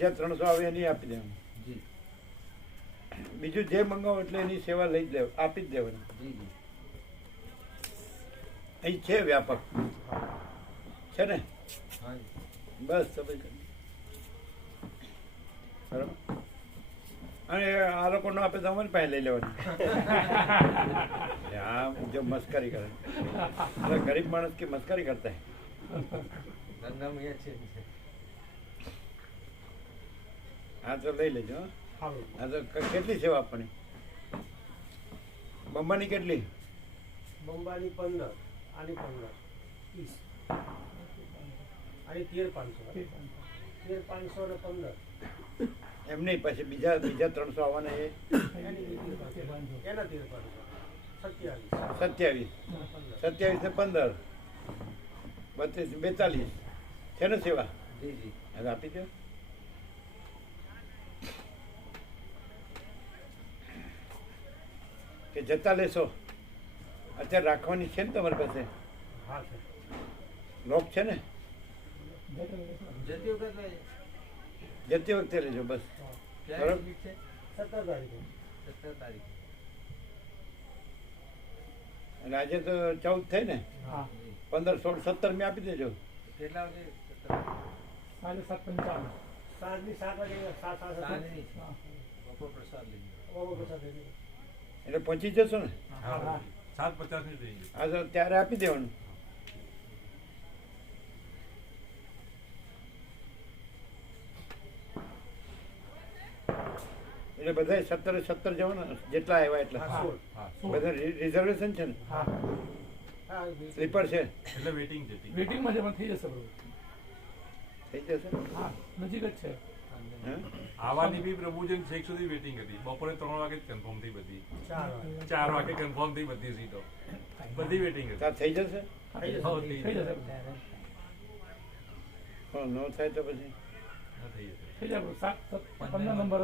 બીજા 300 આવે એની આપી દેવાનું. જી. બીજું જે મંગાવો એટલે એની સેવા લઈ જ આપી જ દેવાની. જી જી. અહીં છે વ્યાપક છે ને? હા. બસ તમે બરાબર. અને આ લોકો નો આપે તો અમારી પાસે લઈ લેવાની. હા જો મસ્કરી કરે ગરીબ માણસ की मस्करी करता है. ધંધા માં છે. હા તો લઈ લેજો. હા તો કેટલી સેવા આપવાની? બંબાની કેટલી? બંબાની 15, આની 15, 30, આની 13,500, 13,500 ને 15. એમ નહીં, પછી બીજા 300 આવવાના એ એના 13,500, 27 ને 15, 32 42 છે ને સેવા? જી જી. હવે આપી દો. કે જતા લેશો? અત્યારે રાખવાની છે ને તમારી પાસે? હા છે. લોક છે ને? જતી વખતે જતી વખતે લેજો બસ. ક્યારે છે? 17 તારીખે. 17 તારીખે. અને આજે તો 14 થઈ ને? 15, 16, 17 મેં આપી દેજો. કેટલા વાગે? 7:55. સાંજની 7 વાગે. 7:30. બપોર પ્રસાદ લઈ એટલે પહોંચી જશો ને? 7:50 ની થઈ ગઈ. હા તો ત્યારે આપી દેવાનું. એટલે બધા 17 જવાના જેટલા આવ્યા એટલા. બધા રિઝર્વેશન છે ને? સ્લીપર છે એટલે વેટિંગ છે. વેટિંગમાં છે પણ થઈ જશે બરોબર. થઈ જશે. હા નજીક જ છે. આવાની બી પ્રભુજન છેક સુધી વેટિંગ હતી. બપોરે 3 વાગે જ કન્ફર્મ થઈ બધી. 4 વાગે કન્ફર્મ થઈ બધી સીટો. બધી વેટિંગ હતી. ત્યાં થઈ જશે. થઈ જશે. ન થાય તો પછી થઈ જાય બરોબર. 15 નંબર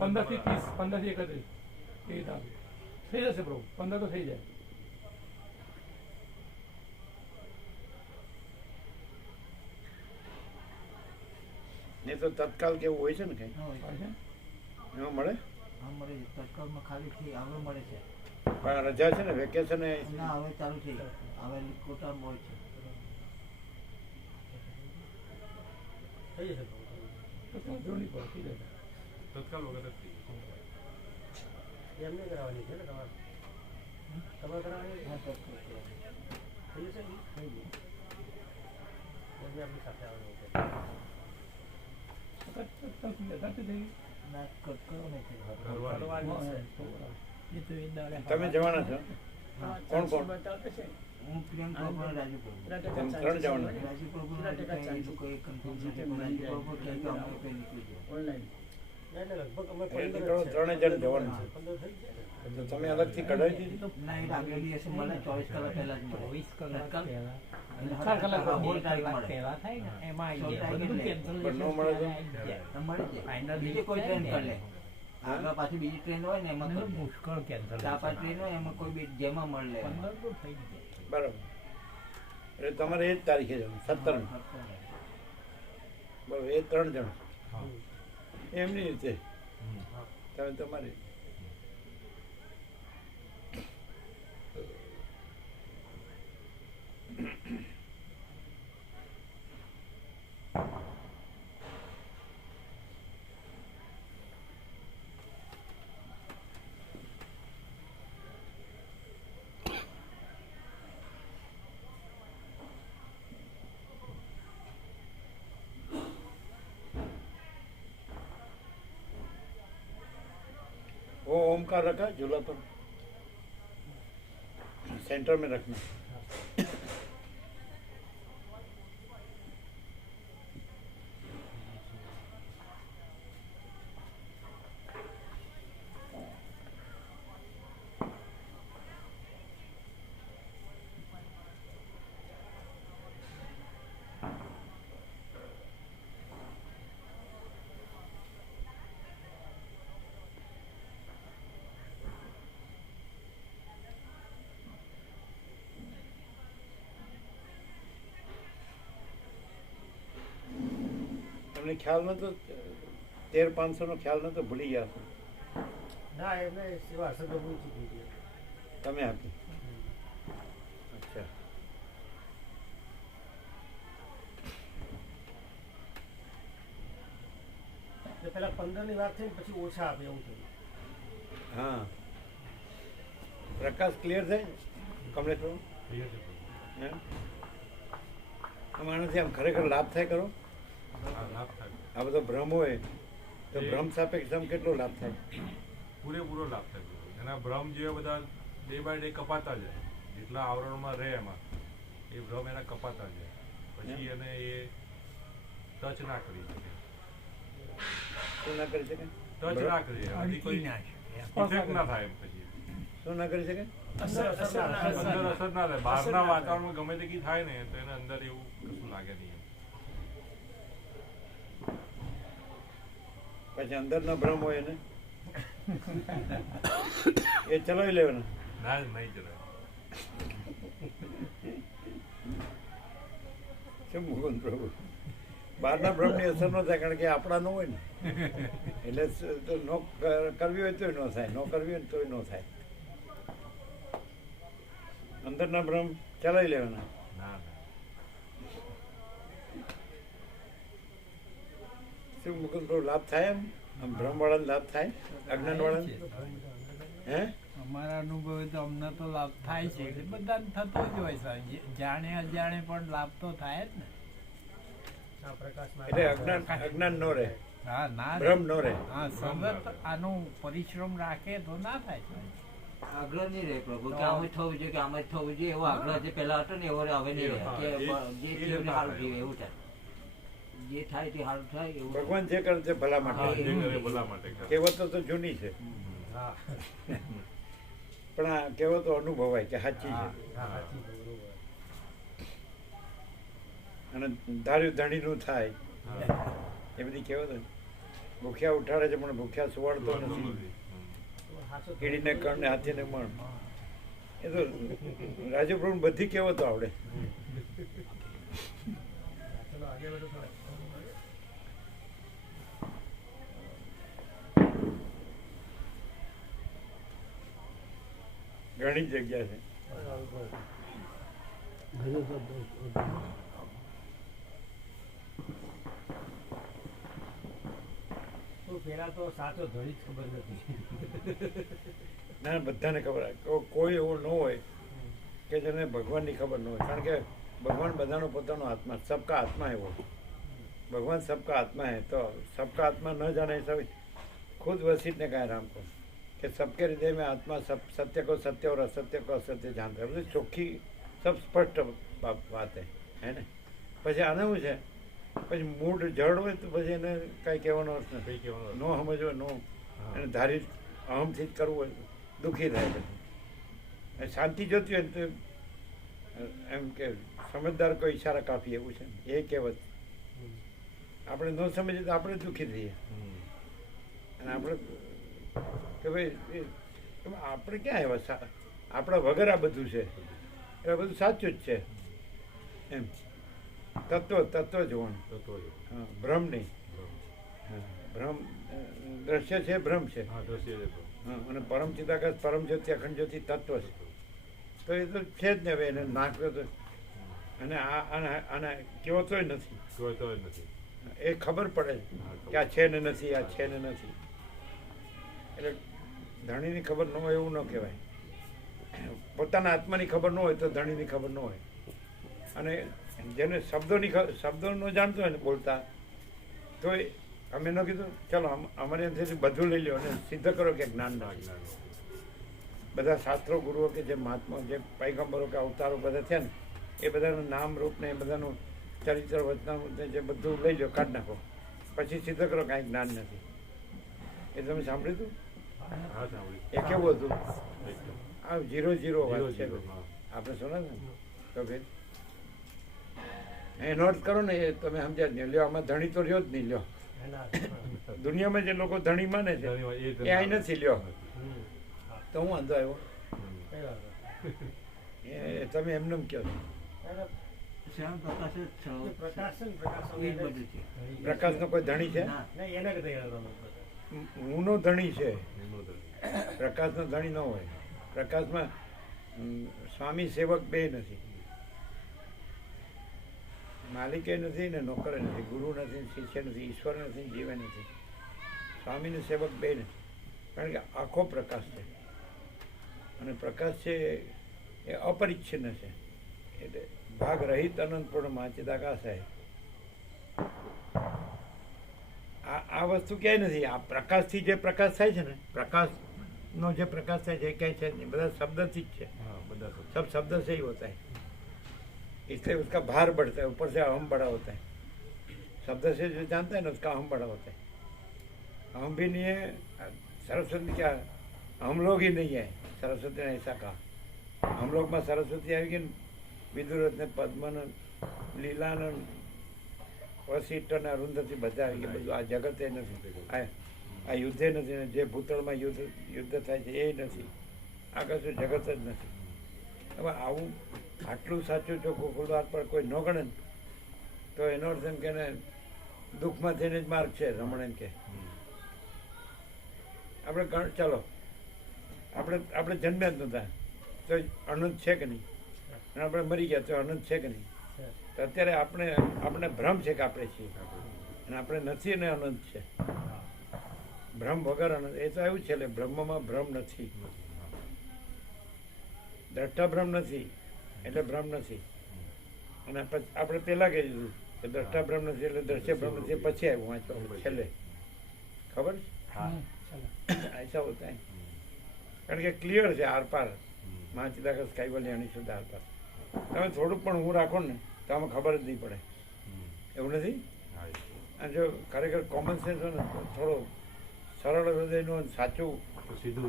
15 થી 30, 15 થી 31 એ રીતે થઈ જશે બરોબર. 15 તો થઈ જાય. નહીં તો તત્કાલ કેવું હોય છે ને કઈ એમાં મળે? તત્કાલમાં ખાલી હવે મળે છે પણ રજા છે ને વેકેશન ના હવે ચાલુ થઈ હવે કોટા હોય છે. થઈ જશે. તત્કાલ વગર જ થઈ ગયું. એમને કરાવવાની છે ને તમારે કરાવવાની થઈ જશે ને? થઈ ગયું. એમને આપણી સાથે આવવાનું છે. તમે જવાના છો? કોણ કોણ? હું પ્રિયંકા રાજુપુર 3 જવાના. એટલે લગભગ અમે 15 3 જણ જવાનું છે. 15 થઈ જાય ને? તો તમે અલગથી કઢાવી દીધી? ના એ આગળ દિવસે મળે 24 કલાક પહેલા જ મળે. 24 કલાક પહેલા. 4 કલાક પહેલા થાય ને એમાં આવી જાય. પણ ન મળે તો મળે છે. બીજી કોઈ ટ્રેન કરી લે. આગળ પાછી બીજી ટ્રેન હોય ને એમાં મુશ્કેલ કેન્સલ. 4-5 ટ્રેન હોય એમાં કોઈ જેમાં મળે. 15 તો થઈ જાય. બરાબર. એટલે તમારે એ જ તારીખે જવાનું 17. બરાબર. એ 3 જણ એમની રીતે તમે તમારી वो ओमकार रखा झूला पर सेंटर में रखना. એમને ખ્યાલ નતો 13,500 નો ખ્યાલ નતો, ભૂલી ગયા છો. ના એમને સેવા અસર પૂછી દીધી. તમે આપી? અચ્છા. એટલે પેલા 15 ની વાત થઈ ને પછી ઓછા આપે એવું થયું. હા, પ્રકાશ ક્લિયર થાય કમલેશ પ્રભુ? ક્લિયર છે પ્રભુ. એમ આનાથી આમ ખરેખર લાભ થાય કરો? હા, લાભ થાય. આ બધો ભ્રમ હોય તો ભ્રમ સાપેક્ષ આમ કેટલો લાભ થાય? પૂરેપૂરો લાભ થાય પ્રભુ. એના ભ્રમ જેવા બધા ડે બાય ડે કપાતા જાય, જેટલા આવરણમાં રહે એમાં એ ભ્રમ એના કપાતા જાય, પછી એને એ ટચ ના કરી શકે. શું ના કરી શકે? ટચ ના કરી શકે, આથી કોઈ ઇફેક્ટ ના થાય એમ. પછી શું ના કરી શકે? અસર અંદર અસર ના થાય. બહારના વાતાવરણમાં ગમે તે કી થાય ને તો એને અંદર એવું કશું લાગે નહીં એમ. પછી અંદરના ભ્રમ હોય એને એ ચલાવી લેવાના. ના, નહીં જરાય. શું મુકુંદ પ્રભુ, બહારના ભ્રમની અસર ન થાય, કારણ કે આપણા ન હોય ને, એટલે તો નો કરવી હોય તોય ન થાય, ન કરવી હોય ને તોય ન થાય. અંદરના ભ્રમ ચલાવી લેવાના. ના, શું મુકુંદ પ્રભુ, લાભ થાય એમ? આમ ભ્રમ વાળાને લાભ થાય, અજ્ઞાન વાળાને? હે? અમારા અનુભવે તો અમને તો લાભ થાય છે, એટલે બધાને થતો જ હોય સાહેબ. જાણે અજાણે પણ લાભ તો થાય જ ને. આ પ્રકાશમાં એટલે અજ્ઞાન નો રહે, હા, ના ભ્રમ નો રહે. હા, સતત આનો પરિશ્રમ રાખે તો ના થાય સાહેબ. આગ્રહ નહીં રહે પ્રભુ કે આમ જ થવું જોઈએ કે આમ જ થવું જોઈએ, એવો આગ્રહ જે પેલા હતો ને એવો હવે નહીં રહે કે જે થયું ને સારું થયું એવું થાય, જે થાય તે સારું થાય એવું. ભગવાન જે કરે છે ભલા હા, માટે. જે કરે ભલા માટે કરે. કહેવતો તો જૂની છે, હા પણ આ કહેવતો અનુભવાય કે સાચી છે. સાચી બરોબર. અને ધાર્યું ધણીનું થાય, હા. એ બધી કહેવતો. ભૂખ્યા ઉઠાડે છે પણ ભૂખ્યા સુવાડતો જોવાનું નથી. નથી. હાચો તો કીડીને કણને હાથીને મણ. એ તો રાજુ પ્રભુ બધી કહેવતો આવડે. ચલો આગળ વધો થોડા. ઘણી જગ્યા છે. તો પેલા તો સાચો ધણી જ ખબર નથી. ના, બધાને ખબર હોય. કોઈ એવો ન હોય કે જેને ભગવાનની ખબર ન હોય, કારણ કે ભગવાન બધાનો પોતાનો આત્મા, સબકા આત્મા એવો. भगवान सबका आत्मा है, तो सबका आत्मा न जाने सब खुद वसीठ ने कहा राम को कि सबके हृदय में आत्मा सब सत्य को सत्य और असत्य को असत्य जानता है. બધું ચોખ્ખી सब स्पष्ट વાત હે ને. પછી આને શું છે, પછી મૂળ જડ હોય તો પછી એને કાંઈ કહેવાનો અર્થ નથી. નો સમજવો, નો એને ધારી અહમથી જ કરવું હોય દુઃખી થાય. પછી શાંતિ જોતી હોય તો એમ કે સમજદાર કોઈ ઈશારા કાપી, એવું છે ને એ કહેવત. આપણે ન સમજીએ તો આપણે દુઃખી થઈએ. અને આપણે કે ભાઈ આપણે ક્યાં આવ્યા, આપણા વગર આ બધું છે, એટલે બધું સાચું જ છે એમ. તત્વ જોવાનું, હા, ભ્રમ નહીં. હા, ભ્રમ દ્રશ્ય છે, ભ્રમ છે. હા, અને પરમ ચિદાકાશ પરમ જ્યોતિ અખંડ જ્યોતિ તત્વ છે. તો એ તો છે જ ને. હવે એને નાખ્યો તો અને આના કહેવતોય નથી. એ ખબર પડે કે આ છે ને નથી, આ છે ને નથી. એટલે ધણીની ખબર ન હોય એવું ન કહેવાય. પોતાના આત્માની ખબર ન હોય તો ધણીની ખબર ન હોય. અને જેને શબ્દો ન જાણતો હોય ને બોલતા, તો અમે ન કીધું ચલો અમારે એમથી બધું લઈ લો અને સિદ્ધ કરો કે જ્ઞાન ના. બધા શાસ્ત્રો ગુરુઓ કે જે મહાત્મા, જે પૈગંબરો કે અવતારો બધા થયા ને, એ બધાનું નામ રૂપ ને એ બધાનું ચરિત્ર વચનાનું જે બધું લઈ લો, કાઢ નાખો, પછી સિદ્ધ કરો કાંઈ જ્ઞાન નથી. એ તમે સાંભળ્યું હતું? એ કેવું હતું? આ 0-0 વાત છે. આપણે સુના ને તો ફેર એ નોટ કરો ને, એ તમે સમજ્યા જ નહીં. લ્યો, આમાં ધણી તો રહ્યો જ નહીં. લ્યો, દુનિયામાં જે લોકો ધણી માને છે એ અહીં નથી. લ્યો, તો હું વાંધો આવ્યો? એ તમે એમને કહો છો. સ્વયં પ્રકાશ જ છો. પ્રકાશ છે ને, પ્રકાશ એ જ બધું છે. પ્રકાશનો કોઈ ધણી છે? ના, નહીં, એને કદી હેરાન ન કરો. હુંનો ધણી છે, એમનો ધણી. પ્રકાશનો ધણી ન હોય. પ્રકાશમાં સ્વામી સેવક બે નથી, માલિકે નથી ને નોકરે નથી, ગુરુ નથી, શિષ્ય નથી, ઈશ્વર નથી, જીવે નથી. સ્વામીને સેવક બે નથી, કારણ કે આખો પ્રકાશ છે અને પ્રકાશ છે એ અપરિચ્છિન્ન છે, એટલે ભાગ રહિત અનંતપૂર્ણ ચિદાકાશ છે. આ વસ્તુ ક્યાંય નથી. આ પ્રકાશથી જે પ્રકાશ થાય છે ને, પ્રકાશનો જે પ્રકાશ થાય છે એ ક્યાંય છે જ નહીં, બધા શબ્દથી જ છે. હા, બધા सब। सब शब्द से ही होता है, इसलिए उसका भार बढ़ता है, ऊपर से अहम बड़ा होता है. शब्द से जो जानता है ना उसका अहम बड़ा होता है. हम भी नहीं है, सरस्वती क्या, हम लोग ही नहीं है. सरस्वती ने ऐसा कहा, हम लोग में सरस्वती आएगी ने विदुरथ ने पद्मन લીલાનંદ વશિષ્ઠ ને અરુંધતી બધા આવી ગયા. બધું આ જગતે નથી, આ યુદ્ધે નથી ને જે ભૂતળમાં યુદ્ધ થાય છે એ નથી, આ કશું જગત જ નથી. હવે આવું આટલું સાચું જો ગોકુળનાથ પર કોઈ ન ગણે ને તો એનો અર્થ એમ કે ને દુઃખમાં થઈને જ માર્ગ છે. રમણ એમ કે આપણે ચાલો આપણે જન્મ્યા જ નહોતા તો અનંત છે કે નહીં, અને આપણે મરી ગયા તો અનંત છે કે નહીં. તો અત્યારે આપણે ભ્રમ છે કે આપણે છીએ અને આપણે નથી ને અનંત છે. ભ્રમ વગર અનંત એ તો એવું છે, એટલે બ્રહ્મમાં ભ્રમ નથી, દ્રષ્ટા ભ્રમ નથી એટલે ભ્રમ નથી. અને આપણે પહેલાં કહી દીધું કે દ્રષ્ટા ભ્રમ નથી એટલે દ્રશ્ય ભ્રમ નથી, પછી આવ્યું વાંચવા છેલ્લે. ખબર છે ऐसा होता है, કારણ કે ક્લિયર છે આર પાર. મહાચિદાકાશ કૈવલ્યાની શુદ્ધ આર પાર. તમે થોડુંક પણ હું રાખો ને તો આમાં ખબર જ નહીં પડે, એવું નથી. અને જો ખરેખર કોમન સેન્સ હોય ને થોડો સરળ હૃદયનો સાચું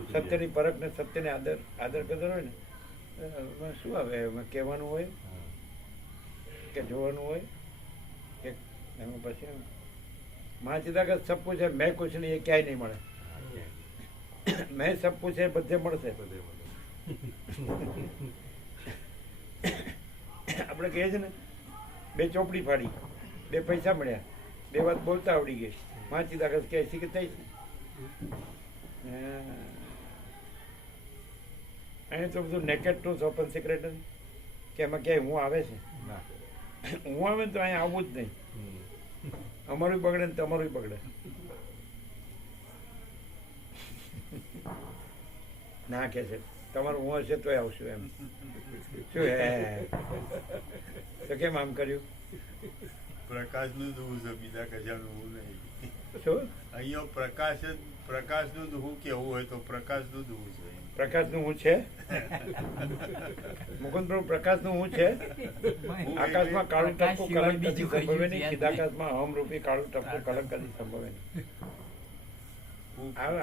સત્યની પરખ ને સત્યને આદર કદર હોય ને એમાં શું આવે, એમાં કહેવાનું હોય કે જોવાનું હોય કે એમાં પછી મહાચિદાકાશ સબ કુછ है, मैं कुछ नहीं, ये ક્યાંય નહીં મળે. मैं सब कुछ है બધે મળશે. આપણે કહીએ છીએ ને બે ચોપડી ફાડી, બે પૈસા મળ્યા, બે વાત બોલતા આવડી ગઈ. મહાચિદાકાશ કહે છે કે થઈ અહીં તો બધું નેકેડ ટ્રુથ ઓપન સિક્રેટ કે એમાં ક્યાંય હું આવે છે. હું આવે ને તો અહીંયા આવવું જ નહીં. અમારું બગડે ને તમારું બગડે. ના કે છે તમારું હું હશે તોય આવશું એમ. શું હે તો કેમ આમ કર્યું? પ્રકાશનું દુઃખ છે, બીજા કશાનું હું નહીં. શું અહીંયા પ્રકાશનું દુઃખ કેવું હોય તો પ્રકાશનું દુઃખ છે. પ્રકાશનું હું છે? મુકુંદ પ્રભુ પ્રકાશનું હું છે? આકાશમાં કાળું ટપકું કલંક કદી સંભવે નહીં, ચિદાકાશમાં અહમરૂપી કાળું ટપકું કલંક કદી સંભવે નહીં.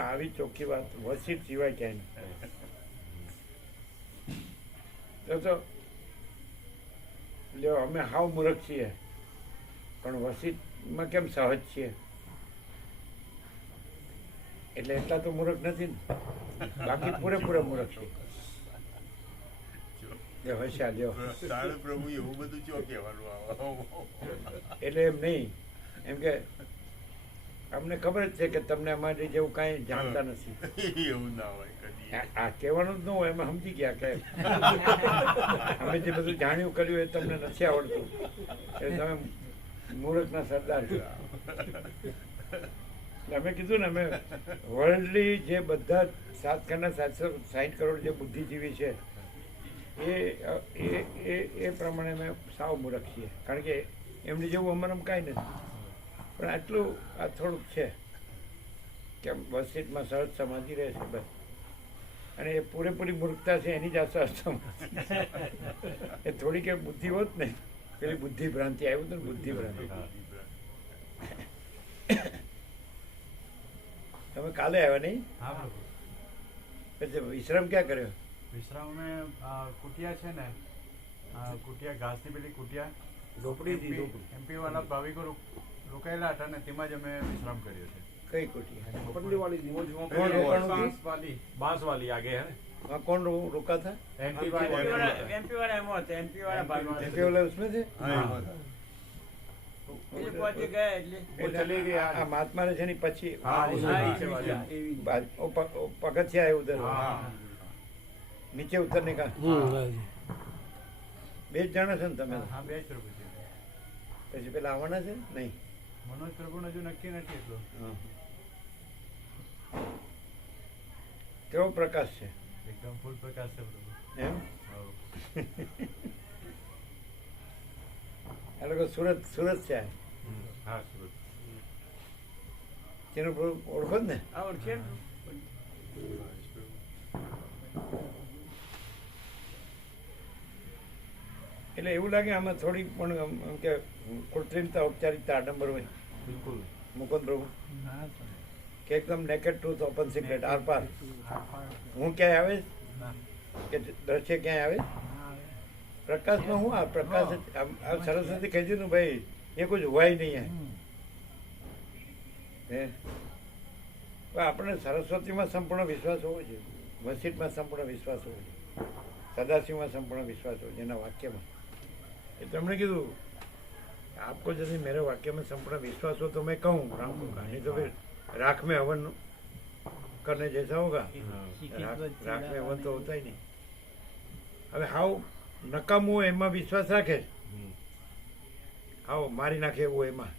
આવી ચોખ્ખી વાત વસીટ સિવાય ક્યાંય નહીં. તો લ્યો અમે હાવ મૂર્ખ છીએ પણ વસીટમાં કેમ સહજ છીએ, એટલે એટલા તો મૂર્ખ નથી ને, બાકી પૂરેપૂરા મૂર્ખ છીએ. હોશિયાર લ્યો પ્રભુ એવું બધું ચો કહેવાનું આવે. એટલે એમ નહીં, એમ કે અમને ખબર જ છે કે તમને અમારી જેવું કાંઈ જાણતા નથી. એવું ના હોય કદી. આ કહેવાનું જ ન હોય, અમે સમજી ગયા કે અમે જે બધું જાણ્યું કર્યું એ તમને નથી આવડતું, એટલે તમે મૂર્ખના સરદાર છો. અમે કીધું ને અમે વર્લ્ડલી જે બધા 760 કરોડ જે બુદ્ધિજીવી છે એ પ્રમાણે અમે સાવ મૂર્ખ છીએ, કારણ કે એમની જેવું અમારામાં કાંઈ નથી. પણ આટલું આ થોડુંક છે કે વસીટમાં સહજ સમાધિ રહે છે બસ. અને એ પૂરેપૂરી મૂર્ખતા છે એની જ આ સહજ સમાધિ. એ થોડીક એ બુદ્ધિ હોત ને, પેલી બુદ્ધિ ભ્રાંતિ આવ્યું હતું ને, બુદ્ધિ ભ્રાંતિ. તમે કાલે આવ્યા નહીં? હા પ્રભુ. પછી વિશ્રામ ક્યાં કર્યો? વિશ્રામ અમે કુટિયા છે ને, કુટિયા ઘાસની પેલી કુટિયા ઝોપડી એમપી વાળા ભાવિકો રોકાયેલા હતા ને તેમાં જ અમે વિશ્રામ કર્યો છે. કઈ કોઠી? बांस वाली आगे है ना, कौन रुका था? MP MP वाला वाले MP वाला एमो था, MP वाला भाग एमपी वाला उसमें थे? હા એમાં હતા. એ પહોંચી ગયા એટલે वो चले गए આ મહાત્માને છે ને પછી हाँ, હા, नीचे એવી वाला। છે, એવી પગથિયા है उधर, हाँ नीचे उतरने का। બે જ જણા છે ને તમે? हाँ 2 જ પ્રભુ છે પછી પેલા આવવાના છે? નહીં. મનોજ પ્રભુને હજુ નક્કી નથી એટલું હા. કેવો પ્રકાશ છે એકદમ ફૂલ પ્રકાશ છે પ્રભુ એમ? હા. આ લોકો સુરત છે આ. હા સુરત તેનું પેલું ઓળખો જ ને? આ ઓળખે ને? એટલે એવું લાગે આમાં થોડી પણ આમ કે કૃત્રિમતા, ઔપચારિકતા, આડંબર હોય. બિલકુલ મુકુંદ પ્રભુ ના કે એકદમ નેકેડ ટ્રુથ, ઓપન સિક્રેટ, આર પાર. હું ક્યાંય આવે કે દ્રશ્ય ક્યાંય આવે? પ્રકાશમાં હું આ પ્રકાશ જ આ સરસ્વતી કહી દીધું ભાઈ, એ કોઈ હોય નહીં હે. પણ આપણે સરસ્વતીમાં સંપૂર્ણ વિશ્વાસ હોવો જોઈએ, વસીઠમાં સંપૂર્ણ વિશ્વાસ હોવો જોઈએ, સદાશિવમાં સંપૂર્ણ વિશ્વાસ હોવો જોઈએ એના વાક્યમાં. એ તેમણે કીધું आपको यदि मेरे वाक्य में संपूर्ण विश्वास हो तो मैं कहूँ राम को कहा, नहीं तो फिर राख में हवन करने जैसा होगा. राख में हवन तो होता ही नहीं. હવે હાવ નકામું હોય એમાં વિશ્વાસ રાખે, હાવ મારી નાખે એવું એમાં.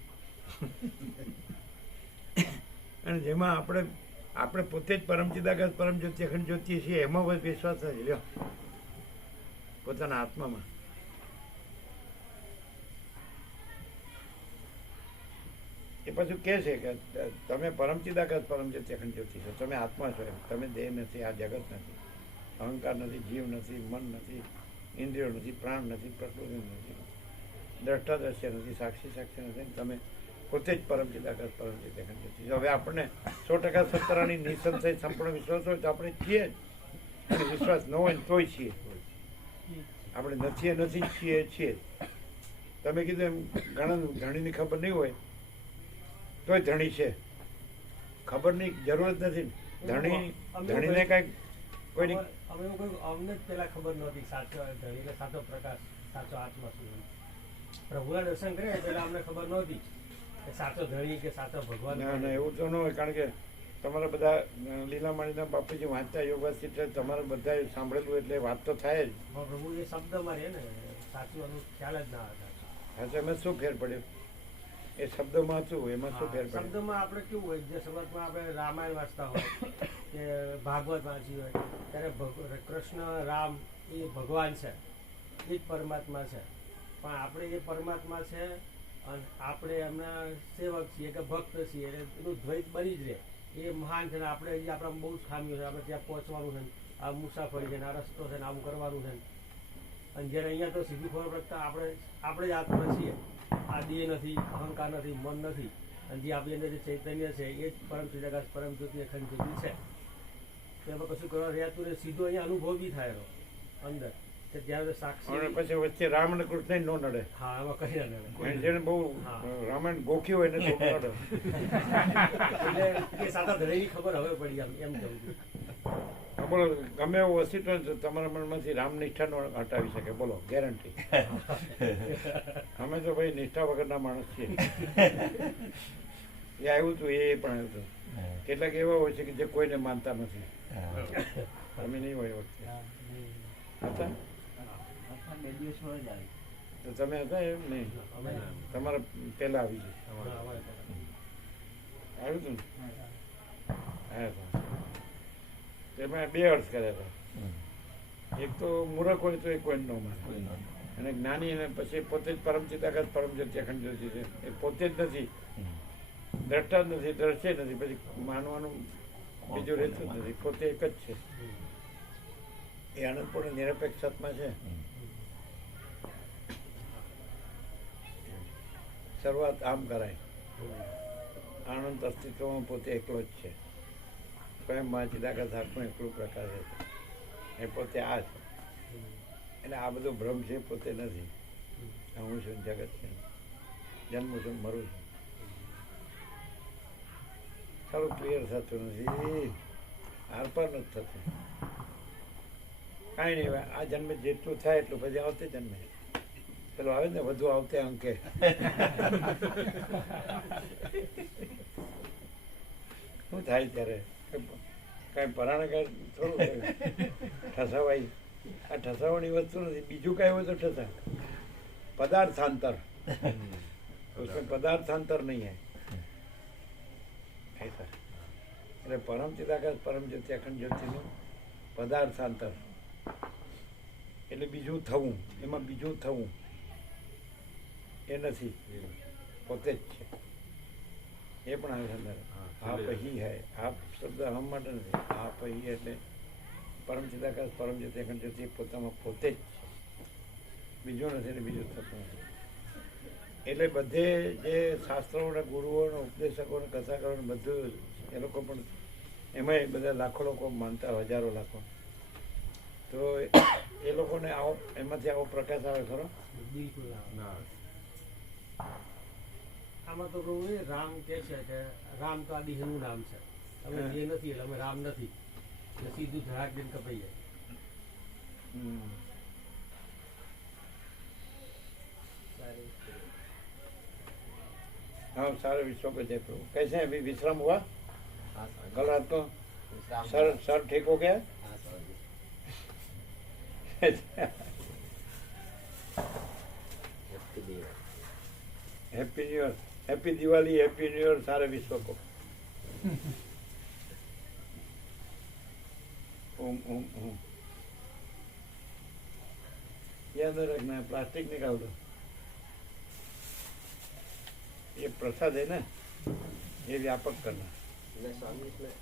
અને જેમાં આપણે પોતે જ પરમ ચિદાકાશ પરમ જ્યોતિ અખંડ જ્યોતિ છીએ એમાં વિશ્વાસ નથી લ્યો, પોતાના આત્મામાં. એ પાછું કહે છે કે તમે પરમ ચિદાકાશ પરમ જ્યોતિ અખંડ જ્યોતિ છો, તમે આત્મા છો એમ. તમે દેહ નથી, આ જગત નથી, અહંકાર નથી, જીવ નથી, મન નથી, ઇન્દ્રિયો નથી, પ્રાણ નથી, પ્રકૃતિ નથી, દ્રષ્ટા દ્રશ્ય નથી, સાક્ષી સાક્ષી નથી. તમે પોતે જ પરમ ચિદાકાશ પરમ જ્યોતિ અખંડ જ્યોતિ છો. હવે આપણને 100% સત્તરાની નિસંશય સંપૂર્ણ વિશ્વાસ હોય તો આપણે છીએ જ, અને વિશ્વાસ ન હોય તોય છીએ. આપણે નથી છીએ. તમે કીધું એમ ઘણીની ખબર નહીં હોય તોય ધણી છે, ખબરની જરૂર જ નથી. ધણીને કઈક કોઈની અમે એવું કહ્યું, અમને જ પેલા ખબર નહોતી સાચો ધણીને સાચો પ્રકાશ, સાચો આત્મા શું. પ્રભુના દર્શન કર્યા પેલા અમને ખબર નહોતી કે સાચો ધણી કે સાચો ભગવાન. ના એવું તો ન હોય, કારણ કે તમારા બધા લીલામણીના બાપુજી વાંચતા યોગાસિત તમારે બધા સાંભળેલું એટલે વાત તો થાય જ. પ્રભુ એ શબ્દમાં રહે ને, સાચું એનું ખ્યાલ જ ના હતા. હા તો એમાં શું ફેર પડ્યો? એ શબ્દમાં શું, એમાં શું ફેર પડ્યો? શબ્દમાં આપણે કેવું હોય, જે શબ્દમાં આપણે રામાયણ વાંચતા હોય કે ભાગવત વાંચી હોય ત્યારે કૃષ્ણ રામ એ ભગવાન છે, એ જ પરમાત્મા છે. પણ આપણે એ પરમાત્મા છે અને આપણે એમના સેવક છીએ કે ભક્ત છીએ, એટલે એનું દ્વૈત બની જ રહે. એ મહાન છે ને આપણે હજી આપણા બહુ જ ખામીઓ છે, આપણે ત્યાં પહોંચવાનું છે, આ મુસાફરી છે ને, આ રસ્તો છે ને, આવું કરવાનું છે. અને જ્યારે અહીંયા તો સીધી ખબર પડતા આપણે જ આત્મા છીએ, આ દેહ નથી, અહંકાર નથી, મન નથી. અને જે આપણી અંદર જે ચૈતન્ય છે એ જ પરમ ચિદાકાશ પરમ જ્યોતિ અખંડ જ્યોતિ છે. તો એમાં કશું કરવા રહેતું ને સીધો અહીંયા અનુભવ બી થાય એનો અંદર કે જ્યારે સાક્ષી. અને પછી વચ્ચે રામ અને કૃષ્ણ ન નડે. હા, એમાં કઈ ના નડે. જેને બહુ રામાયણ ગોખી હોય ને તો નડે. એટલે એ સાચા ધણીની ખબર હવે પડી એમ કહું છું. બોલો, ગમે એવું અસ્તિત્વ છે તમારા મનમાંથી રામ નિષ્ઠાનો હટાવી શકે, બોલો ગેરંટી. અમે તો ભાઈ નિષ્ઠા વગરના માણસ છીએ. એ આવ્યું હતું, એ પણ આવ્યું હતું. કેટલાક એવા હોય છે કે જે કોઈને માનતા નથી. તમે નહીં હોય એ વખતે હતા? 2 દિવસ જ આવી. તો તમે હતા એમ નહીં? તમારા પહેલા આવી ગયું આવ્યું હતું ને? આવ્યા હતા. તેમાં 2 અર્થ કર્યા હતા. એક તો મૂર્ખ હોય તો એ કોઈ ન માને, અને જ્ઞાની અને પછી પોતે જ પરમ ચિદાકાશ પરમ જ્યોતિ અખંડ જ્યોતિ છે. એ પોતે જ નથી, દ્રષ્ટા જ નથી, દ્રશ્ય નથી, પછી માનવાનું બીજું રહેતું જ નથી. પોતે એક જ છે. એ આનંદપૂર્ણ નિરપેક્ષ આત્મા છે. શરૂઆત આમ કરાય, આનંદ અસ્તિત્વમાં પોતે એકલો જ છે. સ્વયં માં ચિદાકાશ આત્મા એકલું પ્રકાશ છે, એ પોતે આ છે. એટલે આ બધો ભ્રમ છે, પોતે નથી. હું છું, જગત છે, જન્મ છું, મરું છું. સારું ક્લિયર થતું નથી, આરપાર નથી થતું. કાંઈ નહીં, હવે આ જન્મે જેટલું થાય એટલું પછી આવતે જન્મે પેલો આવે ને વધુ આવતે અંકે. શું થાય ત્યારે કાંઈ પરાણે કાંઈ થોડું ઠસાવાય. આ ઠસાવાની વસ્તુ નથી, બીજું કાંઈ હોય તો ઠસા. पदार्थांतर, उसमें पदार्थांतर नहीं है ऐसा. એટલે પરમ ચિદાકાશ પરમ જ્યોતિ અખંડ જ્યોતિનું પદાર્થાંતર એટલે બીજું થવું, એમાં બીજું થવું એ નથી, પોતે જ છે. એ પણ આવે અંદર આપ હી હૈ. આપ શબ્દ હમ માટે નથી, આપ હી એટલે પરમ ચિદાકાશ પરમ જ્યોતિ અખંડ જ્યોતિ પોતામાં પોતે જ છે, બીજું નથી ને બીજું થતું નથી. એટલે બધે જે શાસ્ત્રોના ગુરુઓને ઉપદેશકોને કથાકારોને બધું એ લોકો પણ એમાંય બધા લાખો લોકો માનતા, હજારો લાખો. તો એ લોકોને આવો એમાંથી આવો પ્રકાશ આવે ખરો? બિલકુલ આવે. ના આમાં તો કહું એ રામ કહે છે કે રામ તો આ દેહનું નામ છે, અમે જે નથી એટલે અમે રામ નથી, એટલે સીધું ધડાક દઈને કપાઈ જાય. हाँ सारे विश्व को जय प्रभु. कैसे हैं? अभी विश्राम हुआ कल रात को? सर ठीक हो गया? Happy new year, happy Diwali, happy new year सारे विश्व को. ओम ओम ओम. याद रखना है, प्लास्टिक निकाल दो. ये प्रसाद है ना, ये व्यापक करना. स्वामी इसमें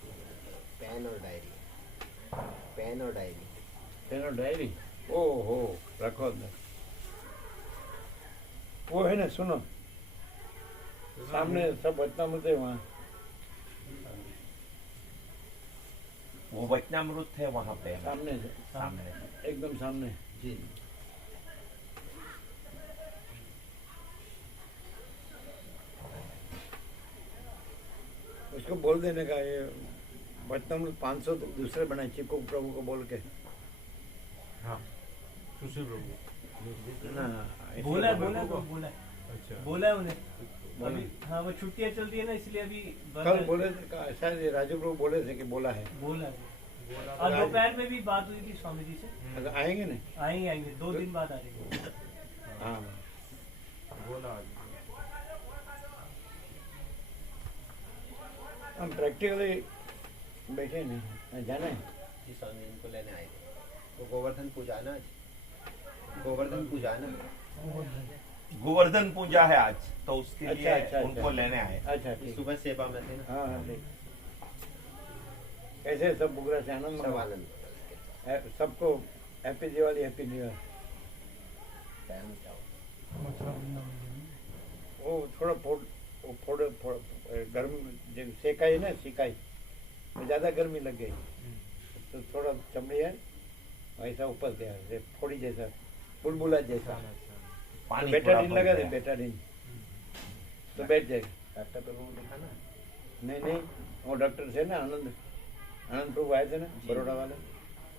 पेन और डायरी, पेन और डायरी, पेन और डायरी. ओहो, रखो अंदर. वो है ना, सुनो सामने सब वचनामृत है वहाँ. वो वचनामृत है वहाँ पे सामने से, सामने. एकदम सामने. जी उसको बोल देने का, ये वचनामृत 500 दूसरे बनाए, चिपको प्रभु को बोल के. हाँ सुशील प्रभु ना बोला बोला तो बोला अच्छा बोला है उन्हें अभी. हाँ वो छुट्टियाँ चलती है ना, इसलिए अभी कल बोले थे, शायद राजू प्रभु बोले थे कि बोला है. बोला है. और दोपहर में भी बात हुई थी स्वामी जी से. अगर आएंगे ना. आएंगे आएंगे 2 दिन बाद आ रहे. हाँ बोला आज. हम प्रैक्टिकली बैठे नहीं, जाना है. जी स्वामी इनको लेने आए थे, तो गोवर्धन पूजा ना, गोवर्धन पूजा ना. गोवर्धन पूजा है आज, तो उसके अच्छा, लिए अच्छा, उनको अच्छा. लेने आए. अच्छा ठीक. सुबह सेवा में थे ना. हाँ हाँ ठीक. कैसे सब बुगरा से आनंद सब मनाओ. आनंद. सबको happy Diwali, happy new year. पैर जाओ. वो थोड़ा फोड़ गर्म जो सेकाई ना, सिकाई तो ज़्यादा गर्मी लग गई तो थोड़ा चमड़ी है ऐसा ऊपर गया, जैसे फोड़ी जैसा, बुलबुला जैसा. पानी तो थोड़ा बेटाडीन भर लगा दे, गया. बेटाडीन तो बैठ जाएगा. डॉक्टर प्रभु को दिखा ना. नहीं वो डॉक्टर थे ना, आनंद प्रभु आए थे ना बड़ौदा वाले,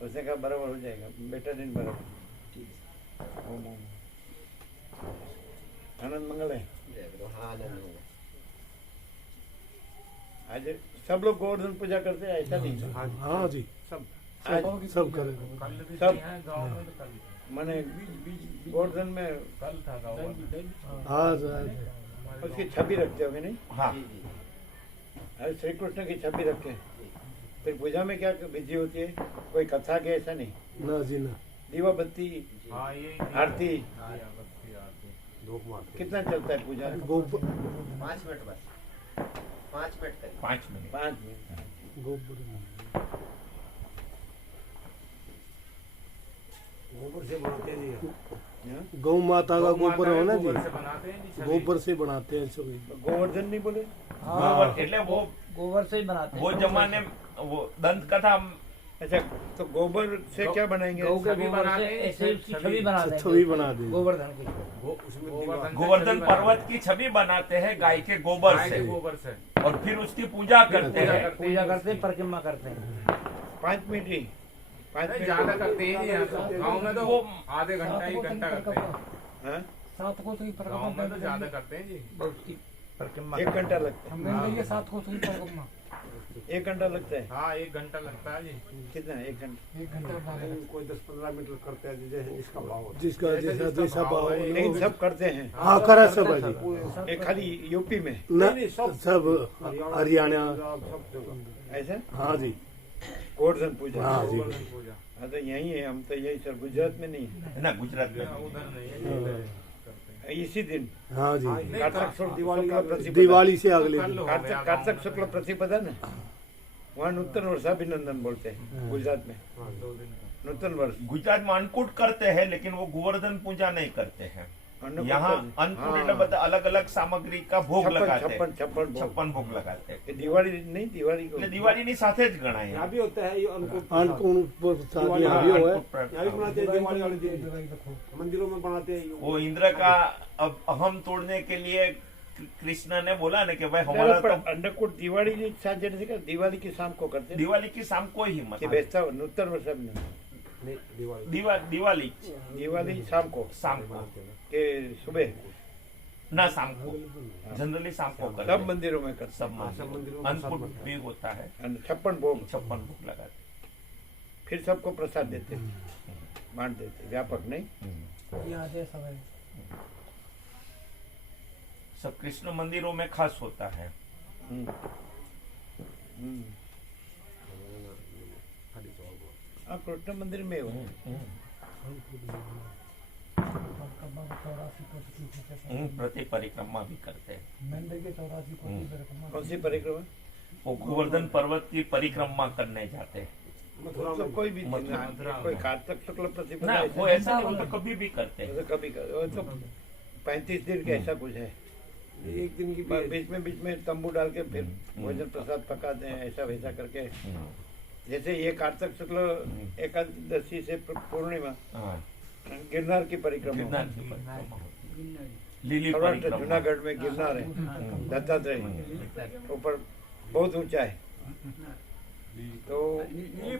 उसने कहा बराबर हो जाएगा, बेटाडीन बराबर. ओम ओम. आनंद मंगल है. जय गुरु. हाँ आनंद होगा. आज सब लोग गोवर्धन पूजा करते हैं, ऐसा नहीं. हाँ जी सब सब करें. कल भी सब हैं गाँव में, तो कल मैंने गोवर्धन में कल था गाँव में. आज उसकी छवि रखते होगे नहीं? हाँ जी जी. अरे श्री कृष्ण की छवि रखे. फिर पूजा में क्या विधि होती है? कोई कथा के ऐसा नहीं, ना जी ना. दीवा बत्ती, हाँ ये आरती. आरती आरती धूप मारते. कितना चलता है पूजा? 5 मिनट बस. 5 मिनट करें. 5 मिनट. 5 मिनट. गोबर से बनाते हैं जी. हाँ? गौ माता का गोबर है ना गोबर जी, से बनाते हैं जी छवि. गोबर से बनाते हैं सभी. गोवर्धन नहीं बोले? गोबर એટલે वो गोबर से ही बनाते वो जमाने में वो दंत कथा अच्छा, तो गोबर से क्या बनाएंगे? गौ के छवि गोबर बनाते से हैं, ऐसे उसकी छवि बना देंगे. छवि बना देंगे. गोवर्धन की. गोवर्धन पर्वत की छवि बनाते हैं गाय के गोबर गाय के से, गोबर से. और फिर उसकी पूजा करते हैं. पूजा करते हैं, परिक्रमा करते हैं. 5 मिनट ही. 5 नहीं, मिनट ज्यादा करते ही नहीं यहाँ तो। गाँव में तो वो आधे घंटा ही घंटा करते हैं। हाँ? सात को सही गाँव में तो ज्यादा करते हैं जी। परिक्रमा 1 घंटा लगता मैंने सात को सही परिक्रमा है, 1 घंटा लगता है। हाँ 1 घंटा लगता है जी। कितना 1 घंटा? 1 घंटा कोई 10-15 मीटर करते हैं जैसे जिसका भाव होता है। जिसका जैसा जैसा भाव हो। नहीं सब करते हैं हाँ करा सब है जी। ये खाली यूपी में न सब हरियाणा सब जगह ऐसा हाँ जी गोवर्धन पूजा। हाँ जी पूजा हाँ तो यही है, हम तो यही सर गुजरात में नहीं है। ना गुजरात में उधर नहीं है, इधर करते हैं। इसी दिन हाँ जी कार्तिक शुक्ल प्रतिपदा। दिवाली से अगले कल दिन हो गया गाँव कार्तिक में। शुक्ल प्रतिपदा ना, वहाँ नूतन वर्ष अभिनंदन बोलते हैं गुजरात में। हाँ, 2 दिन का। नूतन वर्ष गुजरात में अन्नकूट करते हैं, लेकिन वो गोवर्धन पूजा नहीं करते हैं। अन्नकूट यहाँ करते हैं। अन्नकूट हाँ। એટલે બધા अलग अलग सामग्री का भोग लगाते हैं। 56 भोग। 56 भोग लगाते हैं। ये दिवाली नहीं, दिवाली को એટલે દિવાળીની સાથે જ ગણાય यहाँ भी होता है ये अन्नकूट अन्नकूट प्रसाद दिवाली यहाँ भी हुआ है। अन्नकूट यहाँ भी बनाते हैं दिवाली वाले दिन देखो मंदिरों में बनाते हैं वो इंद्र का अब अहम तोड़ने के लिए कृष्ण ने बोला ना कि भाई हमारा तो अन्नकूट दिवाली की साथ जैसे कि दिवाली की शाम को करते हैं दिवाली की शाम को ही कि मत बेचता नूतन वर्ष अभिनंदन। नहीं दिवाली दिवाली दिवाली शाम को शाम को के सुबह ना शाम को जनरली शाम को करते सब हैं। मंदिरों में करते सब मंदिरों में अन्नकूट भी होता है। हैं। 56 भोग 56 भोग लगाते फिर सबको प्रसाद देते हैं, बांट देते हैं, व्यापक नहीं। हैं। ये आदेश है सब कृष्ण मंदिरों में खास होता है। हम्म। हम्म। हाँ कृष्ण मंदिर में हो। प्रति परिक्रमा भी करते हैं। मंदिर के 84 को परिक्रमा कौन सी परिक्रमा? वो गोवर्धन पर्वत की परिक्रमा करने जाते हैं। तो कोई भी दिन, मथुरा कोई कार्तिक शुक्ल प्रतिपदा ना ऐसा वो ऐसा नहीं, वो तो कभी भी करते हैं। ऐसा कभी वो तो 35 दिन के ऐसा कुछ है। एक दिन की बीच में तंबू डाल के फिर भोजन प्रसाद पकाते हैं, ऐसा वैसा करके। जैसे ये कार्तिक शुक्ल एकादशी से पूर्णिमा हाँ, गिरनार की परिक्रमा। गिरनार की परिक्रमा होती है। लीली सौराष्ट्र परिक्रमा। जूनागढ़ में गिरनार है, दत्तात्रेय ऊपर बहुत ऊंचा है। तो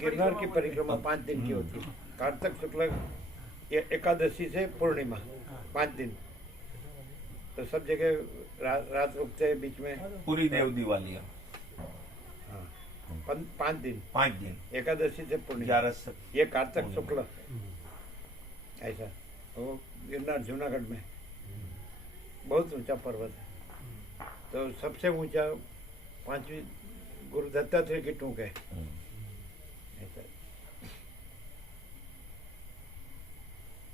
गिरनार की परिक्रमा 5 दिन की होती है। कार्तिक शुक्ल एकादशी से पूर्णिमा 5 दिन। तो सब जगह रात रुकते हैं बीच में। पूरी देव दिवाली है। हाँ 5 दिन, 5 दिन एकादशी से पूर्णिमा। 11 से ये कार्तिक शुक्ल ऐसा। वो गिरनार जूनागढ़ में बहुत ऊंचा पर्वत है। तो सबसे ऊंचा 5वीं गुरु दत्तात्रेय की टूक है ऐसा।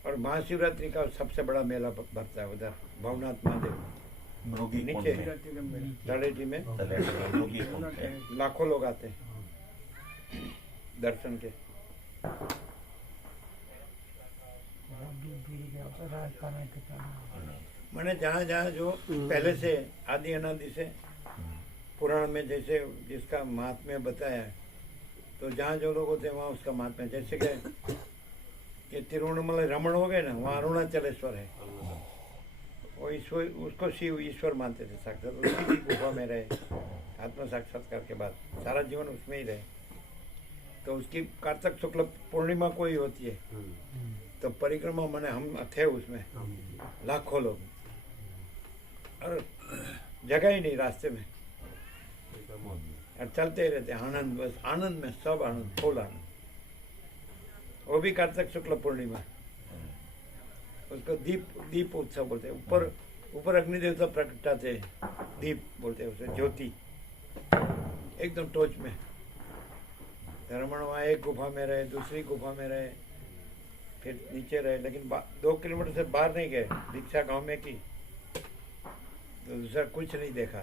और महाशिवरात्रि का सबसे बड़ा मेला भरता है उधर भवनाथ महादेव मृगी कुंड नीचे में। तलेटी में। तलेटी में मृगी कुंड में। लाखों लोग आते हैं दर्शन के। राजस्थान के मैंने जहाँ जहाँ जो पहले से आदि अनादि से पुराण में जैसे जिसका महात्म्य बताया है, तो जहाँ जो लोग होते हैं वहाँ उसका महात्म्य। जैसे कि तिरुवन्नमलाई रमण हो गए ना, वहाँ अरुणाचलेश्वर है। वो ईश्वर, उसको शिव ईश्वर मानते थे साक्षात। उसी की गुफा में रहे आत्म साक्षात्कार के बाद, सारा जीवन उसमें ही रहे। तो उसकी कार्तिक शुक्ल पूर्णिमा को ही होती है। तो परिक्रमा मैंने हम थे उसमें लाखों लोग, और जगह ही नहीं रास्ते में, और चलते ही रहते आनंद, बस आनंद में सब आनंद, फुल आनंद। वो भी कार्तिक शुक्ल पूर्णिमा। उसको दीप उत्सव बोलते हैं। ऊपर अग्नि देवता प्रकटाते हैं, दीप बोलते हैं उसे, ज्योति एकदम टोच में। रमण वहाँ एक गुफा में रहे, दूसरी गुफा में रहे, फिर नीचे रहे, लेकिन 2 किलोमीटर से बाहर नहीं गए। दीक्षा गांव में की तो दूसरा कुछ नहीं देखा,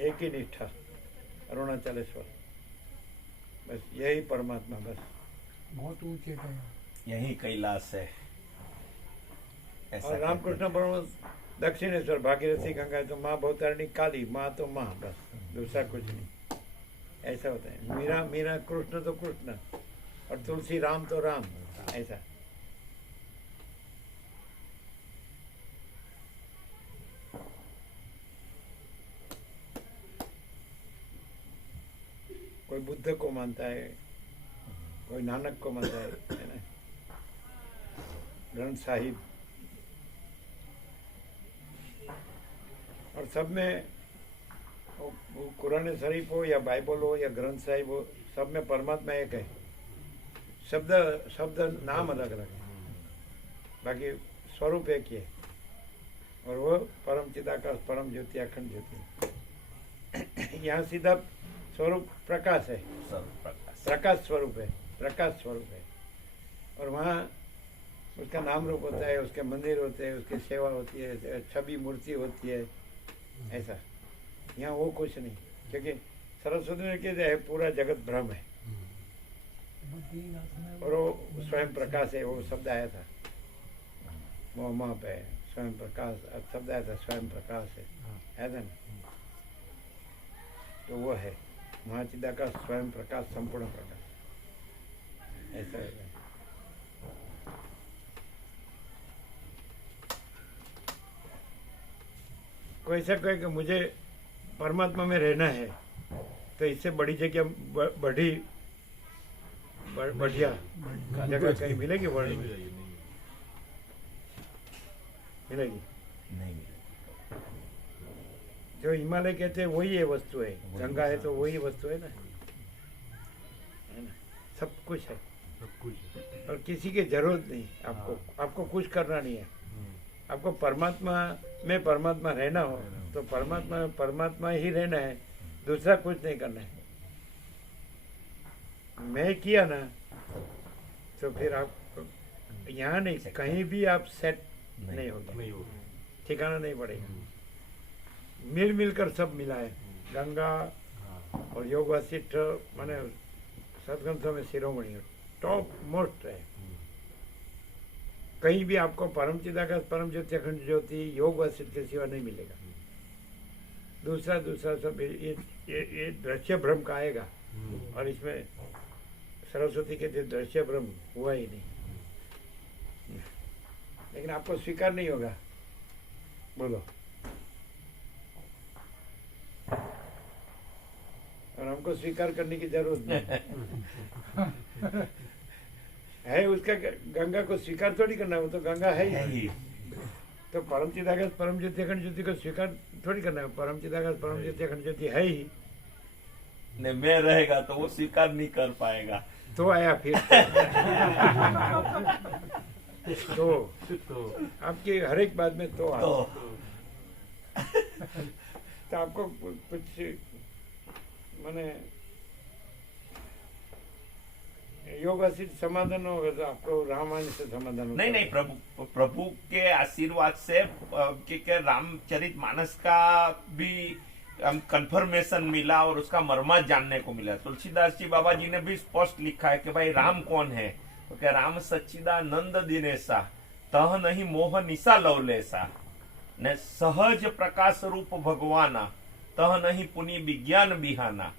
एक ही निष्ठा अरुणाचलेश्वर, बस यही परमात्मा। बस बहुत ऊंचे थे। यही कैलाश है। और रामकृष्ण परमहंस दक्षिणेश्वर, भागीरथी गंगा है तो माँ भवतारिणी काली, माँ तो माँ, बस दूसरा कुछ नहीं। ऐसा होता है। मीरा कृष्ण तो कृष्ण, और तुलसी राम तो राम, ऐसा। कोई बुद्ध को मानता है, कोई नानक को मानता है ना, ग्रंथ साहिब, और सब में वो कुरान शरीफ हो या बाइबल हो या ग्रंथ साहिब हो, सब में परमात्मा एक है। शब्द शब्द नाम अलग अलग है, बाकी स्वरूप एक ही है, और वो परम चिदाकाश, परम ज्योति, अखंड ज्योति। यहाँ सीधा स्वरूप प्रकाश है, प्रकाश स्वरूप है, प्रकाश स्वरूप है। और वहाँ उसका नाम रूप होता है, उसके मंदिर होते हैं, उसकी सेवा होती है, छवि मूर्ति होती है, ऐसा। यहाँ वो कुछ नहीं, क्योंकि सरस्वती ने कहते हैं पूरा जगत भ्रम है, और वो स्वयं प्रकाश है। वो शब्द आया था मोहमा पे, स्वयं प्रकाश शब्द आया था, स्वयं प्रकाश है ना। तो वो है महाचिदाकाश, स्वयं प्रकाश, संपूर्ण प्रकाश, ऐसा है। कोई ऐसा कहे कि मुझे परमात्मा में रहना है, तो इससे बड़ी जगह बढ़िया जगह कहीं मिलेगी वर्ल्ड में? मिलेगी नहीं। जो हिमालय कहते हैं वही ये वस्तु है, गंगा है तो वही वस्तु है ना, सब कुछ है, और किसी की जरूरत नहीं आपको, आपको कुछ करना नहीं है। आपको परमात्मा में परमात्मा रहना हो तो परमात्मा में परमात्मा ही रहना है, दूसरा कुछ नहीं करना है। मैं किया ना तो फिर आप यहाँ नहीं, कहीं भी आप सेट नहीं होगा, ठिकाना नहीं पड़ेगा। मिल मिलकर सब मिला है, गंगा और योग वशिष्ठ माने सदग्रंथों में शिरोमणि टॉप मोस्ट है। कहीं भी आपको परम चिदाकाश, परम ज्योति, अखंड ज्योति, योग वशिष्ठ के सिवा नहीं मिलेगा। दूसरा सब ये दृश्य भ्रम का आएगा, और इसमें सरस्वती के दृश्य भ्रम हुआ ही नहीं, लेकिन आपको स्वीकार नहीं होगा। बोलो। और हमको स्वीकार करने की जरूरत नहीं है। उसका गंगा को स्वीकार थोड़ी करना है, वो तो गंगा है ही। तो परम चिदाकाश, परम ज्योति, अखंड ज्योति को स्वीकार थोड़ी करना है, परम चिदाकाश, परम ज्योति, अखंड ज्योति है ही। नहीं, मैं रहेगा तो वो स्वीकार नहीं कर पाएगा। तो आया फिर तो आपकी हर एक बात में तो आपको कुछ माने योग वशिष्ठ समाधान होगा तो आपको रामायण से समाधान होगा। नहीं, प्रभु के आशीर्वाद से कि रामचरित मानस का भी कंफर्मेशन मिला और उसका मर्मा जानने को मिला। तुलसीदास जी बाबा जी ने भी स्पष्ट लिखा है कि भाई राम कौन है, तो क्या राम सच्चिदानंद दिनेसा, तह नहीं मोह निशा लवलेसा, ने सहज प्रकाश रूप भगवाना, तह नहीं पुनि विज्ञान बिहाना।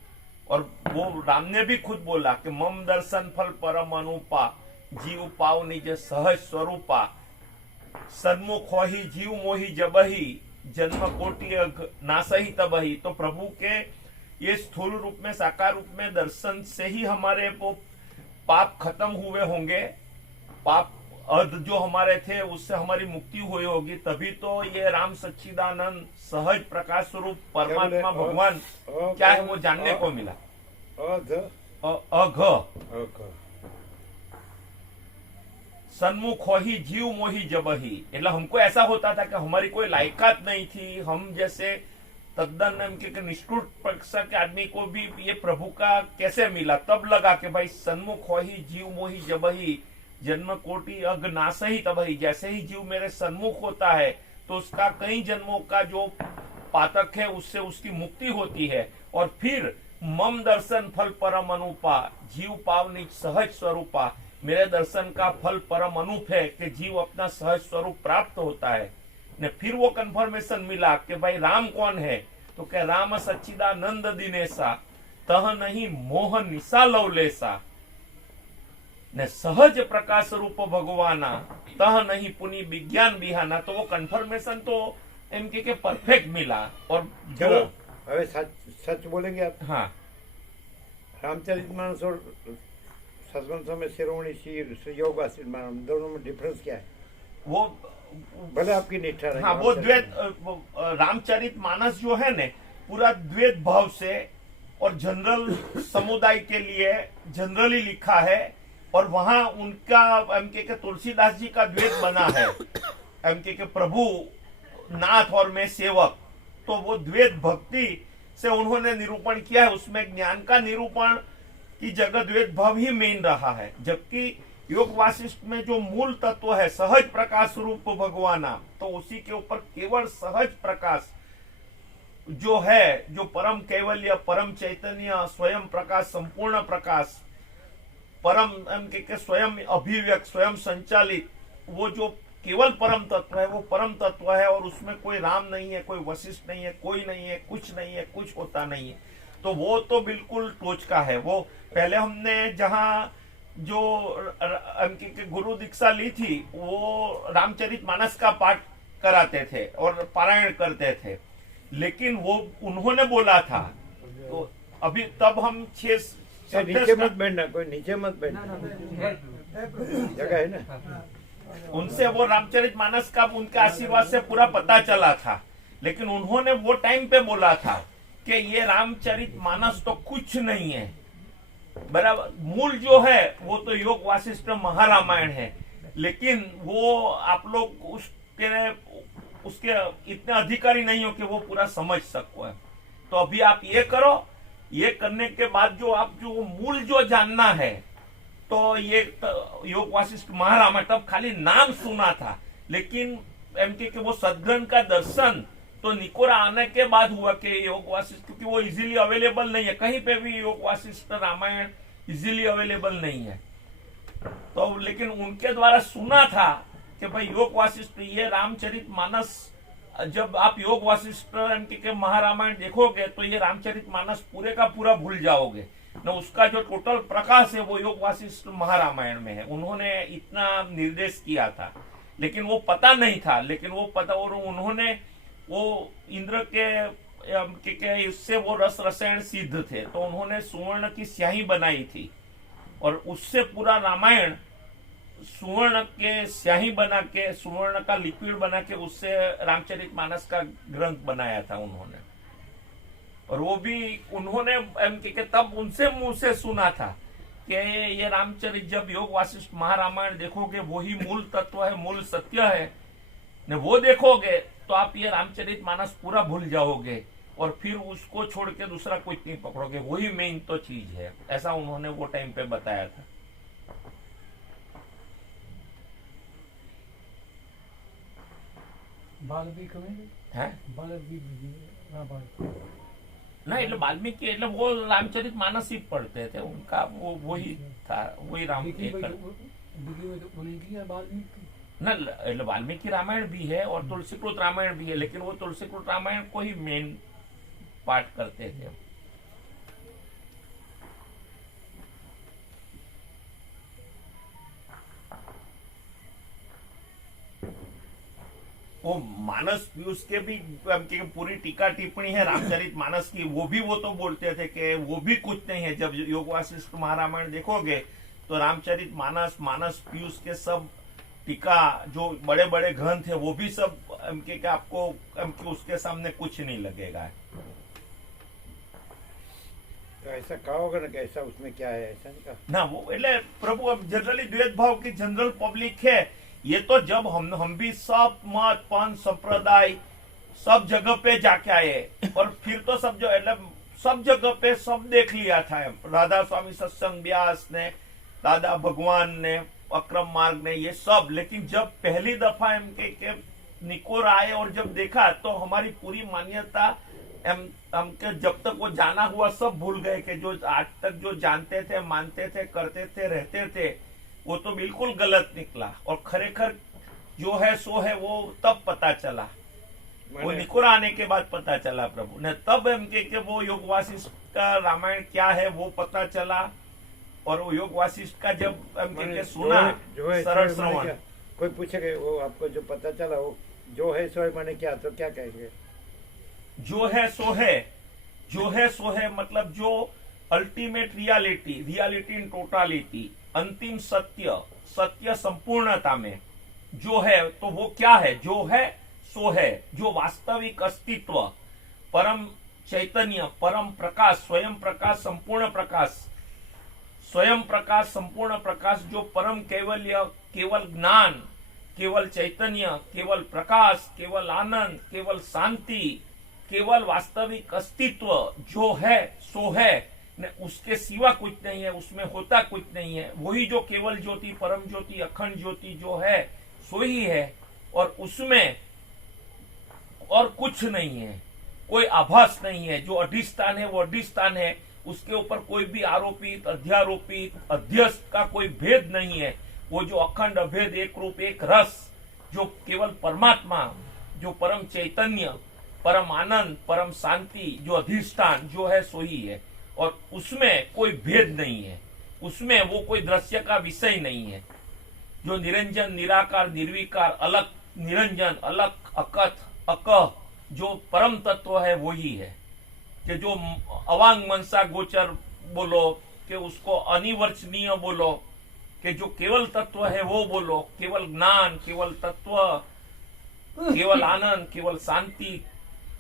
और वो राम ने भी खुद बोला कि मम दर्शन फल परम अनुपा, जीव पाव निज सहज स्वरूपा, सन्मुख ही जीव मोही जबही, जन्म कोटि नासही तबही। तो प्रभु के ये स्थूल रूप में, साकार रूप में दर्शन से ही हमारे वो पाप खत्म हुए होंगे, पाप जो हमारे थे उससे हमारी मुक्ति हुई होगी, तभी तो ये राम सच्चिदानंद सहज प्रकाश स्वरूप परमात्मा भगवान क्या है वो जानने को मिला। सन्मुख हो ही जीव मोही जबही। એટલે हमको ऐसा होता था कि हमारी कोई लायकात नहीं थी, हम जैसे तद्दन के निष्ठुर पक्ष के आदमी को भी ये प्रभु का कैसे मिला। तब लगा कि भाई सन्मुख हो ही जीव मोही जबही, जन्म कोटि अग नासही तबही। जैसे ही जीव मेरे सन्मुख होता है तो उसका कई जन्मों का जो पातक है उससे उसकी मुक्ति होती है। और फिर मम दर्शन फल परम अनुपा, जीव पावनी सहज स्वरूपा। मेरे दर्शन का फल परम अनूप है कि जीव अपना सहज स्वरूप प्राप्त होता है। ने फिर वो कंफर्मेशन मिला कि भाई राम कौन है, तो क्या राम सच्चिदानंद दिनेसा, तह नहीं मोह निशा लवलेसा, ने सहज प्रकाश रूप भगवाना, तह नहीं पुनि विज्ञान बिहाना। तो वो कंफर्मेशन तो इनके के परफेक्ट मिला। और चलो अबे सच बोलेंगे आप। हाँ, रामचरितमानस और सतगुण में शिरोमणि शीर योग वासिष्ठ दोनों में डिफरेंस क्या है? वो भले आपकी निष्ठा रहे। हाँ, वो द्वैत रामचरित मानस जो है ने पूरा द्वैत भाव से और जनरल समुदाय के लिए जनरली लिखा है, और वहां उनका एमके के तुलसीदास जी का द्वैत बना है, एमके के प्रभु नाथ और मैं सेवक। तो वो द्वैत भक्ति से उन्होंने निरूपण किया है, उसमें ज्ञान का निरूपण की जगह द्वैत भाव ही मेन रहा है। जबकि योग वासिष्ठ में जो मूल तत्व है सहज प्रकाश रूप भगवान, तो उसी के ऊपर केवल सहज प्रकाश जो है, जो परम कैवल्य, परम चैतन्य, स्वयं प्रकाश, संपूर्ण प्रकाश, परम के स्वयं अभिव्यक्त, स्वयं संचालित, वो जो केवल परम तत्व है वो परम तत्व है, और उसमें कोई राम नहीं है, कोई वशिष्ठ नहीं है, कोई नहीं है, कुछ नहीं है, कुछ होता नहीं है। तो वो तो बिल्कुल टोच का है। वो पहले हमने जहाँ जो के गुरु दीक्षा ली थी वो रामचरित मानस का पाठ कराते थे और पारायण करते थे, लेकिन वो उन्होंने बोला था। तो अभी तब हम 6 नीचे मत बैठना, कोई नीचे मत बैठना, जगह है ना। उनसे वो रामचरित मानस का उनके आशीर्वाद से पूरा पता चला था, लेकिन उन्होंने वो टाइम पे बोला था कि ये रामचरित मानस तो कुछ नहीं है, बराबर। मूल जो है वो तो योग वासिष्ठ महारामायण है, लेकिन वो आप लोग उसके इतने अधिकारी नहीं हो कि वो पूरा समझ सको है। तो अभी आप ये करो, ये करने के बाद जो आप जो मूल जो जानना है, तो ये योग वासिष्ठ महारामायण तब खाली नाम सुना था, लेकिन एमके के वो सदग्रंथ का दर्शन तो निकोरा आने के बाद हुआ कि योग वासिष्ठ, क्योंकि वो इजीली अवेलेबल नहीं है, कहीं पे भी योग वासिष्ठ रामायण इजीली अवेलेबल नहीं है। तो लेकिन उनके द्वारा सुना था कि भाई योग वासिष्ठ ये रामचरित मानस, जब आप योग वासिष्ठ एमके के महारामायण देखोगे तो ये रामचरित मानस पूरे का पूरा भूल जाओगे न। उसका जो टोटल प्रकाश है वो योग वासिष्ठ महारामायण में है। उन्होंने इतना निर्देश किया था, लेकिन वो पता नहीं था, लेकिन वो पता, और उन्होंने वो इंद्र के इससे वो रस रसायन सिद्ध थे, तो उन्होंने सुवर्ण की स्याही बनाई थी, और उससे पूरा रामायण सुवर्ण के स्याही बना के, सुवर्ण का लिक्विड बना के उससे रामचरित मानस का ग्रंथ बनाया था उन्होंने। और वो भी उन्होंने तब उनसे मुंह से सुना था कि ये रामचरित, जब योग वासिष्ठ महारामायण देखोगे वही मूल तत्व है, मूल सत्य है ने, वो देखोगे तो आप ये रामचरित मानस पूरा भूल जाओगे, और फिर उसको छोड़ के दूसरा कुछ नहीं पकड़ोगे, वही मेन तो चीज है। ऐसा उन्होंने वो टाइम पे बताया था। ना એટલે वाल्मीकि એટલે वो रामचरित मानस ही पढ़ते थे, उनका वो वही था, वही राम ना। એટલે वाल्मीकि रामायण भी है और तुलसीकृत रामायण भी है, लेकिन वो तुलसीकृत रामायण को ही मेन पाठ करते थे। वो मानस पीयूष के भी पूरी टीका टिप्पणी है रामचरित मानस की, वो तो बोलते थे कि वो भी कुछ नहीं है। जब योग वासिष्ठ महारामायण देखोगे तो रामचरित मानस, मानस पीयूष के सब टीका जो बड़े बड़े ग्रंथ है वो भी सब आपको उसके सामने कुछ नहीं लगेगा। तो ऐसा कहोगे ना कि ऐसा उसमें क्या है, ऐसा नहीं कहा ना। वो એટલે प्रभु अब जनरली द्वैत भाव की जनरल पब्लिक है, ये तो जब हम भी सब मत पंथ संप्रदाय सब जगह पे जाके आए, और फिर तो सब जो सब जगह पे सब देख लिया था। राधा स्वामी सत्संग व्यास ने, दादा भगवान ने, अक्रम मार्ग ने, ये सब। लेकिन जब पहली दफा के निकोर आए और जब देखा तो हमारी पूरी मान्यता हमके जब तक वो जाना हुआ सब भूल गए कि जो आज तक जो जानते थे, मानते थे, करते थे, रहते थे, वो तो बिल्कुल गलत निकला। और खरेखर जो है सो है वो तब पता चला, वो निकोर आने के बाद पता चला प्रभु ने। तब के वो योग वासिष्ठ का रामायण क्या है वो पता चला, और वो योग वासिष्ठ का जब के सुना सरल श्रवण। कोई पूछे वो आपको जो पता चला वो जो है सो है माने क्या, तो क्या कहेंगे? जो है सो है, जो है सो है मतलब जो अल्टीमेट रियलिटी इन टोटालिटी, अंतिम सत्य, सत्य संपूर्णता में जो है, तो वो क्या है? जो है सो है, जो वास्तविक अस्तित्व, परम चैतन्य, परम प्रकाश, स्वयं प्रकाश, संपूर्ण प्रकाश, स्वयं प्रकाश, संपूर्ण प्रकाश, जो परम कैवल्य, केवल ज्ञान, केवल चैतन्य, केवल प्रकाश, केवल आनंद, केवल शांति, केवल वास्तविक अस्तित्व जो है सो है, ने उसके सिवा कुछ नहीं है, उसमें होता कुछ नहीं है। वही जो केवल ज्योति, परम ज्योति, अखंड ज्योति जो है सो ही है, और उसमें और कुछ नहीं है, कोई आभास नहीं है। जो अधिष्ठान है वो अधिष्ठान है, उसके ऊपर कोई भी आरोपित, अध्यारोपित, अध्यस्त का कोई भेद नहीं है। वो जो अखंड अभेद, एक रूप, एक रस, जो केवल परमात्मा, जो परम चैतन्य, परम आनंद, परम शांति, जो अधिष्ठान जो है सो ही है, और उसमें कोई भेद नहीं है, उसमें वो कोई दृश्य का विषय नहीं है। जो निरंजन, निराकार, निर्विकार, अलग निरंजन, अलग अकथ, अकह, जो परम तत्व है वो ही है। कि जो अवांग मनसा गोचर बोलो, कि उसको अनिवर्चनीय बोलो, कि जो केवल तत्व है वो बोलो, केवल ज्ञान, केवल तत्व, केवल आनंद, केवल शांति,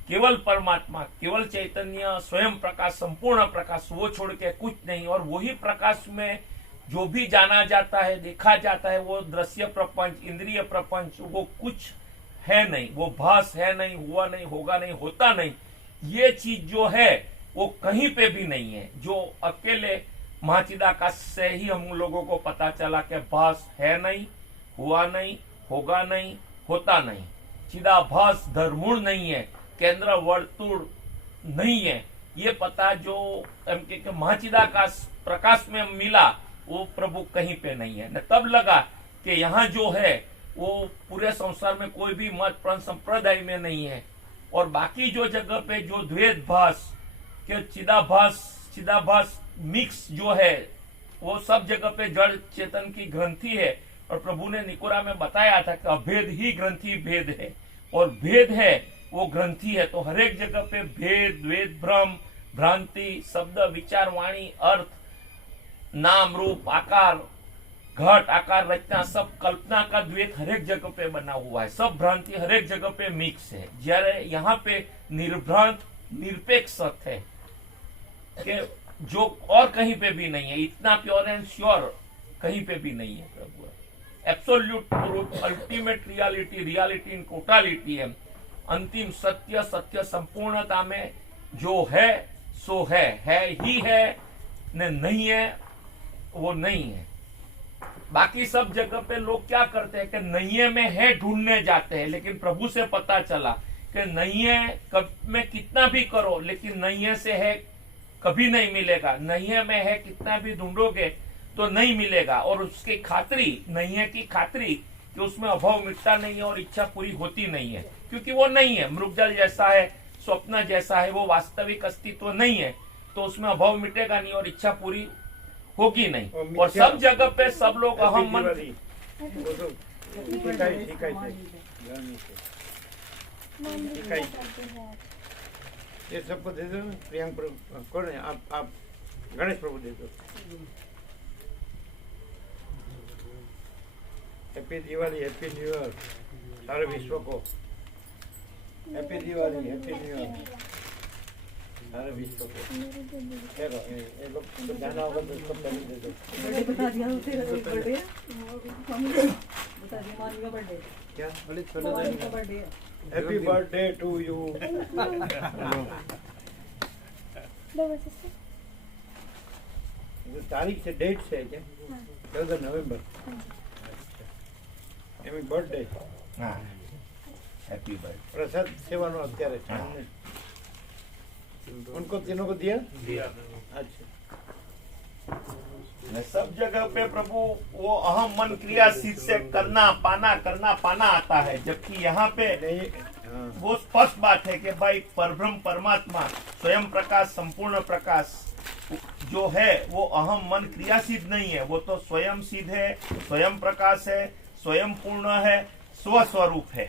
केवल परमात्मा, केवल चैतन्य, स्वयं प्रकाश, संपूर्ण प्रकाश, वो छोड़ के कुछ नहीं। और वही प्रकाश में जो भी जाना जाता है, देखा जाता है, वो दृश्य प्रपंच, इंद्रिय प्रपंच, वो कुछ है नहीं, वो भास है नहीं, हुआ नहीं, होगा नहीं, होता नहीं। ये चीज जो है वो कहीं पे भी नहीं है। जो अकेले महाचिदाकाश से ही हम लोगों को पता चला कि भास है नहीं, हुआ नहीं, होगा नहीं, होता नहीं। चिदाभास धर्मूल नहीं है, केंद्र वर्तुल नहीं है। ये पता जो के महाचिदाकाश प्रकाश में मिला वो प्रभु कहीं पे नहीं है। न तब लगा कि यहाँ जो है वो पूरे संसार में कोई भी मत पंथ संप्रदाय में नहीं है, और बाकी जो जगह पे जो द्वैत भास के चिदाभास मिक्स जो है वो सब जगह पे जड़ चेतन की ग्रंथि है। और प्रभु ने निकोरा में बताया था कि अभेद ही ग्रंथि भेद है, और भेद है वो ग्रंथि है। तो हर एक जगह पे भेद, द्वैत, भ्रम, भ्रांति, शब्द, विचार, वाणी, अर्थ, नाम, रूप, आकार, घट, आकार, रचना, सब कल्पना का द्वैत हर एक जगह पे बना हुआ है। सब भ्रांति हर एक जगह पे मिक्स है। जયારે यहाँ पे निर्भ्रांत निरपेक्ष सत्य है कि जो और कहीं पे भी नहीं है, इतना प्योर एंड श्योर कहीं पे भी नहीं है। प्रभु absolute truth, ultimate reality, reality in totality है। अंतिम सत्य, सत्य संपूर्णता में जो है सो है ही है, ने नहीं है वो नहीं है। बाकी सब जगह पे लोग क्या करते हैं कि नहीं है में है ढूंढने जाते हैं, लेकिन प्रभु से पता चला कि नहीं है में कितना भी करो, लेकिन नहीं है से है कभी नहीं मिलेगा। नहीं है में है कितना भी ढूंढोगे तो नहीं मिलेगा। और उसकी खातरी, नहीं है की खातरी कि उसमें अभाव मिटता नहीं है और इच्छा पूरी होती नहीं है, क्योंकि वो नहीं है। मृगजल जैसा है, स्वप्न जैसा है, वो वास्तविक अस्तित्व नहीं है, तो उसमें अभाव मिटेगा नहीं और इच्छा पूरी होगी नहीं। और सब जगह पे सब लोग अहम मन ये सबको दे दो। प्रियंक प्रभु कौन है? आप गणेश प्रभु दे दो। Happy Diwali, happy new year सारे विश्व को। Happy Diwali, happy new year सारे विश्व को। चलो ये लोग तो जाना होगा तो इसको पहले दे दो। बता दिया बर्थडे बता दिया मानी का बर्थडे क्या? बड़े छोटे का birthday. Happy birthday to you. तारीख से डेट से है क्या? 14 नवंबर। એમી બર્થડે હા हैप्पी बर्थडे। प्रसाद सेवा नो અત્યારે उनको तीनों को दिया। अच्छा, सब जगह पे प्रभु वो अहम मन क्रिया सिद्ध से करना पाना आता है, जबकि यहाँ पे वो स्पष्ट बात है कि भाई परब्रह्म परमात्मा स्वयं प्रकाश, संपूर्ण प्रकाश जो है वो अहम मन क्रिया सिद्ध नहीं है। वो तो स्वयं सिद्ध है, स्वयं प्रकाश है, स्वयं पूर्ण है, स्वस्वरूप है।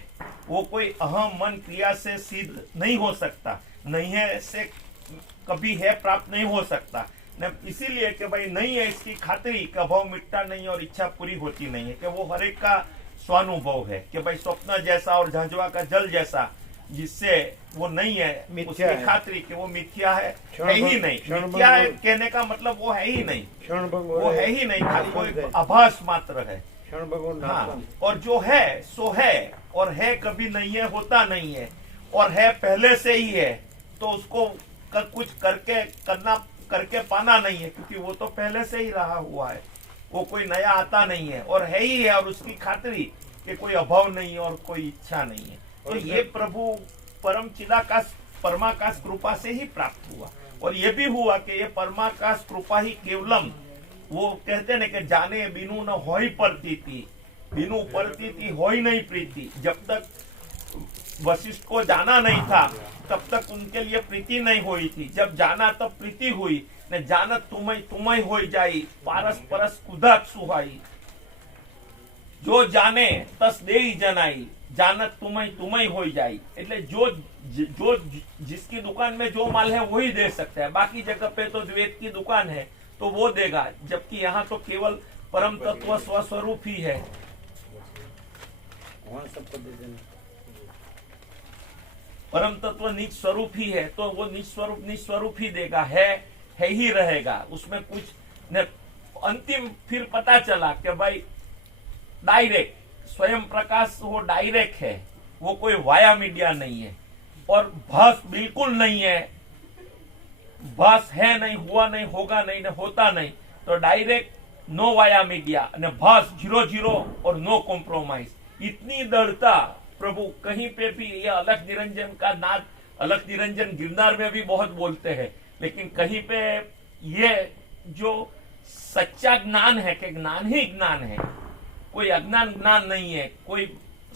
वो कोई अहम मन क्रिया से सिद्ध नहीं हो सकता, नहीं है से कभी है प्राप्त नहीं हो सकता। ने इसीलिए कि भाई नहीं है इसकी खातरी कि अभाव मिटता नहीं और इच्छा पूरी होती नहीं है, कि वो हर एक का स्वानुभव है कि भाई स्वप्न जैसा और झांझवा का जल जैसा जिससे वो नहीं है, मिथ्या उसकी है। खातरी कि वो मिथ्या है क्षण ही भंग- नहीं। क्षण मिथ्या है भंग- कहने का मतलब वो है ही नहीं, क्षण भंग वो है ही नहीं, खाली वो एक आभास मात्र है। क्षण भंग हाँ, और जो है सो है, और है कभी नहीं है, होता नहीं है, और है पहले से ही है, तो उसको कुछ करके पाना नहीं है, क्योंकि वो तो पहले से ही रहा हुआ है, वो कोई नया आता नहीं है, और है ही है, और उसकी खातरी कि कोई अभाव नहीं है और कोई इच्छा नहीं है। तो ये प्रभु परम चिदाकाश परमाकाश कृपा से ही प्राप्त हुआ, और ये भी हुआ कि ये परमाकाश कृपा ही केवलम, वो कहते हैं कि जाने बिनु न होई परती, बिनु परती होई नहीं प्रीति। जब तक वशिष्ठ को जाना नहीं था तब तक उनके लिए प्रीति नहीं हुई थी, जब जाना तब प्रीति हुई। ने जानत तुम्हें होई जाई, पारस परस कुदात सुहाई। जो जाने तस देई जनाई, जानत तुम्हें होई जाई। એટલે जो जिसकी दुकान में जो माल है वही दे सकता है, बाकी जगह पे तो द्वैत की दुकान है तो वो देगा, जबकि यहाँ तो केवल परम तत्व स्वस्वरूप ही है। वहाँ सबको दे देना। परम तत्व निज स्वरूप ही है, तो वो निज स्वरूप ही देगा, है ही रहेगा, उसमें कुछ न। अंतिम फिर पता चला कि भाई डायरेक्ट स्वयं प्रकाश वो डायरेक्ट है, वो कोई वाया मीडिया नहीं है, और भास बिल्कुल नहीं है, भास है नहीं, हुआ नहीं, होगा नहीं, न होता नहीं, तो डायरेक्ट नो वाया मीडिया, અને भास 0 और नो कॉम्प्रोमाइज। इतनी दृढ़ता प्रभु कहीं पे भी, ये अलख निरंजन का नाद, अलख निरंजन गिरनार में भी बहुत बोलते हैं, लेकिन कहीं पे ये जो सच्चा ज्ञान है कि ज्ञान ही ज्ञान है, कोई अज्ञान ज्ञान नहीं है, कोई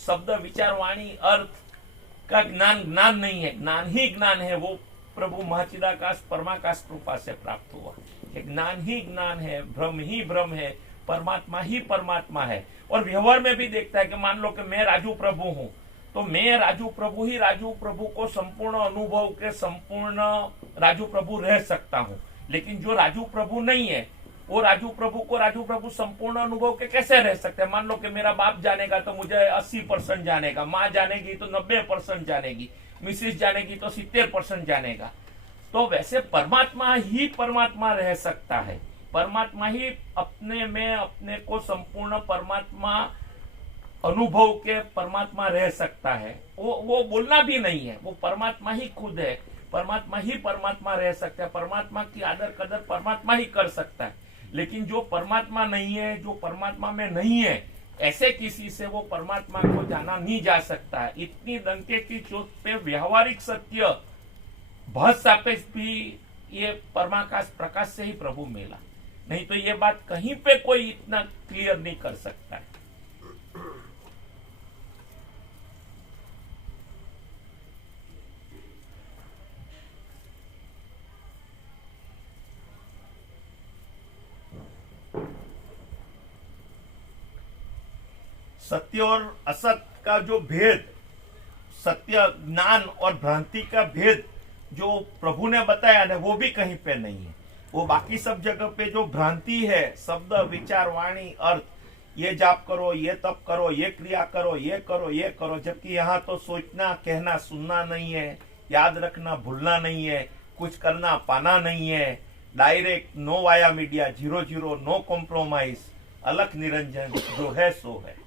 शब्द विचार वाणी अर्थ का ज्ञान नहीं है, ज्ञान ही ज्ञान है, वो प्रभु महचिदाकाश परमाकाश कृपा से प्राप्त हुआ। ज्ञान ही ज्ञान है, भ्रम ही भ्रम है, परमात्मा ही परमात्मा है। और व्यवहार में भी देखता है कि मान लो कि मैं राजू प्रभु हूं, तो मैं राजू प्रभु ही राजू प्रभु को संपूर्ण अनुभव के संपूर्ण राजू प्रभु रह सकता हूं, लेकिन जो राजू प्रभु नहीं है वो राजू प्रभु संपूर्ण अनुभव के कैसे रह सकते हैं। मान लो कि मेरा बाप जानेगा तो मुझे 80% जानेगा, माँ जानेगी तो 90% जानेगी, मिसिस जानेगी तो 70% जानेगा। तो वैसे परमात्मा ही परमात्मा रह सकता है, परमात्मा ही अपने में अपने को संपूर्ण परमात्मा अनुभव के परमात्मा रह सकता है। वो बोलना भी नहीं है, वो परमात्मा ही खुद है, परमात्मा ही परमात्मा रह सकता है, परमात्मा की आदर कदर परमात्मा ही कर सकता है। लेकिन जो परमात्मा नहीं है, जो परमात्मा में नहीं है, ऐसे किसी से वो परमात्मा को जाना नहीं जा सकता है। इतनी डंके की चोट पे व्यावहारिक सत्य भास सापेक्ष भी ये परमाकाश प्रकाश से ही प्रभु मिला, नहीं तो ये बात कहीं पे कोई इतना क्लियर नहीं कर सकता है। सत्य और असत का जो भेद, सत्य ज्ञान और भ्रांति का भेद जो प्रभु ने बताया ना, वो भी कहीं पे नहीं है। वो बाकी सब जगह पे जो भ्रांति है, शब्द विचार वाणी अर्थ, ये जाप करो, ये तप करो, ये क्रिया करो, ये करो, ये करो, जबकि यहाँ तो सोचना कहना सुनना नहीं है, याद रखना भूलना नहीं है, कुछ करना पाना नहीं है, direct no via media, 0 no compromise, Alakh Niranjan जो है सो है।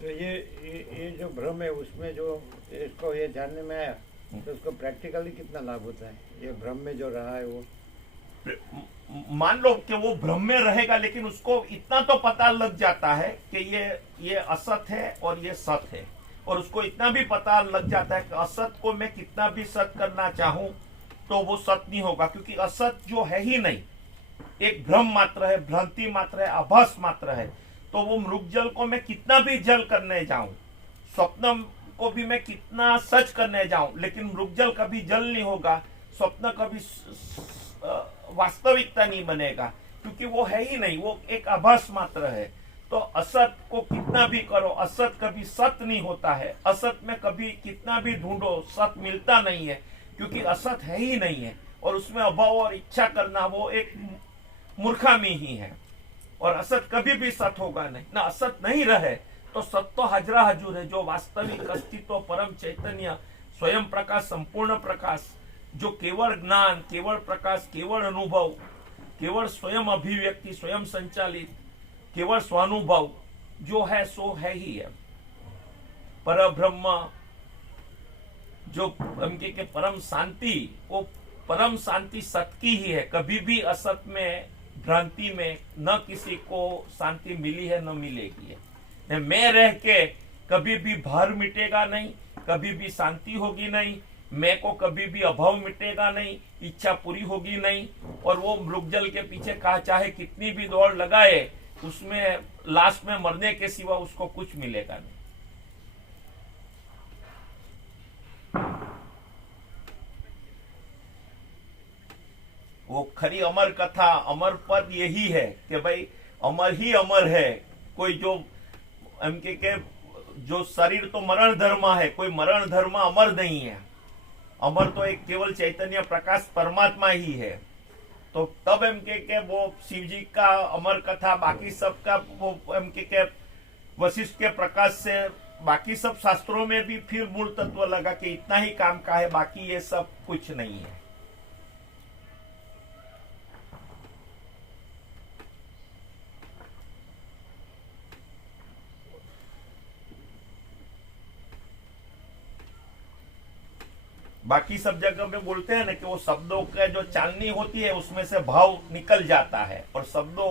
तो ये जो भ्रम है उसमें जो इसको ये जानने में आया तो उसको प्रैक्टिकली कितना लाभ होता है, ये भ्रम में जो रहा है वो। मान लो कि वो भ्रम में रहेगा, लेकिन उसको इतना तो पता लग जाता है कि ये असत है और ये सत है, और उसको इतना भी पता लग जाता है कि असत को मैं कितना भी सत करना चाहूं तो वो सत नहीं होगा, क्योंकि असत जो है ही नहीं, एक भ्रम मात्र है, भ्रांति मात्र है, आभास मात्र है। तो वो मृग जल को मैं कितना भी जल करने जाऊं, स्वप्न को भी मैं कितना सच करने जाऊं, लेकिन मृग जल कभी जल नहीं होगा, स्वप्न कभी वास्तविकता नहीं बनेगा, क्योंकि वो है ही नहीं, वो एक आभास मात्र है। तो असत को कितना भी करो, असत कभी सत नहीं होता है, असत में कभी कितना भी ढूंढो सत मिलता नहीं है। क्योंकि असत है ही नहीं है, और उसमें अभाव और इच्छा करना वो एक मूर्खामी ही है। और असत कभी भी सत होगा नहीं, ना असत नहीं रहे तो सत तो हाजरा हजूर है, जो वास्तविक अस्तित्व परम चैतन्य स्वयं प्रकाश संपूर्ण प्रकाश, जो केवल ज्ञान, केवल प्रकाश, केवल अनुभव, केवल स्वयं अभिव्यक्ति, स्वयं संचालित, केवल स्वानुभव जो है सो है ही है। पर ब्रह्म जो उनके के परम शांति, वो परम शांति सत की ही है। कभी भी असत में, भ्रांति में न किसी को शांति मिली है न मिलेगी है। मैं रह के कभी भी भार मिटेगा नहीं, कभी भी शांति होगी नहीं, मैं को कभी भी अभाव मिटेगा नहीं, इच्छा पूरी होगी नहीं। और वो मृगजल के पीछे कहा चाहे कितनी भी दौड़ लगाए, उसमें लास्ट में मरने के सिवा उसको कुछ मिलेगा नहीं। वो खरी अमर कथा, अमर पद यही है कि भाई अमर ही अमर है। कोई जो एम के जो शरीर तो मरण धर्म है, कोई मरण धर्म अमर नहीं है। अमर तो एक केवल चैतन्य प्रकाश परमात्मा ही है। तो तब एम के वो शिव जी का अमर कथा, बाकी सब का वो एम के वशिष्ठ के प्रकाश से बाकी सब शास्त्रों में भी फिर मूल तत्व लगा कि इतना ही काम का है, बाकी ये सब कुछ नहीं है। बाकी सब जगह में बोलते हैं ना कि वो शब्दों का जो चालनी होती है उसमें से भाव निकल जाता है और शब्दों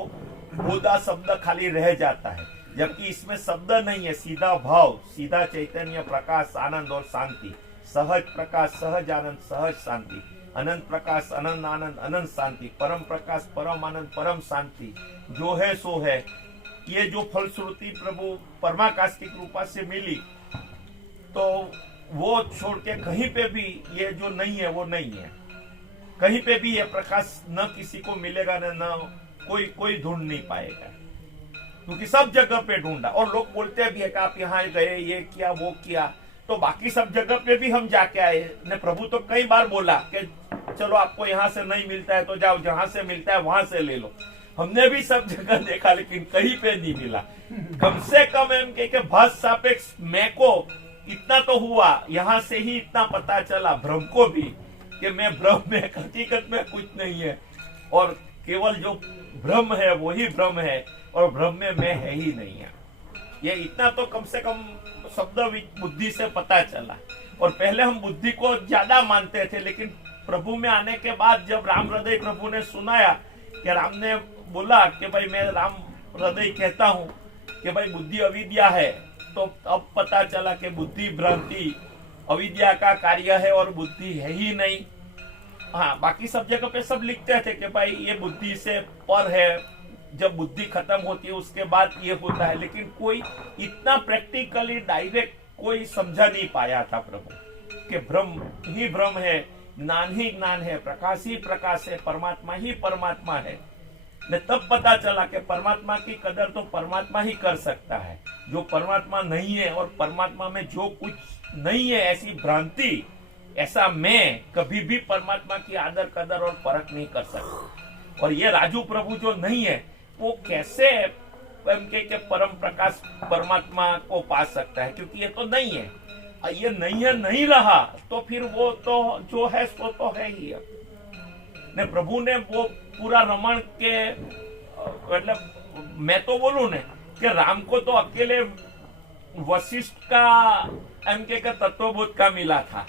भूदा शब्द खाली रह जाता है, जबकि इसमें शब्द नहीं है, सीधा भाव, सीधा चैतन्य प्रकाश, आनंद और शांति, सहज प्रकाश, सहज आनंद, सहज शांति, अनंत प्रकाश, अनंत आनंद, अनंत शांति, परम प्रकाश, परम आनंद, परम शांति, जो है सो है। ये जो फलश्रुति प्रभु परमाकाश की कृपा से मिली, तो वो छोड़ के कहीं पे भी ये जो नहीं है वो नहीं है। कहीं पे भी ये प्रकाश न किसी को मिलेगा, न कोई ढूंढ नहीं पाएगा, क्योंकि सब जगह पे ढूंढा। और लोग बोलते भी है कि आप यहाँ गए, ये किया, वो किया, तो बाकी सब जगह पे भी हम जाके आए ने। प्रभु तो कई बार बोला कि चलो आपको यहाँ से नहीं मिलता है तो जाओ, जहां से मिलता है वहां से ले लो। हमने भी सब जगह देखा, लेकिन कहीं पे नहीं मिला। कम से कम एम के भास सापेक्ष मैं को इतना तो हुआ, यहाँ से ही इतना पता चला भ्रम को भी कि मैं भ्रम में, हकीकत में कुछ नहीं है, और केवल जो भ्रम है वही भ्रम है, और भ्रम में मैं है ही नहीं है। ये इतना तो कम से कम शब्द बुद्धि से पता चला। और पहले हम बुद्धि को ज्यादा मानते थे, लेकिन प्रभु में आने के बाद जब राम हृदय प्रभु ने सुनाया कि राम ने बोला कि भाई मैं राम हृदय कहता हूँ कि भाई बुद्धि अविद्या है, तो अब पता चला कि बुद्धि भ्रांति अविद्या का कार्य है और बुद्धि है ही नहीं। हाँ, बाकी सब जगह पे सब लिखते थे कि भाई ये बुद्धि से पर है, जब बुद्धि खत्म होती है उसके बाद ये होता है, लेकिन कोई इतना प्रैक्टिकली डायरेक्ट कोई समझा नहीं पाया था प्रभु कि भ्रम ही भ्रम है, ज्ञान ही ज्ञान है, प्रकाश ही प्रकाश है, परमात्मा ही परमात्मा है। ने तब पता चला कि परमात्मा की कदर तो परमात्मा ही कर सकता है। जो परमात्मा नहीं है और परमात्मा में जो कुछ नहीं है, ऐसी भ्रांति, ऐसा मैं कभी भी परमात्मा की आदर कदर और परख नहीं कर सकता। और ये राजू प्रभु जो नहीं है, वो कैसे के परम प्रकाश परमात्मा को पा सकता है, क्योंकि ये तो नहीं है। ये नहीं है, नहीं रहा तो फिर वो तो जो है सो तो है ही है। ने प्रभु ने वो पूरा रमण के, मतलब मैं तो बोलूं ने कि राम को तो अकेले वशिष्ठ का एम के तत्वबोध का मिला था,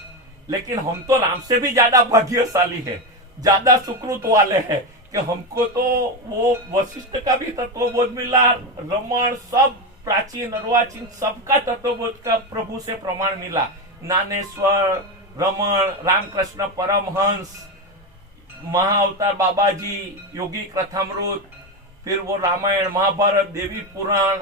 लेकिन हम तो राम से भी ज्यादा भाग्यशाली है, ज्यादा सुकृत वाले हैं कि हमको तो वो वशिष्ठ का भी तत्वबोध मिला, रमण सब प्राचीन अर्वाचीन सबका तत्वबोध का प्रभु से प्रमाण मिला। ज्ञानेश्वर, रमण, रामकृष्ण परमहंस, महाअवतार बाबा जी, योगी कथामृत, फिर वो रामायण, महाभारत, देवी पुराण,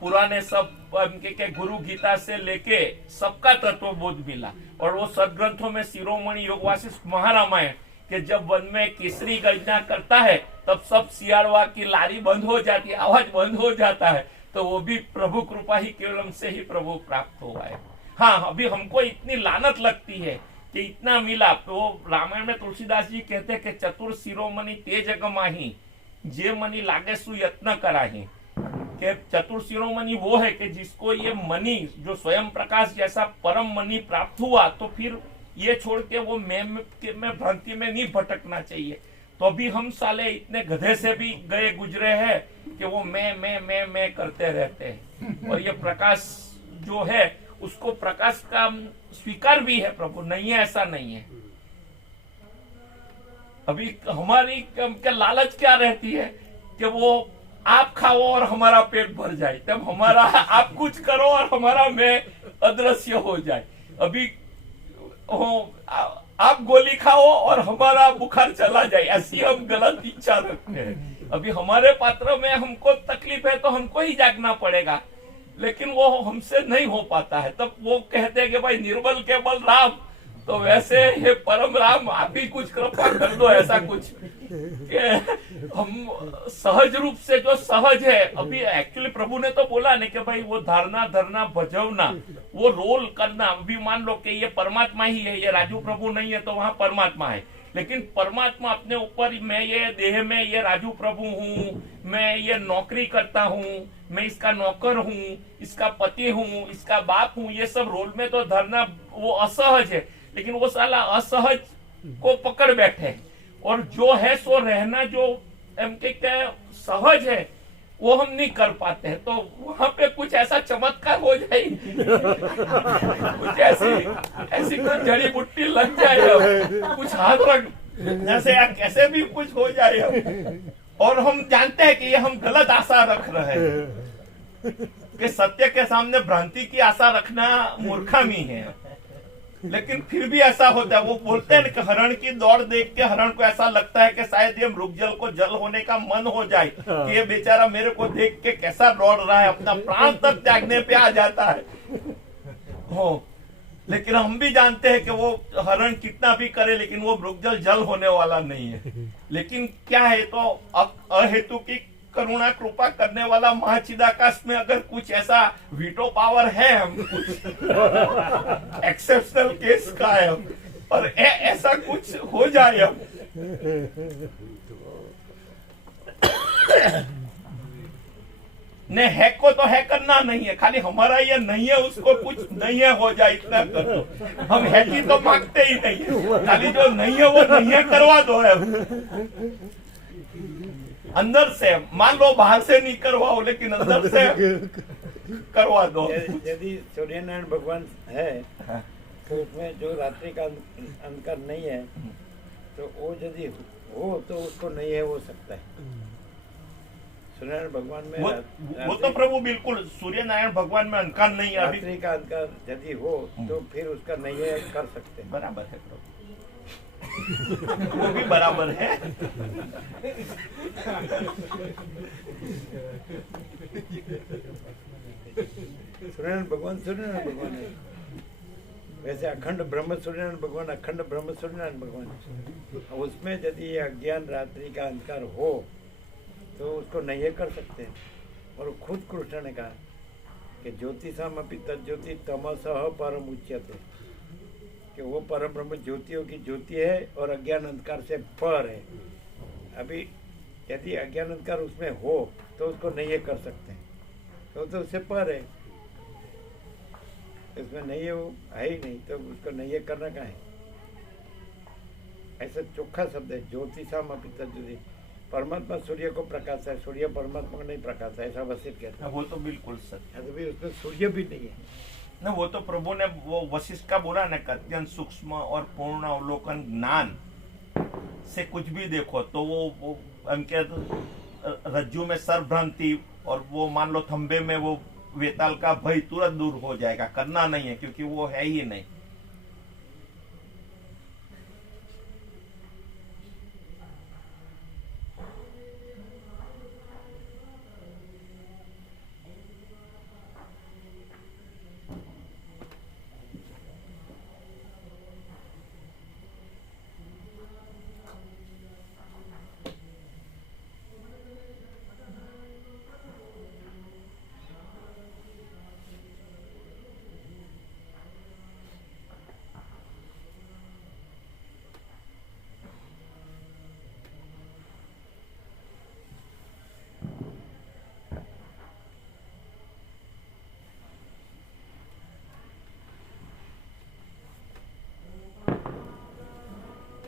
पुराने सब के गुरु गीता से लेके सबका तत्वबोध मिला। और वो सदग्रंथों में शिरोमणि योग वासिष्ठ महारामायण के जब वन में केसरी गर्जना करता है तब सब सियाड़वा की लारी बंद हो जाती है, आवाज बंद हो जाता है, तो वो भी प्रभु कृपा ही केवल से ही प्रभु प्राप्त हुआ है। हाँ, अभी हमको इतनी लानत लगती है कि इतना मिला। तो रामायण में तुलसीदास जी कहते हैं कि चतुर शिरोमणि ते जग माही, जे मनी लागे सु यत्न कराही। कि चतुर शिरोमणि वो है कि जिसको ये मनी जो स्वयं प्रकाश जैसा परम मनी प्राप्त हुआ, तो फिर ये छोड़ के वो मैं भ्रांति में नहीं भटकना चाहिए। तो अभी हम साले इतने गधे से भी गए गुजरे हैं कि वो मैं करते रहते हैं। और ये प्रकाश जो है उसको प्रकाश का स्वीकार भी है प्रभु, नहीं है ऐसा नहीं है। अभी हमारी क्या लालच क्या रहती है कि वो आप खाओ और हमारा पेट भर जाए, तब हमारा आप कुछ करो और हमारा मैं अदृश्य हो जाए। अभी आप गोली खाओ और हमारा बुखार चला जाए, ऐसी हम गलत इच्छा रखते हैं। अभी हमारे पात्र में हमको तकलीफ है तो हमको ही जागना पड़ेगा, लेकिन वो हमसे नहीं हो पाता है। तब वो कहते हैं कि भाई निर्बल केवल राम, तो वैसे हे परम राम आप ही कुछ कृपा कर दो, ऐसा कुछ कि हम सहज रूप से जो सहज है। अभी एक्चुअली प्रभु ने तो बोला नहीं कि भाई वो धारणा धरना भजवना, वो रोल करना। अभी मान लो कि ये परमात्मा ही है, ये राजू प्रभु नहीं है तो वहां परमात्मा है, लेकिन परमात्मा अपने ऊपर मैं ये देह में ये राजू प्रभु हूँ, मैं ये नौकरी करता हूँ, मैं इसका नौकर हूँ, इसका पति हूँ, इसका बाप हूँ, ये सब रोल में तो धरना वो असहज है। लेकिन वो साला असहज को पकड़ बैठे, और जो है सो रहना जो सहज है वो हम नहीं कर पाते हैं। तो वहां पे कुछ ऐसा चमत्कार हो जाए, कुछ ऐसी कुछ जड़ी बूटी लग जाए, कुछ हाथ रख जैसे या कैसे भी कुछ हो जाए, और हम जानते हैं कि ये हम गलत आशा रख रहे हैं कि सत्य के सामने भ्रांति की आशा रखना मूर्खामी है। लेकिन फिर भी ऐसा होता है, वो बोलते हैं कि हरण की दौड़ देख के हरण को ऐसा लगता है कि शायद ये मृगजल को जल होने का मन हो जाए कि ये बेचारा मेरे को देख के कैसा दौड़ रहा है, अपना प्राण तक त्यागने पे आ जाता है। हो लेकिन हम भी जानते हैं कि वो हरण कितना भी करे लेकिन वो मृगजल जल होने वाला नहीं है। लेकिन क्या है, तो अहेतु की करुणा कृपा करने वाला महाचिदाकाश में अगर कुछ ऐसा वीटो पावर है, हम कुछ एक्सेप्शनल केस का है और ऐसा कुछ हो जाए हम ने है को तो है करना नहीं है, खाली हमारा ये नहीं है उसको कुछ नहीं है हो जाए इतना कर दो। हम है की तो मांगते ही नहीं है, खाली जो नहीं है वो नहीं है करवा दो है अंदर से। मान लो बाहर से नहीं करवाओ लेकिन अंदर से करवा दो। यदि सूर्यनारायण भगवान है तो उसमें जो रात्रि का अंधकार नहीं है, तो वो यदि हो तो उसको नहीं है हो सकता है। सूर्यनारायण भगवान में वो तो प्रभु बिल्कुल सूर्यनारायण भगवान में अंधकार नहीं है। रात्रि का अंधकार यदि हो तो फिर उसका नहीं है कर सकते हैं। बराबर है प्रभु, वो भी बराबर है। सूर्यनारायण भगवान है, वैसे अखंड ब्रह्म सूर्यनारायण भगवान, अखंड ब्रह्म सूर्यनारायण भगवान। उसमें यदि ये अज्ञान रात्रि का अंधकार हो तो उसको नहीं कर सकते हैं। और खुद कृष्ण ने कहा कि ज्योतिषम अपि तज्ज्योति तमसः परम उच्यते, कि वो परम ब्रह्म ज्योतियों की ज्योति है और अज्ञान अंधकार से पर है। अभी यदि अज्ञान अंधकार उसमें हो तो उसको नहीं कर सकते हैं, तो उससे पर है। इसमें नहीं है, वो है ही नहीं, तो उसको नहीं करना कहाँ है। ऐसा चोखा शब्द है, ज्योतिषाम अपि तज्ज्योति। परमात्मा सूर्य को प्रकाश है, सूर्य परमात्मा को नहीं प्रकाश है, ऐसा वशिष्ठ कहता है। वो तो बिल्कुल सत्य है। अभी उसमें सूर्य भी नहीं है ना, वो तो प्रभु ने वो वशिष्ठ का बोला ना, अत्यंत सूक्ष्म और पूर्ण अवलोकन ज्ञान से कुछ भी देखो तो वो उनके रज्जु में सर्वभ्रांति और वो मान लो थंबे में वो वेताल का भय तुरंत दूर हो जाएगा। करना नहीं है क्योंकि वो है ही नहीं।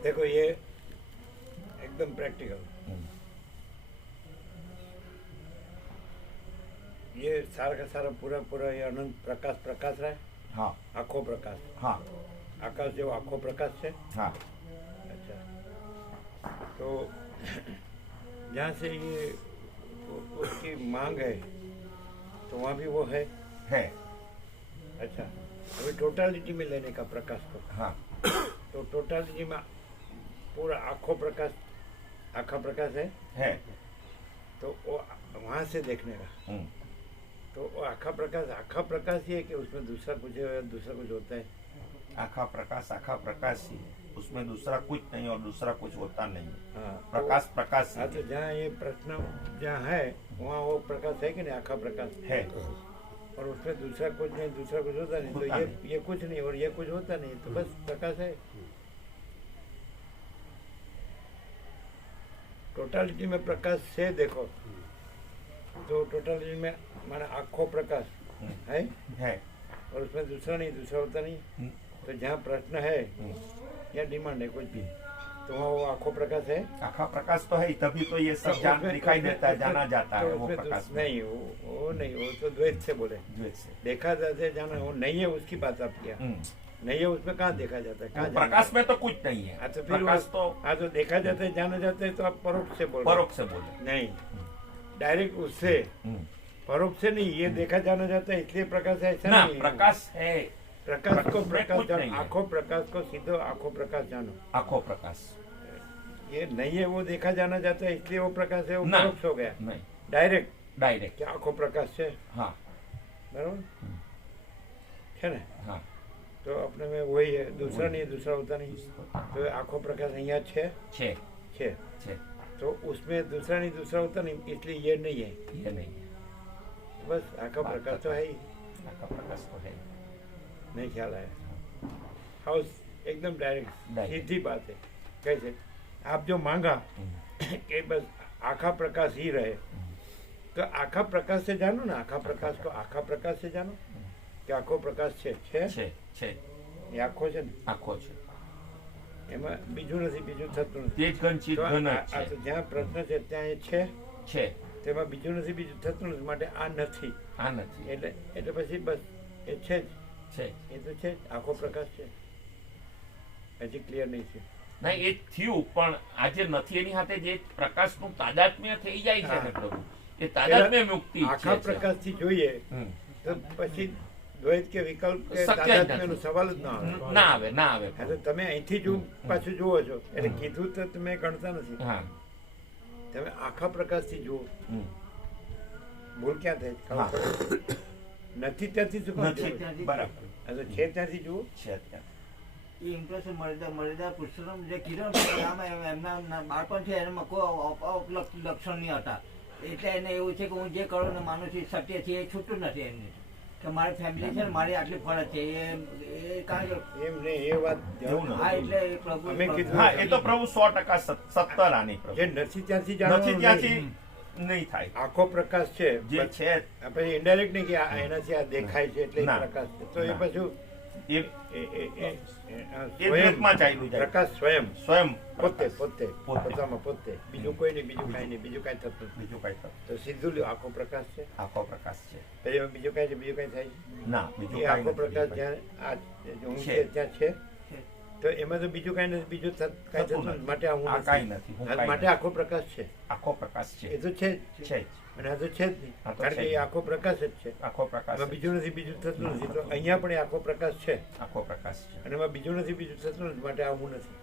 देखो ये एकदम प्रैक्टिकल, ये सारा का सारा पूरा पूरा ये अनंत प्रकाश प्रकाश रहे, हाँ आखो प्रकाश, हाँ आकाश जो आखो प्रकाश है। हाँ अच्छा, तो जहाँ से ये उसकी मांग है तो वहाँ भी वो है। अच्छा, अभी टोटालिटी में लेने का प्रकाश को, हाँ तो टोटालिटी में पूरा आखो प्रकाश, आखा प्रकाश है तो वो वहाँ से देखने का, तो वो आखा प्रकाश ही है कि उसमें दूसरा कुछ है, दूसरा कुछ होता है। आखा प्रकाश ही है, उसमें दूसरा कुछ नहीं और दूसरा कुछ होता नहीं। हाँ, प्रकाश हाँ, तो जहाँ ये प्रश्न जहाँ है वहाँ वो प्रकाश है कि नहीं, आखा प्रकाश है, और उसमें दूसरा कुछ नहीं, दूसरा कुछ होता नहीं, तो ये कुछ नहीं और ये कुछ होता नहीं, तो बस प्रकाश है। टोटालिटी में प्रकाश से देखो तो टोटालिटी में माना आखो प्रकाश है और उसमें दूसरा नहीं, दूसरा होता नहीं, तो जहाँ प्रश्न है या डिमांड है कुछ भी, तो वहाँ वो आखो प्रकाश है। आखा प्रकाश तो है, तभी तो ये सब जान दिखाई देता है, जाना जाता है। वो प्रकाश नहीं, वो नहीं, वो तो द्वैत से बोले, द्वैत से देखा जाता है, जाना वो नहीं है, उसकी बात आप किया नहीं है, उसमें कहाँ देखा जाता है, कहाँ प्रकाश में तो कुछ नहीं है। हाँ, तो फिर प्रकाश तो हाँ, तो देखा जाता है, जाना जाता है, तो आप परोक्ष से बोल, परोक्ष से बोले नहीं, डायरेक्ट उससे, परोक्ष से नहीं, ये देखा जाना जाता है इसलिए प्रकाश है, ऐसा नहीं। प्रकाश है, प्रकाश को प्रकाश कुछ नहीं जानो, है। आखो प्रकाश को सीधो आखो प्रकाश जानो, आखो प्रकाश ये नहीं है, वो देखा जाना जाता है इसलिए वो प्रकाश है, वो ना, परोक्ष हो गया, नहीं, डायरेक्ट क्या आखो प्रकाश છે। हाँ बराबर है ना। हाँ, तो अपने में वही है, दूसरा नहीं, दूसरा होता नहीं, तो आखो प्रकाश અહીંયા છે, तो उसमें दूसरा नहीं, दूसरा होता नहीं, इसलिए ये नहीं है, ये नहीं है, बस आखा प्रकाश तो है ही, आखा प्रकाश तो है, नहीं ख्याल आया। हाउस एकदम डायरेक्ट सीधी बात है। कैसे आप जो मांगा कि बस आखा प्रकाश ही रहे, तो आखा प्रकाश से जानो ना, आखा प्रकाश को आखा प्रकाश से जानो कि आखो प्रकाश છે, એ આખો છે ને, આખો છે, એમાં બીજું નથી, બીજું થતું નથી, તેજ ઘન ચિત ઘન જ આ છે, તો જ્યાં પ્રશ્ન છે ત્યાં એ છે, તેમાં બીજું નથી, બીજું થતું નથી, માટે આ નથી, એટલે પછી બસ એ છે જ, એ તો છે જ, આખો પ્રકાશ છે, હજી ક્લિયર નહીં છે। ના એ થયું, પણ આજે નથી એની સાથે જે પ્રકાશનું તાદાત્મ્ય થઈ જાય છે ને પ્રભુ, એ તાદાત્મ્ય મુક્તિ આખા પ્રકાશથી જોઈએ તો પછી દ્વૈત કે વિકલ્પ કે શક્ય જ તાદાત્મ્યનો નથી। સવાલ જ ના આવે, ના આવે હા, તો તમે અહીંથી જો પાછું જુઓ છો એટલે કીધું તો તમે ગણતા નથી, હા, તમે આખા પ્રકાશથી જુઓ, ભૂલ ક્યાં થાય ખબર પડે? નથી ત્યાંથી શું કામ નથી જુઓ? બરાબર, હા, તો છે ત્યાંથી જુઓ, છે ત્યાં એ ઇમ્પ્રેશન મર્યાદા પુરુષોત્તમ જે કિરણ એમના બાળપણથી એમાં કોઈ લક્ષણ નહીં હતા, એટલે એને એવું છે કે હું જે કરું ને માનું છું સત્ય છે, એ છૂટું નથી એમની, કે મારી ફેમિલી છે ને મારી આટલી ફરજ છે, એ કારણ કે એમ નહીં, એ વાત હા, એટલે પ્રભુ અમે કીધું, હા, એ તો પ્રભુ 100% સત્તર આની પ્રભુ, જે નથી ત્યાંથી નથી જાણવાનું ત્યાંથી નહીં. નહીં થાય, આખો પ્રકાશ છે, જે છે પછી ઇનડાયરેક્ટ નહીં કે એનાથી આ દેખાય છે એટલે ના. પ્રકાશ છે, તો એ ના. પાછું એ સ્વયં દ્વૈતમાં ચાલ્યું જાય, પ્રકાશ સ્વયં સ્વયં પોતે પોતે. પોતામાં પોતે, બીજું કોઈ નહીં, બીજું કાંઈ નહીં, બીજું કાંઈ થતું નથી. બીજું કઈ થતું, તો સીધું લ્યો, આખો પ્રકાશ છે, આખો પ્રકાશ છે, પછી એમાં બીજું કાંઈ છે, બીજું કાંઈ થાય છે? ના બીજું એ કાંઈ આખો નથી, પ્રકાશ બીજું જ્યાં આ હું છે. છે ત્યાં છે, તો એમાં તો બીજું કાંઈ નથી, બીજું કાંઈ થતું થતું નથી. નથી, માટે આ હું આ કાંઈ નથી, હું હા, કાંઈ માટે નથી. આખો પ્રકાશ છે, આખો પ્રકાશ છે, એ તો છે જ, છે જ, અને આ તો છે જ નહીં, આ તો કારણ છે કે જ. એ આખો પ્રકાશ જ છે, આખો પ્રકાશ એમાં છે, બીજું નથી, બીજું થતું નથી, તો અહીંયા પણ એ આખો પ્રકાશ છે, આખો પ્રકાશ છે, અને એમાં બીજું નથી, બીજું થતું નથી, માટે આવું નથી,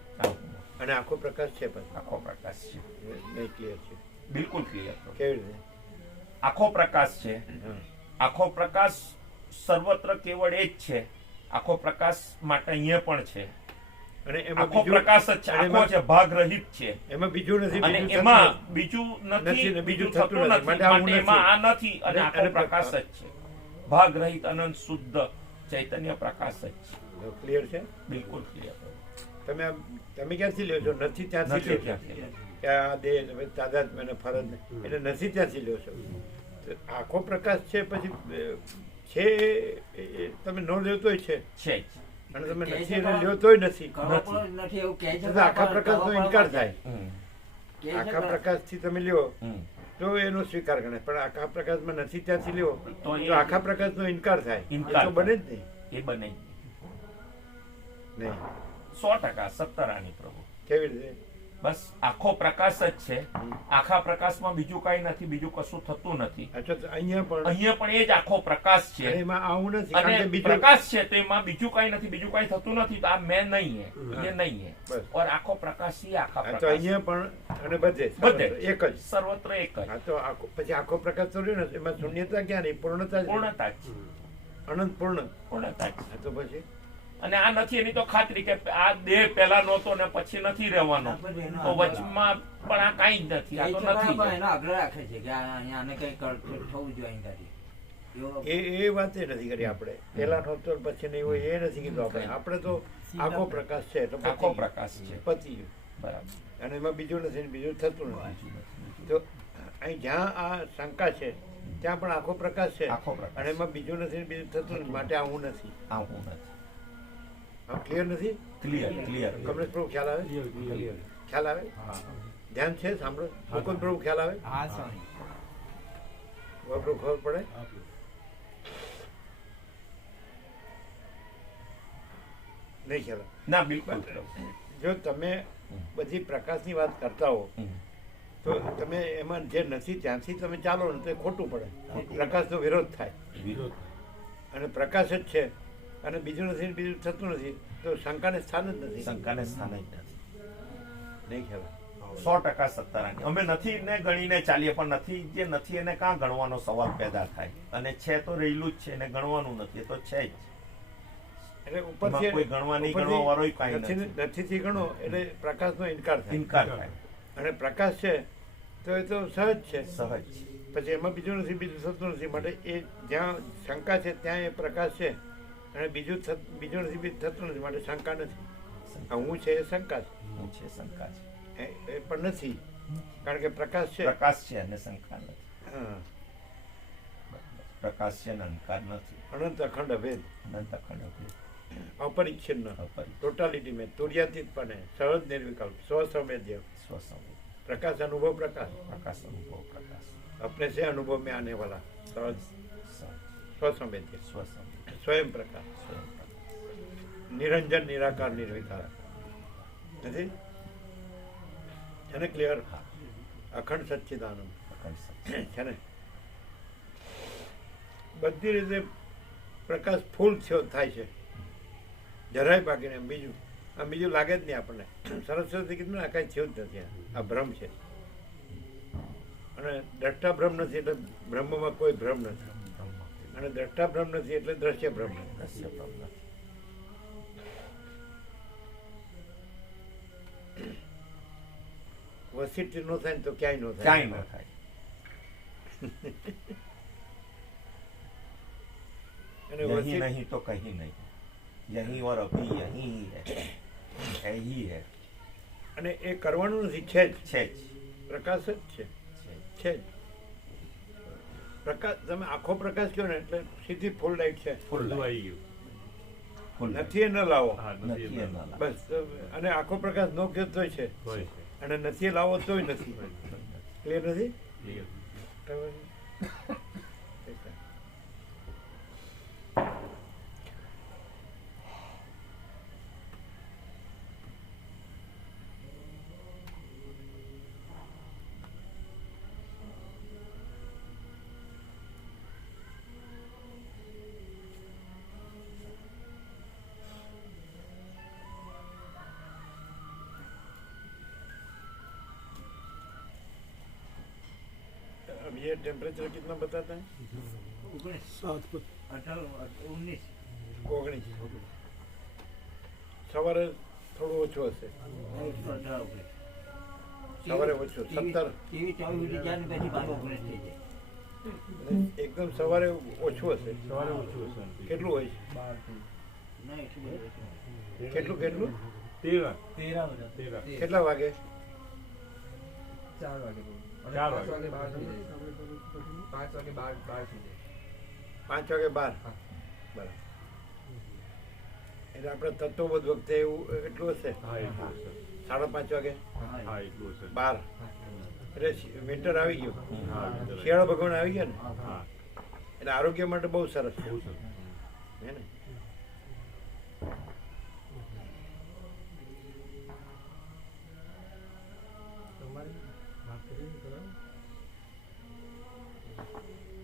અને આખો પ્રકાશ છે, પણ આખો પ્રકાશ છે, નહીં ક્લિયર છે, બિલકુલ ક્લિયર, કેવી રીતે? આખો પ્રકાશ છે, હા, આખો પ્રકાશ સર્વત્ર કેવળ એ જ છે, આખો પ્રકાશ માટે અહીંયા પણ છે, અને એમાં આખો બીજું પ્રકાશ જ છે, અને આખો છે, ભાગ રહિત છે, એમાં બીજું નથી, અને બીજું એમાં થતું બીજું નથી નથી, ને બીજું બીજું થતું નથી, માટે આવું માટે એમાં આ નથી, અને અને- આખો અને પ્રકાશ જ છે, ભાગ રહિત અનંત શુદ્ધ ચૈતન્ય પ્રકાશ જ છે, નથી. ક્લિયર છે? બિલકુલ ક્લિયર, તમે ક્યાંથી લ્યો છો? નથી ત્યાંથી નથી લ્યો છો ત્યાંથી. કે આ દેહ તાદાત્મ્ય અને ફરજ એટલે નથી ત્યાંથી લ્યો છો, તો આખો પ્રકાશ છે, પછી છે એ તમે નો લેતો છે, છે જ. અને તમે કહે નથી છે એને પણ લ્યો તોય નથી કરવો પણ નથી એવું કહે છે તો આખા પણ પ્રકાશનો કરવો ઇનકાર પણ થાય હમ. કહે છે આખા પણ પ્રકાશથી તમે લ્યો હમ. તો એનો સ્વીકાર ગણે, પણ આખા પ્રકાશમાં નથી ત્યાંથી લ્યો તો એ- તો આખા પ્રકાશનો ઇનકાર થાય. ઇનકાર એ તો બને જ નહીં. એ બને જ નહીં. 100% સત્તરાની પ્રભુ. કેવી રીતે? બસ આખો પ્રકાશ જ છે. આખા પ્રકાશમાં બીજું કઈ નથી, બીજું કશું થતું નથી. અચ્છા, તો અહીંયા પણ અહીંયા પણ એ જ આખો પ્રકાશ અને છે એમાં આવું નથી, કારણ કે અને બીજું પ્રકાશ છે તો એમાં બીજું કઈ નથી, બીજું કઈ થતું નથી. તો આ મેં નહીં હે, ये नहीं है. બસ. और આખો પ્રકાશ ही આખા આ તો પ્રકાશ અહીંયા પણ અને બધે બધે એક જ. સર્વત્ર એક જ આ તો પછી આખો પ્રકાશ તો રહ્યો ને, એમાં શૂન્યતા ક્યાં નહીં, પૂર્ણતા જ. પૂર્ણતા જ છે. અનંત પૂર્ણ. પૂર્ણતા જ છે. આ તો પછી અને આ નથી એની તો ખાતરી કે આ દેહ પહેલા નહોતો ને પછી નથી રહેવાનો, તો વચમાં પણ આ કઈ જ નથી. આ કહે તો છે પણ નથી. એનો આગ્રહ રાખે છે કે અહીંયા આને કંઈ થવું જોઈએ અહીંયાથી. એવો એ વાતે નથી કરી આપણે. પેલા નહોતો પછી નહીં હોય એ નથી કીધું આપણે. આપણે તો આખો પ્રકાશ છે એટલે આખો પ્રકાશ છે. પતી ગયું. બરાબર. અને એમાં બીજું નથી ને બીજું થતું નથી. તો અહીં જ્યાં આ શંકા છે ત્યાં પણ આખો પ્રકાશ છે આખો પ્રકાશ. અને એમાં બીજું નથી ને બીજું થતું નથી, માટે આ હું નથી. આ હું નથી. ક્લિયર નથી? Clear clear. કમલેશ પ્રભુ ખ્યાલ આવે? ખ્યાલ આવે? ધ્યાન છે? સાંભળો. મુકુંદ પ્રભુ ખ્યાલ આવે? હા સ્વામી. પ્રભુ ખબર પડે? નહીં ખ્યાલ આવે? ના બિલકુલ. જો તમે બધી પ્રકાશની વાત કરતા હો તો તમે એમાં જે નથી ત્યાંથી તમે ચાલો ને તો એ ખોટું પડે. પ્રકાશનો વિરોધ થાય. વિરોધ. અને પ્રકાશ જ છે અને બીજું નથી ને બીજું થતું નથી, તો શંકાને સ્થાન જ નથી. શંકાને સ્થાન જ નથી. નહીં ખ્યાલ. 100% સત્તરાની. અમે નથી ને ગણીને ચાલીએ, પણ નથી જે નથી એને કાં ગણવાનો સવાલ પેદા થાય, અને છે તો રહેલું જ છે, એને ગણવાનું નથી, એ તો છે જ. એટલે એમાં ઉપરથી કોઈ ગણવા નહીં ગણવા વાળો કાંઈ નથી. નથીથી ગણો એટલે પ્રકાશનો ઇનકાર થાય. ઇનકાર થાય. અને પ્રકાશ છે તો એ તો સહજ છે. સહજ. પછી એમાં બીજું નથી, બીજું થતું નથી, માટે એ જ્યાં શંકા છે ત્યાં એ પ્રકાશ છે અને બીજું નથી, બીજું થતું નથી, માટે શંકા નથી. આ હું છે એ શંકા છે. હું છે શંકા છે. એ પણ નથી, કારણ કે પ્રકાશ છે. પ્રકાશ છે અને શંકા નથી. હા. પ્રકાશ છે અને અંકાર નથી. અનંત અખંડ અભેદ, અનંત અખંડ અભેદ. અપરિચ્છિન્ન, ટોટાલિટી में तुर्यातीतपणे, सहज निर्विकल्प, स्वसंवेद्य, સ્વસંવેદ. प्रकाश अनुभव प्रकाश, પ્રકાશ અનુભવ પ્રકાશ. अपने से अनुभव में आने वाला सहज स्वसंवेद्य, સ્વસંવેદ. स्वयं प्रकाश, સ્વયં પ્રકાશ. निरंजन निराकार निर्विकार. નથી છે ને? ક્લિયર? અખંડ સચ્ચિદાનંદ અખંડ સત્ય. છે ને? બધી રીતે પ્રકાશ ફૂલ થાય છે, જરાય બાકી નહીં. બીજું લાગે જ નહીં આપણને. સરસ્વતી કીધું ને, આ કાંઈ થયું જ નથી, આ ભ્રમ છે. અને દ્રષ્ટા ભ્રમ નથી એટલે બ્રહ્મમાં કોઈ ભ્રમ નથી, અને દ્રષ્ટા ભ્રમ નથી એટલે દ્રશ્ય ભ્રમ નથી. દ્રશ્ય ભ્રમ નથી. વસીટી નો થાય ને તો ક્યાંય નો થાય. ક્યાંય ન થાય. અને यही વસીટી नहीं तो कहीं नहीं. यही और अभी यही ही है ही है. અને એ કરવાનું નથી, છે જ. છે જ. પ્રકાશ જ છે. છે જ પ્રકાશ. તમે આખો પ્રકાશ કહો ને એટલે સીધી ફૂલ લાઈટ છે. ફૂલ આવી ગયું. ફૂલ નથી એ ન લાવો. હા, નથી નથી એના લાભ. બસ. અને આખો પ્રકાશ નો કયો તોય છે, હોય અને નથી લાવો તોય નથી. ક્લિયર નથી? છે. अब ये टेम्परेचर कितना बताता है? 19 19. સવારે થોડું ઓછું હશે. સવારે ઓછું 17. ટીવી 24 સુધી જાય ને પછી પાછું 19 થઈ જાય. એકદમ સવારે ઓછું હશે. સવારે ઓછું હશે. કેટલું હોય છે? ના એટલું બધું ઓછું. કેટલું કેટલું? 13. કેટલા વાગે? 4 વાગે. 5 વાગે 12. બરાબર. એટલે આપણે તત્વબોધ વખતે એવું એટલું હશે હા એટલું હશે 5:30 વાગે હા એટલું હશે 12 એટલે વિન્ટર આવી ગયું હા winter શિયાળો ભગવાન આવી ગયા ને હા એટલે આરોગ્ય માટે બહુ સરસ છે બહુ સરસ હે ને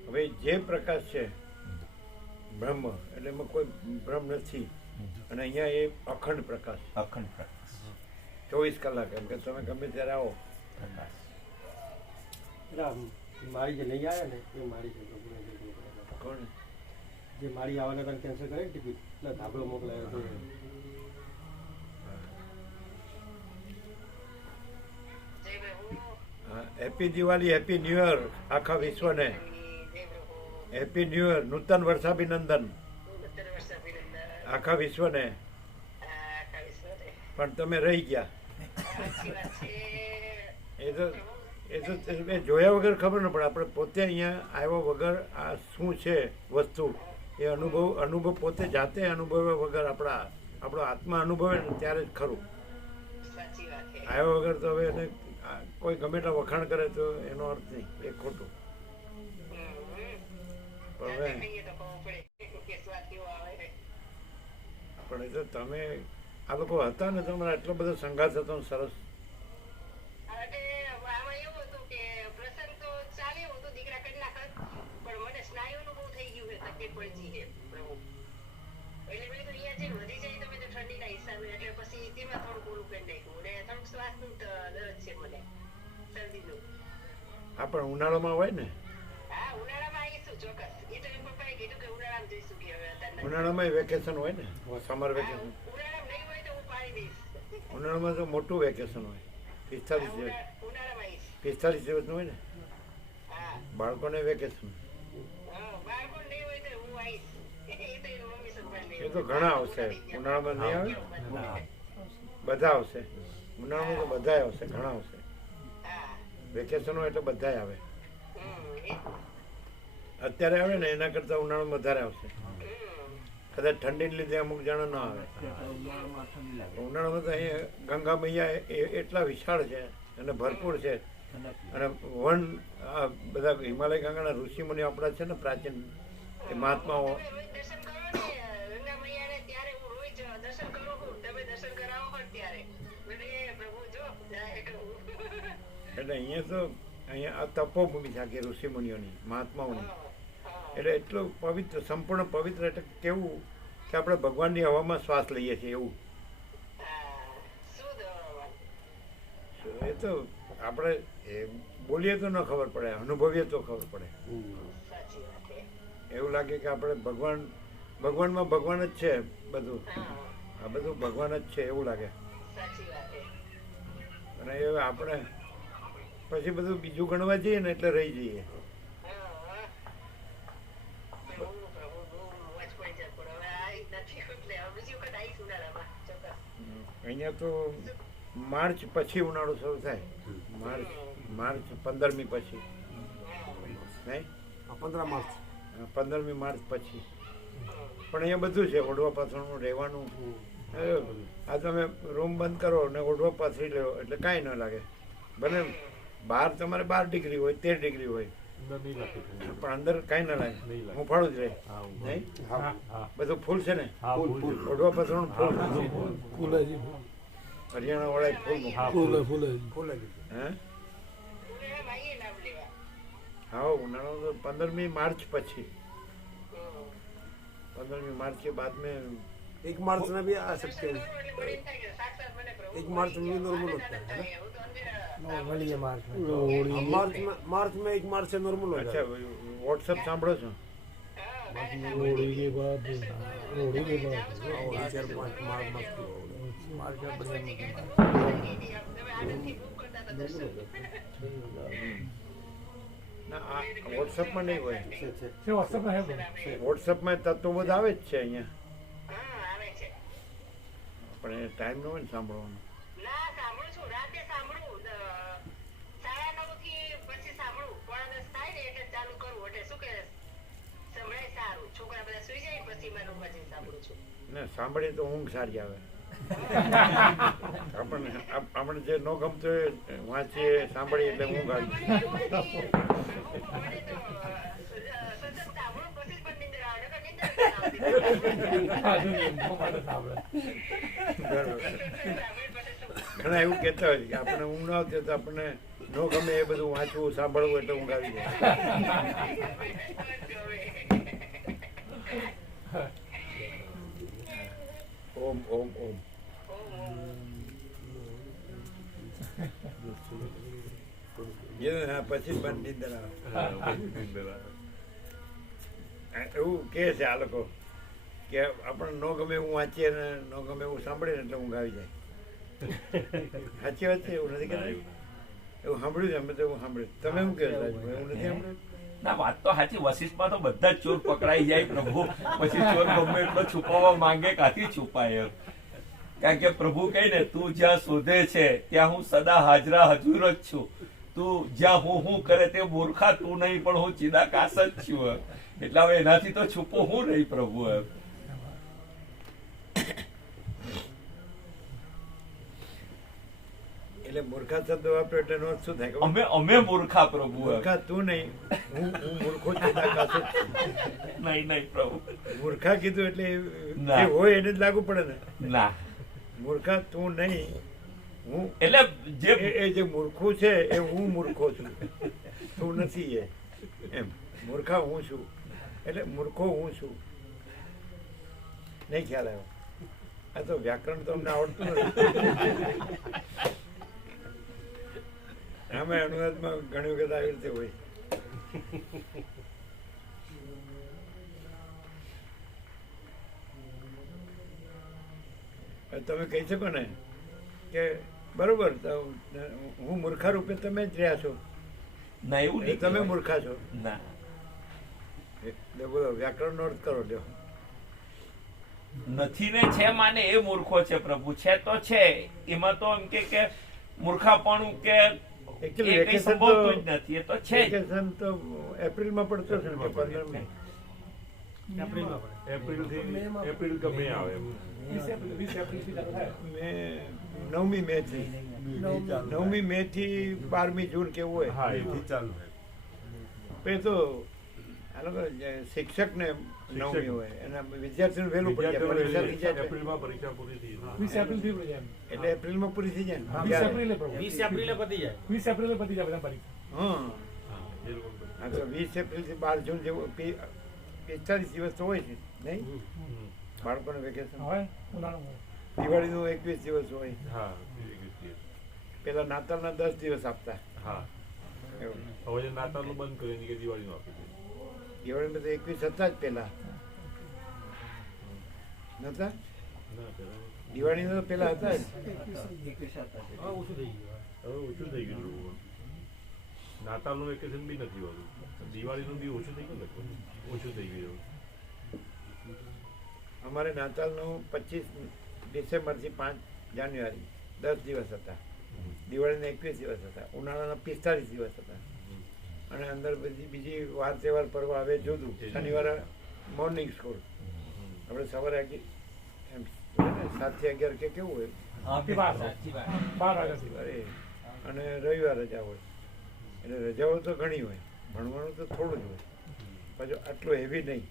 હવે જે પ્રકાશ છે બ્રહ્મ એટલે એમાં કોઈ ભ્રમ નથી અને અહીંયા એ અખંડ પ્રકાશ અખંડ પ્રકાશ 24 કલાક એમ કે તમે ગમે ત્યારે આવો પ્રકાશ એટલે મારી જે નહીં આવે ને એ મારી છે પ્રભુને જે કોણ જે મારી આવવાના તને કેન્સલ કરે ને ટિકિટ એટલે ધાબળો મોકલાયો તો happy Diwali happy new year આખા વિશ્વને હેપી ન્યુ યર નૂતન વર્ષાભિનંદન આખા વિશ્વને પણ તમે રહી ગયા એ તો જોયા વગર ખબર ન પડે આપણે પોતે અહીંયા આવ્યા વગર આ શું છે વસ્તુ એ અનુભવ પોતે જાતે અનુભવ્યા વગર આપણો આત્મા અનુભવે ને ત્યારે જ ખરું આવ્યા વગર તો હવે એને કોઈ ગમે તે વખાણ કરે તો એનો અર્થ નહીં એ ખોટું પણ એ તો તમે આ લોકો હતા ને તમારા એટલો બધો સંઘાત હતો ને સરસ હા પણ ઉનાળામાં હોય ને ઉનાળામાં વેકેશન હોય ને સમર વેકેશન ઉનાળામાં તો મોટું વેકેશન હોય 45 દિવસનું હોય ને બાળકોને વેકેશન એ તો ઘણા આવશે ઉનાળામાં નહીં આવે બધા આવશે ઉનાળામાં તો બધા આવશે ઘણા આવશે વેકેશન હોય એટલે બધા આવે અત્યારે આવે ને એના કરતા ઉનાળામાં વધારે આવશે કદાચ ઠંડીને લીધે અમુક જણા ન આવે ઉનાળામાં તો અહીંયા ગંગા મૈયા એટલા વિશાળ છે અને ભરપૂર છે અને બધા હિમાલય ગંગાના ઋષિ મુનિ આપણા છે ને પ્રાચીન એ મહાત્માઓ એટલે અહીંયા તો અહીંયા આ તપોભૂમિ છે આખી ઋષિ મુનિઓની મહાત્માઓની એટલે એટલું પવિત્ર સંપૂર્ણ પવિત્ર એટલે કેવું કે આપણે ભગવાનની હવામાં શ્વાસ લઈએ છીએ એવું એ તો આપણે બોલીએ તો ન ખબર પડે અનુભવીએ તો ખબર પડે એવું લાગે કે આપણે ભગવાનમાં ભગવાન જ છે બધું આ બધું ભગવાન જ છે એવું લાગે અને એ આપણે પછી બધું બીજું ગણવા જઈએ ને એટલે રહી જઈએ અહીંયા તો માર્ચ પછી ઉનાળો શરૂ થાય માર્ચ 15મી પછી નહીં 15મી માર્ચ પછી પણ અહીંયા બધું છે ઓઢવા પાથરણું રહેવાનું આ તમે રૂમ બંધ કરો ને ઓઢવા પાથરી લો એટલે કાંઈ ન લાગે ભલે બહાર તમારે 12 ડિગ્રી હોય 13 ડિગ્રી હોય પણ અંદર કાંઈ ના લાગે હુંફાળું જ રહે નહીં બધું ફૂલ છે ને ઓઢવા પાથરણું ફૂલ હરિયાણા વાળા ફૂલ હે हाँ उन्हाळा 15મી मार्च પછી 15મી मार्च के बाद में 1 मार्च में भी आ सकते हैं 1 मार्च में भी नॉर्मल होता है નોર્મલી એ માર્ચ मार्च में 1 मार्च से नॉर्मल हो अच्छा व्हाट्सएप સાંભળો છો होली के बाद ના व्हाट्सएप માં નહીં હોય છે WhatsApp માં હે व्हाट्सएप માં તત્વબોધ આવે જ છે અહીંયા પણ એ ટાઈમ ન હોય ને સાંભળવાનો ને સાંભળીએ તો ઊંઘ સારી આવે. આપણે જે ન ગમતું હોય વાંચીએ સાંભળીએ એટલે ઊંઘ આવી. ઘણા એવું કહેતા હોય કે આપણને ઊંઘ ન આવતી તો આપણને ન ગમે એ બધું વાંચવું સાંભળવું એટલે ઊંઘ આવી જાય. ઓમ ઓમ ઓમ. પછી જ બંધ નીંદર આવે. એવું કે છે આ લોકો કે આપણને ન ગમે એવું વાંચીએ ને ન ગમે એવું સાંભળીએ ને એટલે ઊંઘ આવી જાય. સાચી વાત છે, એવું નથી કહેતા? એવું સાંભળ્યું છે અમે તો, એવું સાંભળ્યું. તમે શું કહો? એવું નથી સાંભળ્યું? ના, વાત તો સાચી. વશિષ્ઠમાં તો બધા જ ચોર પકડાઈ જાય પ્રભુ. પછી ચોર ગમે એટલો છુપાવવા માંગે, કાથી છુપાય એમ? કારણ કે પ્રભુ કહે ને, તું જ્યાં શોધે છે ત્યાં હું સદા હાજરા હજુર જ છું. તું જ્યાં હું કરે તે મૂર્ખા તું નહીં, પણ હું ચિદાકાશ જ છું એમ. એટલે હવે એનાથી તો છુપો હું રહી પ્રભુ એમ. એટલે મૂર્ખા શબ્દ વાપર્યો એટલે નો શું થાય? અમે મૂર્ખા પ્રભુ. મૂર્ખા તું નહીં, હું મૂર્ખો ચિદાકાશ જ છું. નહીં પ્રભુ. મૂર્ખા કીધું એટલે જે હોય એને જ લાગુ પડે ને. ના, મૂર્ખા તું નહીં, હું. એટલે જે મૂર્ખું છે એ હું મૂર્ખો છું, તું નથી એ. એમ મૂર્ખા હું છું એટલે મૂર્ખો હું છું. નહીં ખ્યાલ આવ્યો? આ તો વ્યાકરણ તો અમને આવડતું નથી. આમાં અનુવાદમાં ઘણી વખત આવી રીતે હોય. તમે કહી શકો ને કે બરોબર, હું મૂર્ખા રૂપે તમે જ રહ્યા છો. ના, એવું નહીં. તમે મૂર્ખા છો. ના, બોલો, વ્યાકરણ નો અર્થ કરો. લ્યો, નથી ને છે માને એ મૂર્ખો છે પ્રભુ. છે તો છે, એમાં તો એમ કે મૂર્ખાપણું કે વેકેશન તો એપ્રિલમાં પડતો છે ને, 15 મે. એપ્રિલ કે મે આવે. 9મી મે થી 9મી મે થી 12મી જૂન કેવું હોય. હા, એથી ચાલુ. તો આ લોકો શિક્ષક ને 9મી હોય, એના વિદ્યાર્થીનું વહેલું પડી જાય. પરીક્ષા થઈ જાય એપ્રિલમાં પરીક્ષા પૂરી થઈ 20 એપ્રિલથી પતી જાય. એટલે એપ્રિલમાં પૂરી થઈ જાય. 20 એપ્રિલે પ્રભુ. 20 એપ્રિલે પતી જાય. 20 એપ્રિલે પતી જાય બધા પરીક્ષા. હા, તો 20 એપ્રિલ થી 12 જૂન જેવું 45 દિવસ તો હોય છે નહીં? બાળકોને વેકેશન હોય, ઉનાળામાં દિવાળીનું 21 દિવસ હોય. હા, પેલા નાતાલના 10 દિવસ આપતા. હા, હવે નાતાલનું બંધ કર્યું કે દિવાળીનું આપી દે. દિવાળીમાં તો 21 હતા જ પેલા નતા? દિવાળીમાં તો પેલા હતા જ. ઓછું થઈ ગયું. હવે ઓછું થઈ ગયું. નાતાલનું વેકેશન બી નથી હોતું, દિવાળીનું બી ઓછું થઈ ગયું. ઓછું થઈ ગયું. અમારે નાતાલનું 25 ડિસેમ્બરથી 5 જાન્યુઆરી 10 દિવસ હતા. દિવાળીના 21 દિવસ હતા. ઉનાળાના 45 દિવસ હતા. અને અંદર બીજી વાર તહેવાર પર્વ આવે જુદું. શનિવારે મોર્નિંગ સ્કૂલ, આપણે સવારે 7 થી 11 કે કેવું હોય, 12 અને રવિવાર રજા હોય. એટલે રજાઓ તો ઘણી હોય, ભણવાનું તો થોડું જ હોય. પાછું આટલું હેવી નહીં,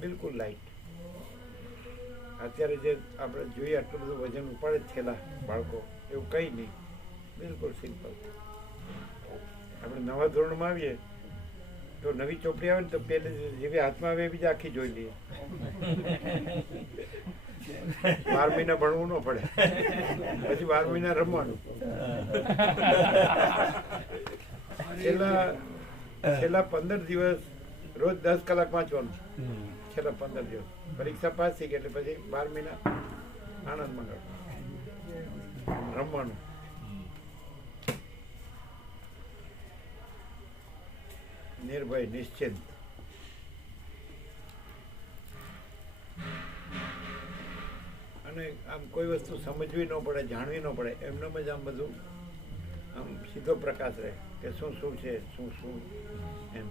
બિલકુલ લાઇટ. અત્યારે જે આપણે જોઈએ આટલું બધું વજન ઉપાડે જ થયેલા બાળકો, એવું કંઈ નહીં, બિલકુલ સિમ્પલ. આપણે નવા ધોરણમાં આવીએ તો નવી ચોપડી આવે ને તો પહેલે જેવી હાથમાં આવે એવી જ આખી જોઈ લઈએ. 12 મહિના ભણવું ન પડે, પછી 12 મહિના રમવાનું. છેલ્લા 15 દિવસ રોજ 10 કલાક વાંચવાનું. છેલ્લા 15 દિવસ પરીક્ષા પાસ થઈ ગઈ એટલે પછી 12 મહિના આનંદ મંગળ રમવાનું. નિર્ભય, નિશ્ચિંત. અને આમ કોઈ વસ્તુ સમજવી ન પડે, જાણવી ન પડે, એમનામ જ આમ બધું આમ સીધો પ્રકાશ રહે કે શું શું છે, શું શું એમ.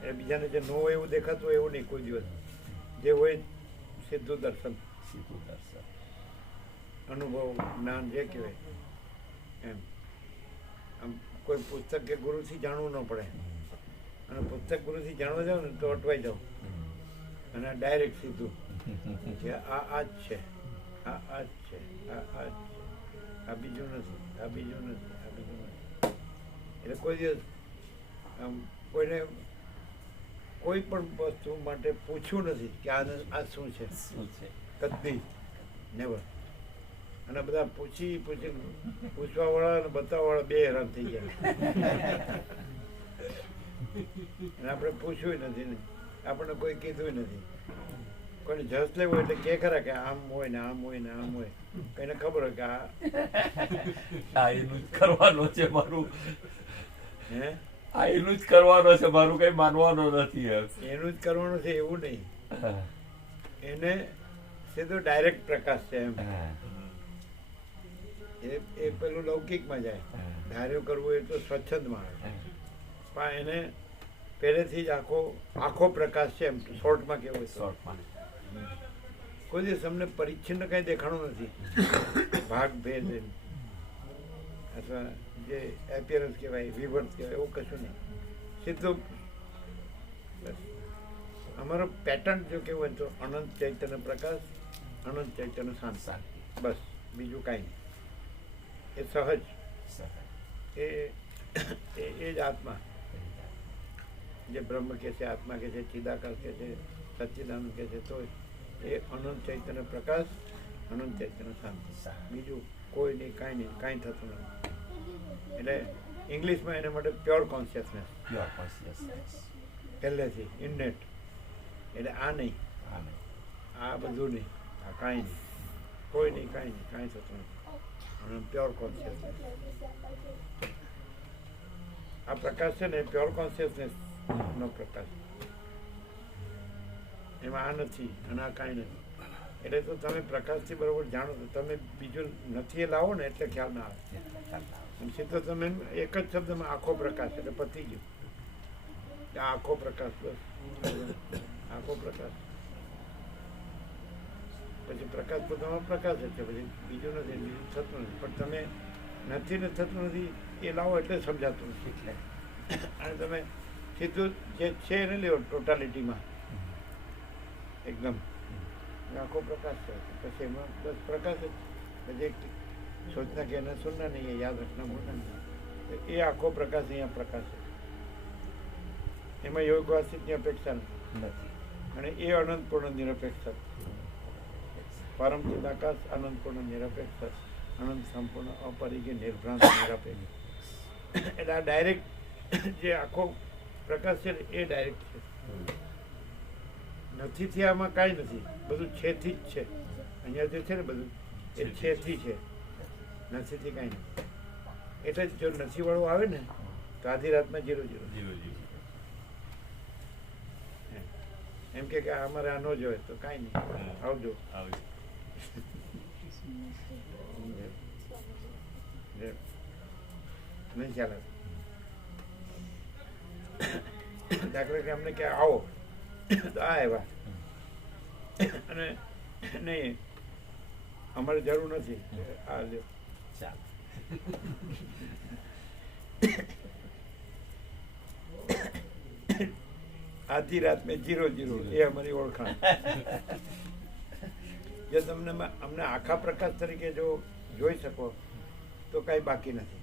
એટલે બીજાને જે ન હોય એવું દેખાતું હોય એવું નહીં કોઈ દિવસ. જે હોય સીધું દર્શન, સીધું દર્શન. અનુભવ જ્ઞાન જે કહેવાય એમ. આમ કોઈ પુસ્તક કે ગુરુથી જાણવું ન પડે, અને પુસ્તક ગુરુથી જાણવા જાવ ને તો અટવાઈ જાવ, અને ડાયરેક્ટ સીધું કે આ જ છે, આ જ છે, આ જ છે, આ બીજું નથી, આ બીજું નથી, આ બીજું નથી. એટલે કોઈ દિવસ આમ કોઈને કોઈ પણ વસ્તુ માટે પૂછ્યું નથી કે આ શું છે, કદી નેવર. અને બધા પૂછવાવાળા અને બતાવવાળા બે હેરાન થઈ ગયા. અને આપણે પૂછ્યું નથી ને આપણને કોઈ કીધું નથી. કોઈને જસ લેવું એટલે કે ખરા કે આમ હોય ને આમ હોય ને આમ હોય, કોઈને ખબર હોય કે આ એનું જ કરવાનું છે મારું, હે આ એનું જ કરવાનું છે મારું, કઈ માનવાનું નથી. એનું જ કરવાનું છે એવું નહીં, એને સીધો ડાયરેક્ટ પ્રકાશ છે એમ. એ પેલું લૌકિકમાં જાય, ધાર્યું કરવું એ તો સ્વચ્છંદમાં આવે, પણ એને પહેલેથી જ આખો પ્રકાશ છે એમ. શોર્ટમાં કેવું શોર્ટમાં કોઈ દિવસ અમને પરિચ્છિન્ન કઈ દેખાણું નથી, ભાગ ભેદ અથવા જે એપિયરન્સ કહેવાય, વિવર્સ કહેવાય, એવું કશું નહીં. સીધું બસ અમારો પેટર્ન જો કેવું હોય તો અનંત ચૈતન્ય પ્રકાશ, અનંત ચૈતન્ય શાંતિ, બસ બીજું કાંઈ નહીં. એ સહજ, એ જ આત્મા, જે બ્રહ્મ કે છે, આત્મા કે છે, ચિદાકાર કે છે, સચ્ચિદાનંદ કે છે, તો એ અનંત ચૈતન્ય પ્રકાશ, અનંત ચૈતન્ય શાંતિ, બીજું કોઈ નહીં, કાંઈ નહીં, કાંઈ થતું નથી. એટલે ઇંગ્લિશમાં એના માટે પ્યોર કોન્શિયસનેસ પહેલેથી ઇનનેટ. એટલે આ નહીં, આ બધું નહીં, આ કાંઈ નહીં, કોઈ નહીં, કાંઈ નહીં, કાંઈ થતું નથી. પ્યોર કોન્શિયસનેસ, આ પ્રકાશ છે ને, પ્યોર કોન્શિયસનેસ નો પ્રકાશ. એમાં આ નથી અને આ કાંઈ નથી. એટલે તો તમે પ્રકાશથી બરોબર જાણો તો તમે બીજું નથી એ લાવો ને એટલે ખ્યાલ ના આવે. સીધો તમે એક જ શબ્દમાં આખો પ્રકાશ એટલે પતી ગયું. આખો પ્રકાશ, બસ આખો પ્રકાશ. પછી પ્રકાશ તો તમારો પ્રકાશ જ છે, પછી બીજું નથી, બીજું થતું નથી. પણ તમે નથી ને થતું નથી એ લાવો એટલે સમજાતું નથી. અને તમે સીધું જે છે એને લેવો ટોટાલિટીમાં એકદમ આખો પ્રકાશ છે. પછી એમાં બસ પ્રકાશ જ. પછી સોચના કે એને સુનના નહીં, યાદ રખના બોલના નહીં, એ આખો પ્રકાશ અહીંયા પ્રકાશ છે. એમાં યોગ વાસિતની અપેક્ષા નથી, અને એ અનંતપૂર્ણ નિરપેક્ષ, પરમ ચિદાકાશ, અનંતપૂર્ણ નિરપેક્ષ, અનંત સંપૂર્ણ અપરિજ્ઞ નિર્ભ્રાંત નિરપેક્ષ. એટલે આ ડાયરેક્ટ જે આખો પ્રકાશ છે એ ડાયરેક્ટ છે. નથીથી આમાં કાંઈ નથી, બધું છેથી જ છે. અહીંયા જે છે ને બધું એ છેથી છે, નથીથી કાંઈ નથી. એટલે જો નથી વાળું આવે ને તો આધી રાતમાં 0-0 એમ કે અમારે આ ન જોઈએ તો કાંઈ નહીં, આવજો. નહીં ચાલે. દાખલા કે અમને કે આવો તો આ આવ્યા, અને નહીં અમારે જરૂર નથી, આ લ્યો ચાલ. આધી રાત મેં 0-0 એ અમારી ઓળખાણ. જો તમને અમને આખા પ્રકાશ તરીકે જો જોઈ શકો તો કાંઈ બાકી નથી.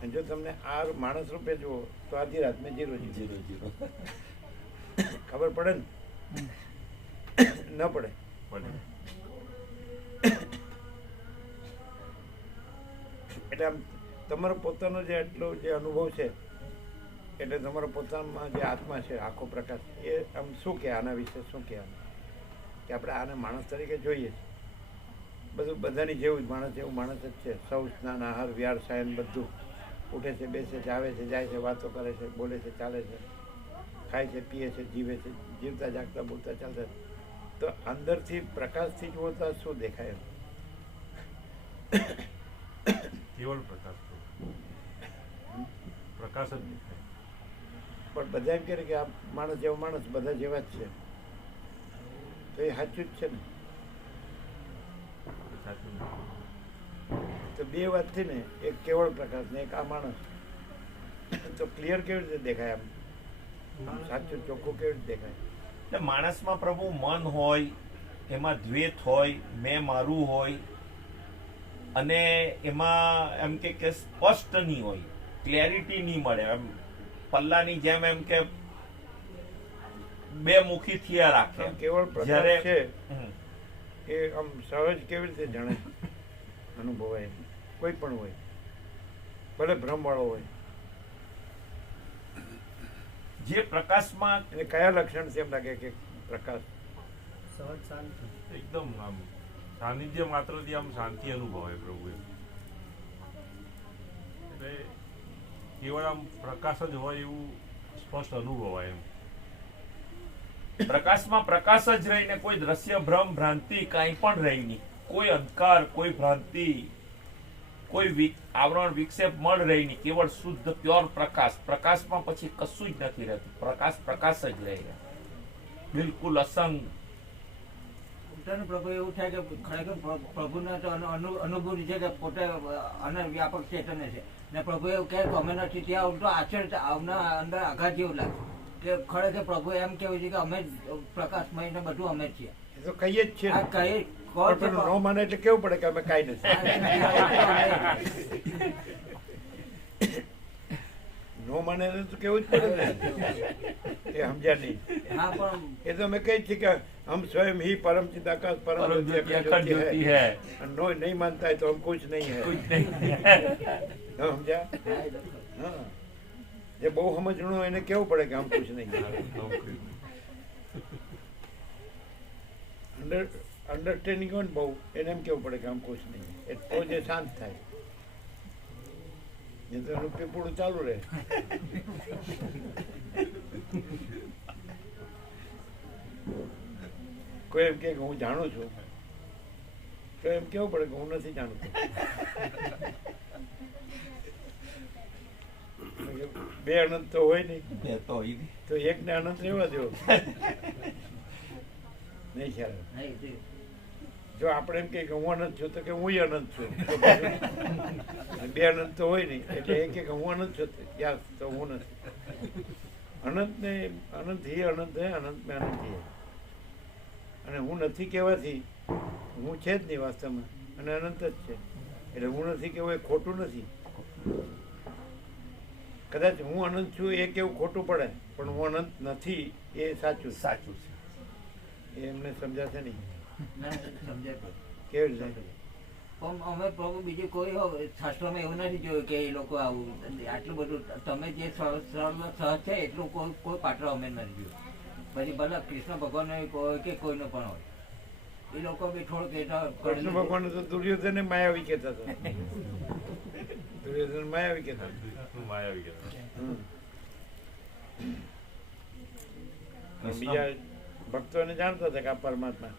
અને જો તમને આ માણસ રૂપે જુઓ તો આધી રાત મેં 0-0 ખબર પડે ને? ન પડે. એટલે આમ તમારો પોતાનો જે એટલો જે અનુભવ છે, એટલે તમારો પોતામાં જે આત્મા છે આખો પ્રકાશ, એ આમ શું કે આના વિશે શું કહેવાનું કે આપણે આને માણસ તરીકે જોઈએ. બધું બધાની જેવું જ માણસ, એવું માણસ જ છે. સૌ સ્નાન, આહાર, વિહાર, સાયન બધું. ઉઠે છે, બેસે છે, આવે છે, જાય છે, વાતો કરે છે, બોલે છે, ચાલે છે, ખાય છે, પીએ છે, જીવે છે, જીવતા જાગતા બોલતા ચાલતા. તો અંદરથી પ્રકાશથી જુઓ તો શું દેખાય? કેવળ પ્રકાશ, પ્રકાશ જ દેખાય. પણ બધા એમ કહે કે આ માણસ જેવો માણસ બધા જેવા જ છે, તો એ સાચું જ છે ને. સાચું નથી. તો બે વાત થઈ ને, એક કેવળ પ્રકાશ ને એક આ માણસ. તો ક્લિયર કેવી રીતે દેખાય? આમ સાચું ચોખ્ખું કેવી રીતે દેખાય? એટલે માણસમાં પ્રભુ મન હોય, એમાં દ્વેષ હોય, મેં મારું હોય, અને એમાં એમ કે સ્પષ્ટ નહીં હોય, ક્લેરિટી નહીં મળે. એમ પલ્લાની જેમ એમ કે બે મુખી થયા રાખે. કેવળ પ્રકાશ છે એ આમ સહજ કેવી રીતે જાણે અનુભવાય? કોઈ પણ હોય, ભલે ભ્રમ વાળો હોય. જે પ્રકાશમાં એને કયા લક્ષણ છે એમ લાગે કે પ્રકાશ સહજ શાંતિ, એકદમ આમ સાનિધ્ય માત્રથી આમ શાંતિ અનુભવાય પ્રભુ એમ. એટલે કેવળ આમ પ્રકાશ જ હોય એવું સ્પષ્ટ અનુભવાય એમ. પ્રકાશમાં પ્રકાશ જ રહીને કોઈ દ્રશ્ય ભ્રમ ભ્રાંતિ કાંઈ પણ રહી નહીં. કોઈ અંધકાર, કોઈ ભ્રાંતિ, કોઈ આવરણ વિક્ષેપ મળ રહી નહીં. કેવળ શુદ્ધ પ્યોર પ્રકાશ. પ્રકાશમાં પછી કશું જ નથી રહેતું. પ્રકાશ પ્રકાશ જ રહે, બિલકુલ અસંગ. પ્રભુ એવું થાય કે ખરેખર પ્રભુના તો અનુભૂતિ છે કે પોતે વ્યાપક ચેતન છે ને પ્રભુ એવું કહે કે અમે નથી ત્યાં ઉલટો આશ્ચર્ય અંદર આઘાત જેવું લાગે કે ખરેખર પ્રભુ એમ કેવું છે કે અમે પ્રકાશમય ને બધું અમે જ છીએ. એ તો કહીએ જ છીએ. કઈ ન માને એટલે કેવું પડે કે અમે કાંઈ નથી. નો માને તો કેવું જ પડે ને, એ સમજ્યા નહીં. એ તો અમે કહીએ છીએ કે हम स्वयं ही परम चिदाकाश परम ज्योति है, नो नहीं मानता है तो हम कुछ नहीं है. समझा? हाँ, જે બહુ સમજણું એને કેવું પડે કે આમ કુછ નહીં. અંડરસ્ટેન્ડિંગ હોય ને બહુ, એને એમ કેવું પડે કે આમ કુછ નહીં. એ તો જે શાંત થાય, એ તો એનું પીપળું ચાલુ રહે. કોઈ એમ કે હું જાણું છું તો એમ કેવું પડે કે હું નથી જાણતો. બે અનંત તો હોય નહીં, તો એક ને અનંત રહેવા દો. નહીં ખ્યાલ? જો આપણે એમ કે હું અનંત છું તો કે હું અનંત છું. બે અનંત તો હોય નહીં, એટલે એ કે હું અનંત છું યાર તો હું નથી. અનંત ને અનંત ही अनंत है, अनंत में अनंत ही है. અને હું નથી કહેવાથી હું છે જ નહીં વાસ્તવમાં, અને અનંત જ છે. એટલે હું નથી કહેવું એ ખોટું નથી. કદાચ હું અનંત છું એ કેવું ખોટું પડે, પણ હું અનંત નથી એ સાચું સાચું છે. એ એમને સમજાશે નહીં. સમજાય કેવી રીતે? પણ અમે પ્રભુ બીજું કોઈ શાસ્ત્રમાં એવું નથી જોયું કે એ લોકો આવું આટલું બધું તમે જે સહજ છે એટલું કોઈ પાત્ર અમે નથી જોયું. પછી ભલે કૃષ્ણ ભગવાન હોય કે કોઈનો પણ હોય, એ લોકો બી થોડુંક કૃષ્ણ ભગવાન તો દુર્યોધન માયાવી કહેતા હતા. દુર્યોધન માયાવી કહેતા બીજા ભક્તોને જાણતા હતા કે આ પરમાત્મા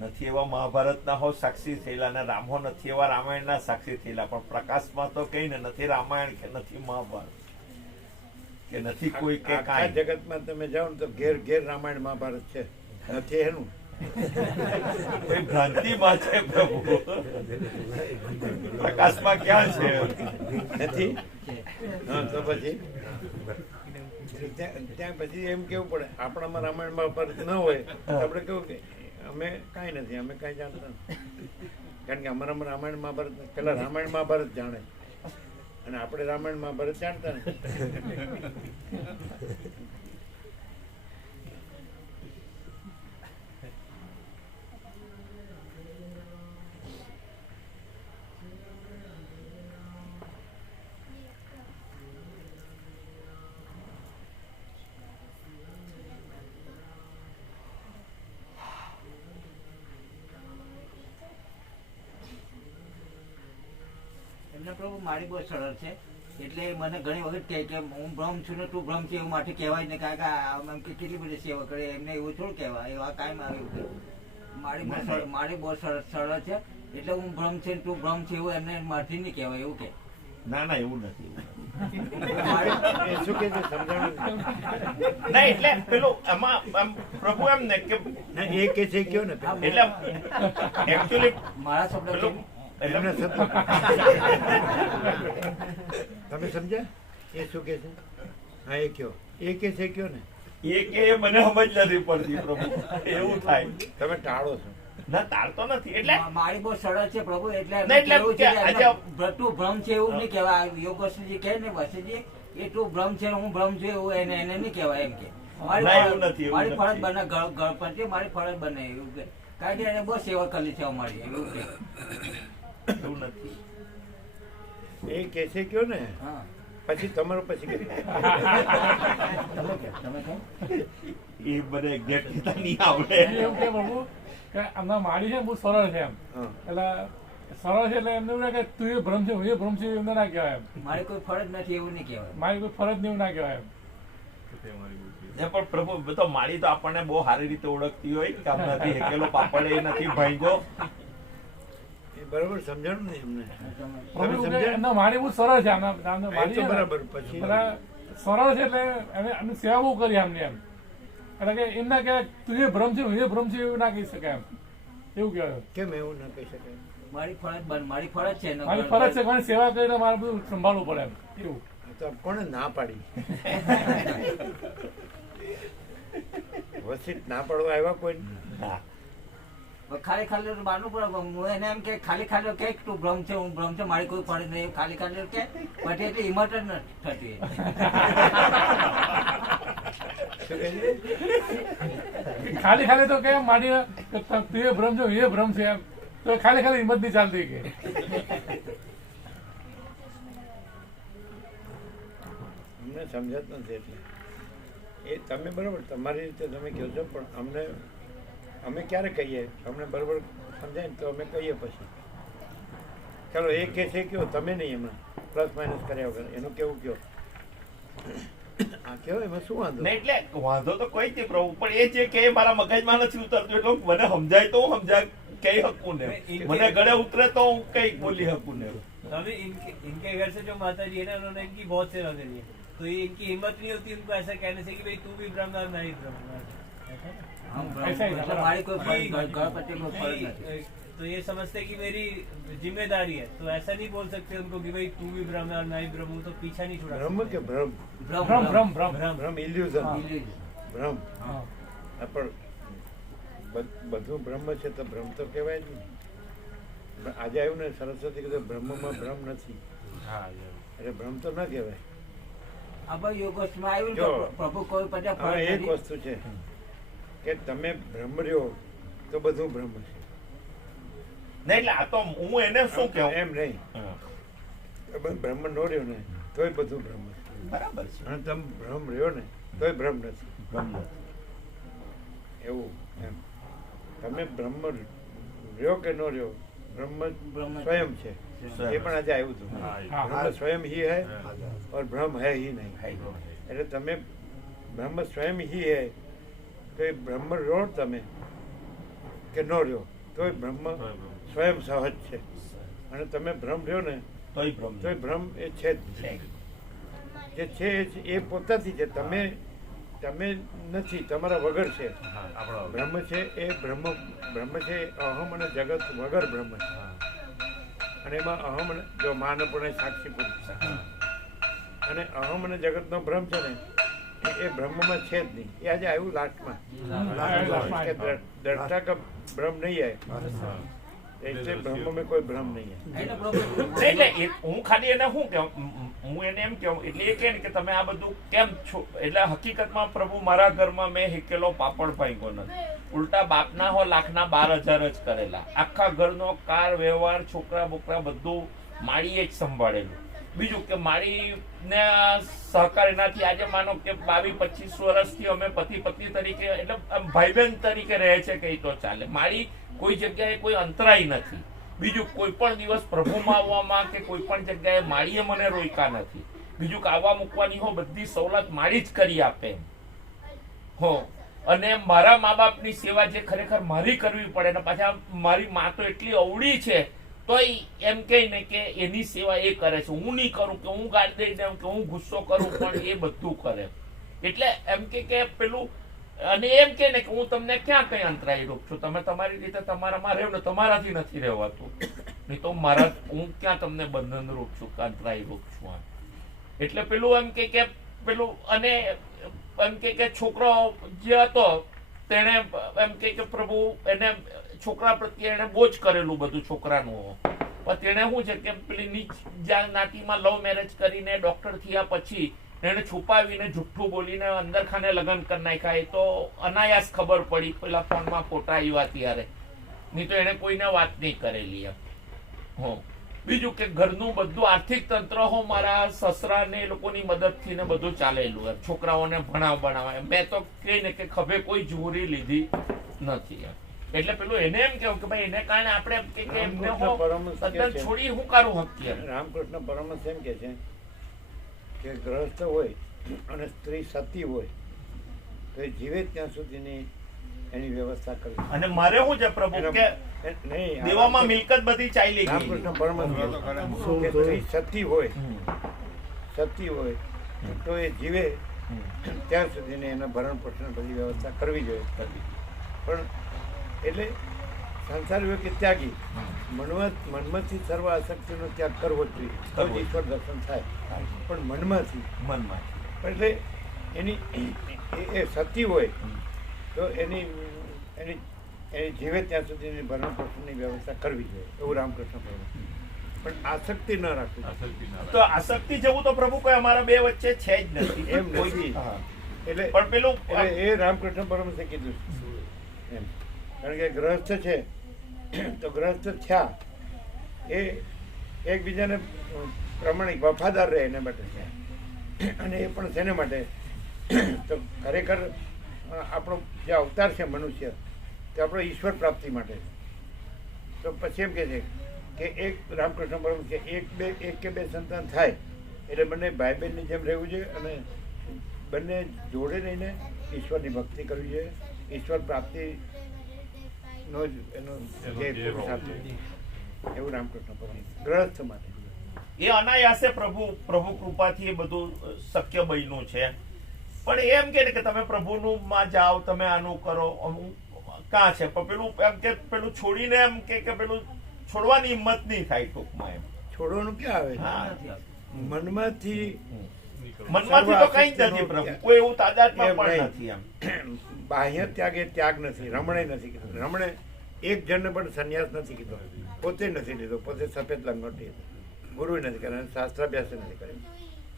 નથી એવા મહાભારતના હો સાક્ષી થયેલા, ને રામો નથી એવા રામાયણના સાક્ષી થયેલા. પણ પ્રકાશમાં તો કઈ ને નથી રામાયણ કે નથી મહાભારત કે નથી કોઈ કે કાંઈ. જગતમાં તમે જાઓ ને તો ઘેર ઘેર રામાયણ મહાભારત છે. નથી એનું કોઈ ભ્રાંતિમાં છે પ્રભુ. પ્રકાશમાં ક્યાં છે? નથી. હા, તો પછી ત્યાં પછી એમ કેવું પડે આપણામાં રામાયણ મહાભારત ન હોય તો આપણે કેવું કે અમે કાંઈ નથી, અમે કાંઈ જાણતા નથી. કારણ કે અમારામાં રામાયણ મહાભારત પેલા રામાયણ મહાભારત જાણે, અને આપણે રામાયણ મહાભારત જાણતા નથી. પ્રભુ મારી બહુ સરળ છે, એટલે મને ઘણી વખત કહે કે હું બ્રહ્મ છું ને તું બ્રહ્મ છે એવું માટે કહેવાય ને. કારણ કે આમ કેટલી બધી સેવા કરે એમને એવું થોડું કહેવાય. એવા કાયમ આવ્યું કે મારી બહુ સરળ છે, એટલે હું બ્રહ્મ છે તું બ્રહ્મ છે એવું એમને મારથી નહીં કહેવાય એવું કે. ના ના એવું નથી. એ શું કે છે સમજાણું ના એટલે પેલું આમ પ્રભુ એમ ને કે ના એ કે છે કયો ને એટલે એકચ્યુઅલી મારા શબ્દ પેલું એમને તમે સમજ્યા એ શું કે છે હા એ કયો એ કે છે કયો ને એ કે મને સમજ નથી પડતી પ્રભુ એવું થાય તમે ટાળો છો ના તાળતો નથી એટલે મારી બહુ સરળ છે પ્રભુ એટલે ના, એટલે કેવું છે કે કે આજે- એમને તું ભ્રમ છે એવું નહીં કહેવાય યોગેશજી કહે ને વસીજી એ તું ભ્રમ છે ને હું ભ્રમ છું એવું એને નહીં કહેવાય એમ કે ના, એવું નથી, એવું મારી ફરજ નથી. બને ગણપતિ મારી ફરજ બને એવું કે કારણ કે એને બહુ સેવા કરી છે અમારી એવું કે એવું નથી એ કે છે કયો ને હા પછી તમારો પછી કે તમે કહો એ બધે ગેટ નહીં આવડે એવું કે પ્રભુ કે આમના માળી છે ને બહુ સરળ છે એમ હા. એટલે સરળ છે એટલે એમને એવું લાગે કે તું એ ભ્રમ છે હું એ ભ્રમ છું એમને ના કહેવાય એમ મારી કોઈ ફરજ નથી એવું નહીં કહેવાય મારી કોઈ ફરજ નહીં એવું ના કહેવાય એમ ને પણ પ્રભુ બધો માળી તો આપણને બહુ સારી રીતે ઓળખતી હોય કે આમનાથી હેકેલો પાપડ એ નથી ભાંગ્યો એ બરાબર સમજાણું ને એમને પ્રભુ એવું કે સમજ્યા? એમના માળી બહુ સરળ છે આમના એ આમના તો માળી છે ને, બરાબર પછી બધા સરળ છે એટલે એમની સેવા બહુ કરી અમને એમ એટલે કે એમ ના કહેવાય તું એ ભ્રમ છે હું એ ભ્રમ છું એવું ના કહી શકાય એમ એવું કહેવાય કેમ એવું ના કહી શકાય મારી ફરજ મારી ફરજ છે ને મારી ફરજ છે કોની સેવા કરીને મારે બધું સંભાળવું પડે એમ એવું તો કોણે ના પાડી વસીત ના પાડવા આવ્યા કોઈ ના ખાલી ખાલી માનવું પડે હું એને એમ કે ખાલી ખાલી કે તું ભ્રમ છે હું ભ્રમ છે મારી કોઈ ફરજ નહીં ખાલી ખાલી કે પછી એટલે હિંમત જ નથી થતી શું કહે છે? ખાલી ખાલી તો કેમ માડી તું એ ભ્રમ છે હું એ ભ્રમ છે એમ તો ખાલી ખાલી હિંમત નહીં ચાલતી કે અમને સમજાત નથી એટલે એ તમે બરાબર તમારી રીતે તમે કહો છો પણ અમને અમે ક્યારે કહીએ અમને બરાબર સમજાય ને તો અમે કહીએ પછી ચાલો એ કે છે કયો તમે નહીં એમાં પ્લસ માઇનસ કર્યા વગર એનું કેવું કયો આ કયો એમાં શું વાંધો ને એટલે વાંધો તો કોઈ જ નહીં પ્રભુ પણ એ છે કે એ મારા મગજમાં નથી ઉતરતું એટલે મને સમજાય તો હું સમજાય કઈ શકું ને મને ગળે ઉતરે તો હું કઈ બોલી શકું ને स्वामी इनके घर से जो माता जी है ना उन्होंने इनकी बहुत सेवा करी है तो ये इनकी हिम्मत नहीं होती उनको ऐसा कहने से कि भाई तू भी ब्रह्म और मैं भी ब्रह्म हम ऐसा ही मतलब हमारी कोई फर्ज गणपति को फर्ज नहीं तो ये समझते कि मेरी जिम्मेदारी है तो ऐसा नहीं बोल सकते उनको कि भाई तू भी ब्रह्म है और मैं भी ब्रह्म हूँ तो पीछा नहीं छुड़ा ભ્રમ કે ભ્રમ ભ્રમ ભ્રમ ભ્રમ ભ્રમ ઇલ્યુઝન Illusion. ભ્રમ હા. આ પણ બધું બ્રહ્મ છે તો ભ્રમ તો કહેવાય જ નહીં આજે આવ્યું ને સરસ્વતી કીધું બ્રહ્મમાં ભ્રમ નથી હા એટલે ભ્રમ તો ના કહેવાય अब योगेश में આવ્યું જો, તો પ્રભુ કોઈ પછી હવે ફરજ એક નથી. વસ્તુ છે કે તમે ભ્રમ રહ્યો તો બધું ભ્રમ છે ને એટલે આ તો હું એને શું કહું એમ નહીં હા, તમે ભ્રમ નો રહ્યો ને તોય બધું ભ્રમ છે બરાબર છે અને તમે ભ્રમ રહ્યો ને તોય ભ્રમ નથી બ્રહ્મ નથી. એવું એમ તમે બ્રહ્મ રહ્યો કે નો રહ્યો બ્રહ્મ સ્વયં છે એ પણ આજે આવ્યું હતું હા, હા. બ્રહ્મ स्वयं ही है હા. और ब्रह्म है ही नहीं એટલે તમે બ્રહ્મ સ્વયં ही है તો એ બ્રહ્મ રહ્યો તમે કે નો રહ્યો તોય બ્રહ્મ સ્વયં સહજ છે અને તમે ભ્રમ રહ્યો ને તોય બ્રહ્મ તોય ભ્રમ એ છે જ જે છે એ પોતાથી છે તમે તમે નથી તમારા વગર છે હા, આપણો બ્રહ્મ છે એ બ્રહ્મ છે અહમ અને જગત વગર બ્રહ્મ છે અને એમાં અહમ અને જો માન પણ સાક્ષી પુરુષ અને અહમ અને જગતનો ભ્રમ છે ને એ બ્રહ્મમાં છે જ નહીં એ આજે આવ્યું લાસ્ટમાં કે દ્રષ્ટા કા ભ્રમ નહીં है એટલે બ્રહ્મ में कोई भ्रम नहीं है એટલે પ્રભુ એટલે હું ખાલી એને શું કહું હું એને એમ કહું એટલે એ કહે ને કે તમે આ બધું કેમ છો એટલે હકીકતમાં પ્રભુ મારા ઘરમાં મેં હેકેલો પાપડ ભાંગ્યો નથી ઉલટા બાપના હો લાખના 12,000 જ કરેલા આખા ઘરનો કાર વ્યવહાર છોકરા બોકરા બધું માળીએ જ સંભાળેલું બીજું કે માળીને સહકાર એનાથી આજે માનો કે 22-25 વર્ષથી અમે પતિ પત્ની તરીકે એટલે આમ ભાઈ બહેન તરીકે રહે છે કે તો ચાલે માળી કોઈ જગ્યાએ કોઈ અંતરાય નથી બીજું કોઈ પણ દિવસ પ્રભુમાં આવવામાં કે કોઈ પણ જગ્યાએ માળીએ મને રોક્યા નથી બીજું કે આવવા મૂકવાની હો બધી સવલત માળી જ કરી આપે એમ હો અને મારા મા બાપની સેવા જે ખરેખર મારી કરવી પડે ને પાછા મારી મા તો એટલી અવળી છે તો એમ કહીને કે એની સેવા એ કરે છે. હું નહીં કરું કે હું ગાડી દઈ દઉં કે હું ગુસ્સો કરું, પણ એ બધું કરે. એટલે એમ કે પેલું, અને એમ કે ને કે હું તમને ક્યાં કઈ અંતરાય રોક છું, તમે તમારી રીતે તમારામાં રહેવ ને, તમારાથી નથી રહેવાતું, નહીં તો હું ક્યાં તમને બંધન રોક છું કે અંતરાય રોક છું. એટલે પેલું એમ કે પેલું, અને એમ કે છોકરો જે હતો તેને એમ કે પ્રભુ એને છોકરા પ્રત્યે એને બહુ જ કરેલું બધું છોકરાનું, પણ તેને શું છે કે પેલી નીચ જ્ઞાતિમાં લવ મેરેજ કરીને ડોક્ટર થયા પછી એને છુપાવીને જુઠ્ઠું બોલીને અંદર ખાને લગ્ન કરી નાખ્યા. એ તો અનાયાસ ખબર પડી પેલા ફોનમાં ફોટા આવ્યા ત્યારે, નહીં તો એને કોઈને વાત નહીં કરેલી એમ. હો બીજું કે ઘરનું બધું આર્થિક તંત્ર મારા સસરા ને એ લોકોની મદદથી ને બધું ચાલેલું એમ, છોકરાઓને ભણાવવા. મેં તો કહીને કે ખભે કોઈ જોરી લીધી નથી એમ. એટલે પેલું એને એમ કેવું કે ભાઈ એને કારણે આપણે એમને છોડી હું કારું હકીએ. રામકૃષ્ણ પરમહંસ એમ કે છે કે ગ્રહસ્થ હોય અને સ્ત્રી સતી હોય તો એ જીવે ત્યાં સુધીની એની વ્યવસ્થા કરવી. અને મારે શું છે પ્રભુ કે દેવામાં મિલકત બધી ચાલી ગઈ. રામકૃષ્ણ પરમહંસ કે સ્ત્રી સતી હોય તો એ જીવે ત્યાં સુધીની એના ભરણ પોષણ બધી વ્યવસ્થા કરવી જોઈએ. પણ એટલે સંસાર વ્યક્તિ ત્યાગી, મનમાંથી સર્વ આસક્તિનો ત્યાગ કરવો જ જોઈએ તો ઈશ્વર દર્શન થાય. પણ મનમાં એટલે એની એ સતી હોય તો એની જીવે ત્યાં સુધી એની ભરણ પોષણની વ્યવસ્થા કરવી જોઈએ એવું રામકૃષ્ણ પરમહંસ. પણ આસક્તિ ન રાખવી. તો આસક્તિ જેવું તો પ્રભુ કોઈ અમારા બે વચ્ચે છે જ નથી એમ નથી. એટલે પણ પેલું એ રામકૃષ્ણ પરમહંસે કીધું એમ. કારણ કે ગ્રહસ્થ છે તો ગ્રહસ્થ થયા એ એકબીજાને પ્રમાણિક વફાદાર રહે એના માટે છે. અને એ પણ શેને માટે તો ખરેખર આપણો જે અવતાર છે મનુષ્ય તે આપણો ઈશ્વર પ્રાપ્તિ માટે. તો પછી એમ કે છે કે એક રામકૃષ્ણ પરમહંસ કે એક કે બે સંતાન થાય એટલે બંને ભાઈ બહેનની જેમ રહેવું જોઈએ અને બંને જોડે રહીને ઈશ્વરની ભક્તિ કરવી જોઈએ. ઈશ્વર પ્રાપ્તિ નો એનો એવું રામકૃષ્ણ પરમહંસ ગ્રહસ્થ માટે. એ અનાયાસે પ્રભુ કૃપાથી એ બધું શક્ય બન્યું છે. પણ એમ કે તમે પ્રભુનું માં જાઓ, તમે આનું કરો, કાં છે પણ પેલું એમ કે પેલું છોડીને એમ કે પેલું છોડવાની હિંમત નહીં થાય ટૂંકમાં. એમ છોડવાનું ક્યાં આવે? મનમાંથી તો કઈ જ નથી પ્રભુ, કોઈ એવું તાદાત્મ્ય પણ નથી. એમ બાહ્ય ત્યાગ એ ત્યાગ નથી. રમણે નથી કીધું. રમણે એક જણને પણ સંન્યાસ નથી કીધો, પોતે નથી લીધો, પોતે સફેદ લંગોટી ગુરુ નથી કર્યો, શાસ્ત્રાભ્યાસ નથી કર્યો.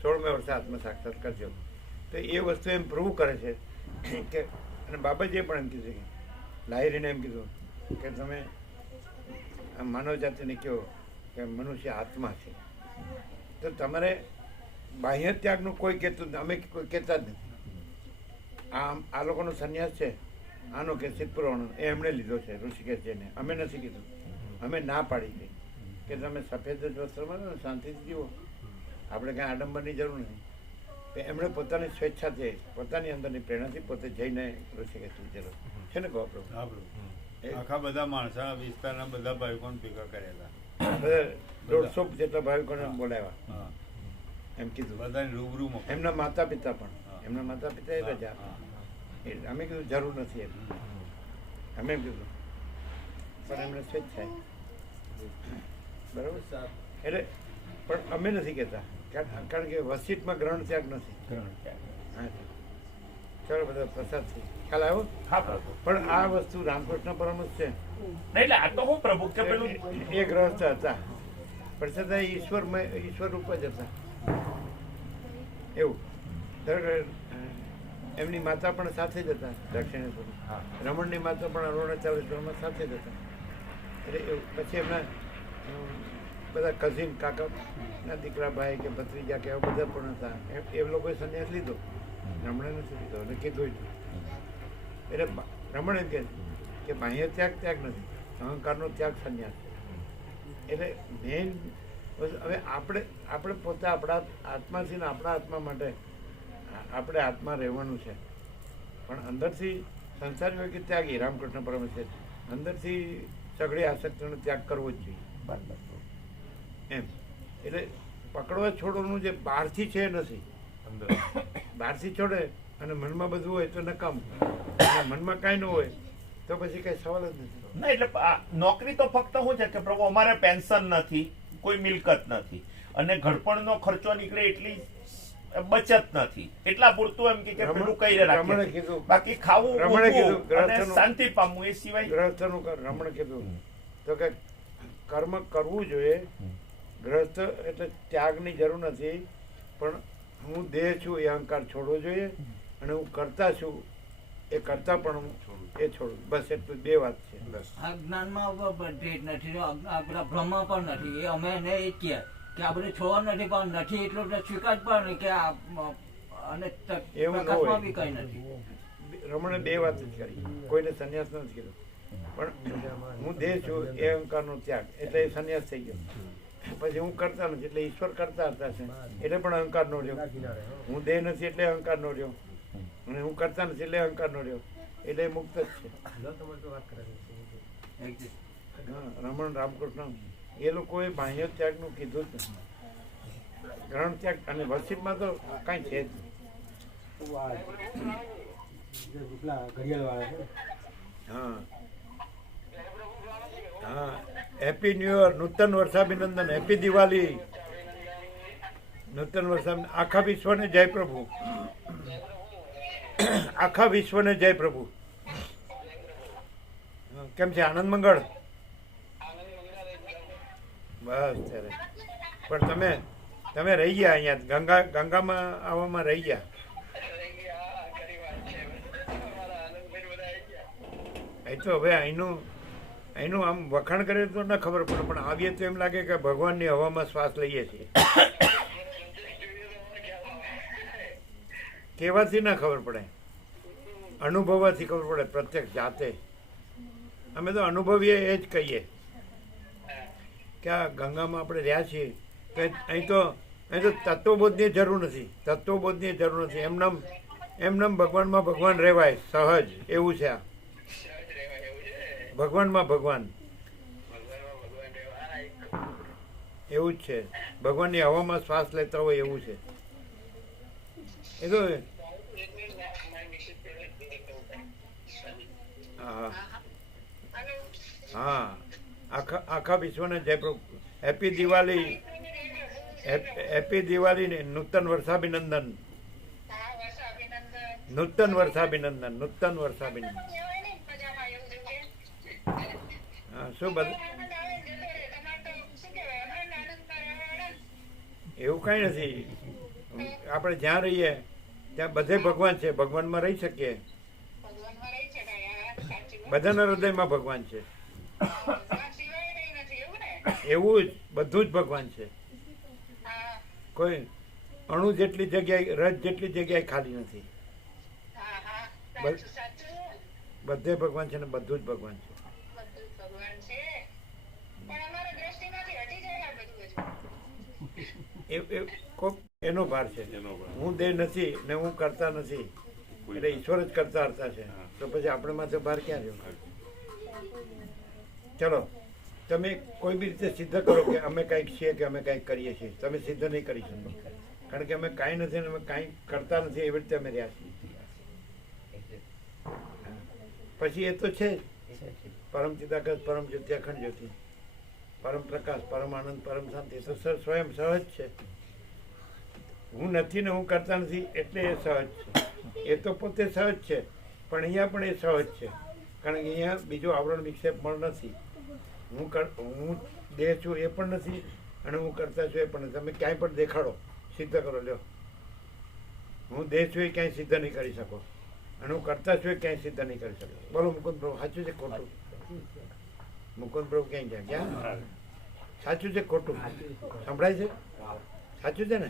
16મે વર્ષે આત્મ સાક્ષાત કરજો. તો એ વસ્તુ એમ પ્રૂવ કરે છે કે, અને બાબાજીએ પણ એમ કીધું કે લાહિરીને એમ કીધું કે તમે માનવ જાતિને કહો કે મનુષ્ય આત્મા છે. તો તમારે બાહ્ય ત્યાગનું કોઈ કહેતું નથી, અમે કોઈ કહેતા જ નથી. આ લોકોનો સંન્યાસ છે આનો કે સિદ્ધપુરાણો એ એમણે લીધો છે ઋષિકેશ જઈને, અમે નથી કીધું. અમે ના પાડી ગઈ કે તમે સફેદ જ વસ્ત્રમાં ને શાંતિથી જીવો, આપણે કાંઈ આડંબરની જરૂર નહીં. એમણે પોતાની સ્વેચ્છાથી પોતાની અંદરની પ્રેરણાથી પોતે જઈને ઋષિકેશ લીધેલો છે ને. કહો આખા બધા માણસા વિસ્તારના બધા ભાવિકોને ભેગા કર્યા હતા. 150 જેટલા ભાવિકોને બોલાવ્યા એમ કીધું બધાને રૂબરૂ. એમના માતા પિતા એ રજા. અમે કીધું જરૂર નથી એમ, અમે એમ કીધું. પણ એમને સ્વેચ્છાએ બરાબર. એટલે પણ અમે નથી કહેતા કારણ કે વસીટમાં ગ્રહણ ત્યાગ નથી. હા ચાલો બધા પ્રસાદથી ખ્યાલ આવ્યો. પણ આ વસ્તુ રામકૃષ્ણ પરમહંસ છે એટલે આ તો હું પ્રભુ કે પેલું એ ગ્રહસ્થ હતા પણ છતાં ઈશ્વર રૂપ જ હતા એવું. એમની માતા પણ સાથે જ હતા દક્ષિણેશ્વર. રમણની માતા પણ અરુણાચલેશ્વરમાં સાથે જ હતા. એટલે એવું પછી એમના બધા કઝિન કાકાના દીકરા ભાઈ કે ભત્રીજા કે એવા બધા પણ હતા. એ લોકોએ સંન્યાસ લીધો, રમણે નથી લીધો અને કીધું જ. એટલે રમણ એમ કે બાહ્ય ત્યાગ નથી, અહંકારનો ત્યાગ સંન્યાસ છે. એટલે મેઇન હવે આપણે પોતે આપણા આત્માથી ને આપણા આત્મા માટે આપણે આત્મા રહેવાનું છે. પણ અંદરથી સંસાર વ્યક્તિ ત્યાગી રામકૃષ્ણ પરમહંસ અંદરથી સઘળી આસક્તિનો ત્યાગ કરવો જ જોઈએ. એમ એટલે પકડવા છોડવાનું જે બહારથી છે એ નથી, બહારથી છોડે અને મનમાં બધું હોય તો નકામ, અને મનમાં કાંઈ ન હોય તો પછી કઈ સવાલ જ નથી. ના એટલે નોકરી તો ફક્ત શું છે કે પ્રભુ અમારે પેન્શન નથી, કોઈ મિલકત નથી, અને ઘડપણનો ખર્ચો નીકળે એટલી બચત નથી, એટલા પૂરતું એમ કે પેલું કઈ રાખે, બાકી ખાવું અને શાંતિ પામવું એ સિવાય. ગ્રહસ્થનું રમણ કીધું તો કે કર્મ કરવું જોઈએ. ગ્રહસ્થ એટલે ત્યાગની જરૂર નથી, પણ હું દેહ છું એ અહંકાર છોડવો જોઈએ, અને હું કરતા છું એ કરતા પણ હું એ છોડું, બસ એટલું 2 વાત છે. આ જ્ઞાનમાં ભેદ નથી, આ બધા બ્રહ્મ પણ નથી, એ અમે એને એ જ કહે કે આ બધું છોડવાનું નથી, પણ નથી એટલું તો સ્વીકાર પણ નહીં કે આ અને પ્રકાશમાં બી કઈ નથી. રમણે 2 વાત જ કરી, કોઈને સંન્યાસ નથી કીધો, પણ હું દેહ છું એ અહંકારનો ત્યાગ એટલે એ સંન્યાસ થઈ ગયો. પછી હું કરતા નથી એટલે ઈશ્વર કરતા હતા છે એટલે પણ અહંકાર નો રહ્યો. હું દેહ નથી એટલે અહંકાર નો રહ્યો, અને હું કરતા નથી એટલે અહંકાર નો રહ્યો, એટલે મુક્ત જ છે. રમણ રામકૃષ્ણ એ લોકોએ બાહ્ય ત્યાગનું કીધું જ નથી, ગ્રહણ ત્યાગ અને વર્ષિતમાં તો કાંઈ છે જ. હા હા, હેપી ન્યુ યર, નૂતન વર્ષાભિનંદન, હેપી દિવાળી, નૂતન વર્ષાભિનંદન. આખા વિશ્વને જય પ્રભુ, આખા વિશ્વને જય પ્રભુ. કેમ છે, આનંદ મંગળ? બસ ત્યારે પણ તમે રહી ગયા અહીંયા ગંગામાં આવવામાં રહી ગયા. એ તો હવે અહીંનું આમ વખાણ કરે તો ન ખબર પડે, પણ આવીએ તો એમ લાગે કે ભગવાનની હવામાં શ્વાસ લઈએ છીએ. કહેવાથી ના ખબર પડે, અનુભવવાથી ખબર પડે, પ્રત્યક્ષ જાતે. અમે તો અનુભવીએ એ જ કહીએ કે આ ગંગામાં આપણે રહ્યા છીએ તો અહીં તો તત્વબોધની જરૂર નથી, તત્વબોધની જરૂર નથી. એમનેમ ભગવાનમાં ભગવાન રહેવાય સહજ, એવું છે આ ભગવાનમાં ભગવાન, એવું જ છે. ભગવાનની હવામાં શ્વાસ લેતા હોય એવું છે. એ તો હા હા, આખા વિશ્વને જય પ્રભુ. હેપી દિવાળી, હેપી દિવાળી ને નૂતન વર્ષાભિનંદન, નૂતન વર્ષાભિનંદન, નૂતન વર્ષાભિનંદન. હા, શું બધું એવું કઈ નથી. આપણે જ્યાં રહીએ ત્યાં બધે ભગવાન છે, ભગવાનમાં રહી શકીએ. બધાના હૃદયમાં ભગવાન છે, એવું જ બધું જ ભગવાન છે. કોઈ અણુ જેટલી જગ્યાએ, રજ જેટલી જગ્યાએ ખાલી નથી. બધે ભગવાન છે ને બધું જ ભગવાન છે. એનો ભાર છે. હું દેહ નથી ને હું કરતા નથી, એટલે ઈશ્વર જ કરતા હતા છે, તો પછી આપણે માથે ભાર ક્યાં રહ્યો? ચલો તમે કોઈ બી રીતે સિદ્ધ કરો કે અમે કંઈક છીએ કે અમે કંઈક કરીએ છીએ, તમે સિદ્ધ નહીં કરી શકો, કારણ કે અમે કાંઈ નથી ને અમે કાંઈ કરતા નથી, એવી રીતે અમે રહ્યા છીએ. પછી એ તો છે પરમ ચિદાકાશ, પરમ જ્યોતિ, અખંડ જ્યોતિ, પરમ પ્રકાશ, પરમ આનંદ, પરમ શાંતિ, તો સ્વયં સહજ છે. હું નથી ને હું કરતા નથી એટલે એ સહજ છે. એ તો પોતે સહજ છે, પણ અહીંયા પણ એ સહજ છે, કારણ કે અહીંયા બીજો આવરણ વિક્ષેપ પણ નથી. હું દેહ છું એ પણ નથી, અને હું કરતા છું એ પણ નથી. તમે ક્યાંય પણ દેખાડો, સિદ્ધ કરો, લ્યો. હું દેહ છું એ ક્યાંય સિદ્ધ નહીં કરી શકો, અને હું કરતા છું એ ક્યાંય સિદ્ધ નહીં કરી શકો. બોલો મુકુંદ પ્રભુ, સાચું છે ખોટું? મુકુંદ પ્રભુ ક્યાંય ગયા? ક્યાં સાચું છે ખોટું સંભળાય છે? સાચું છે ને?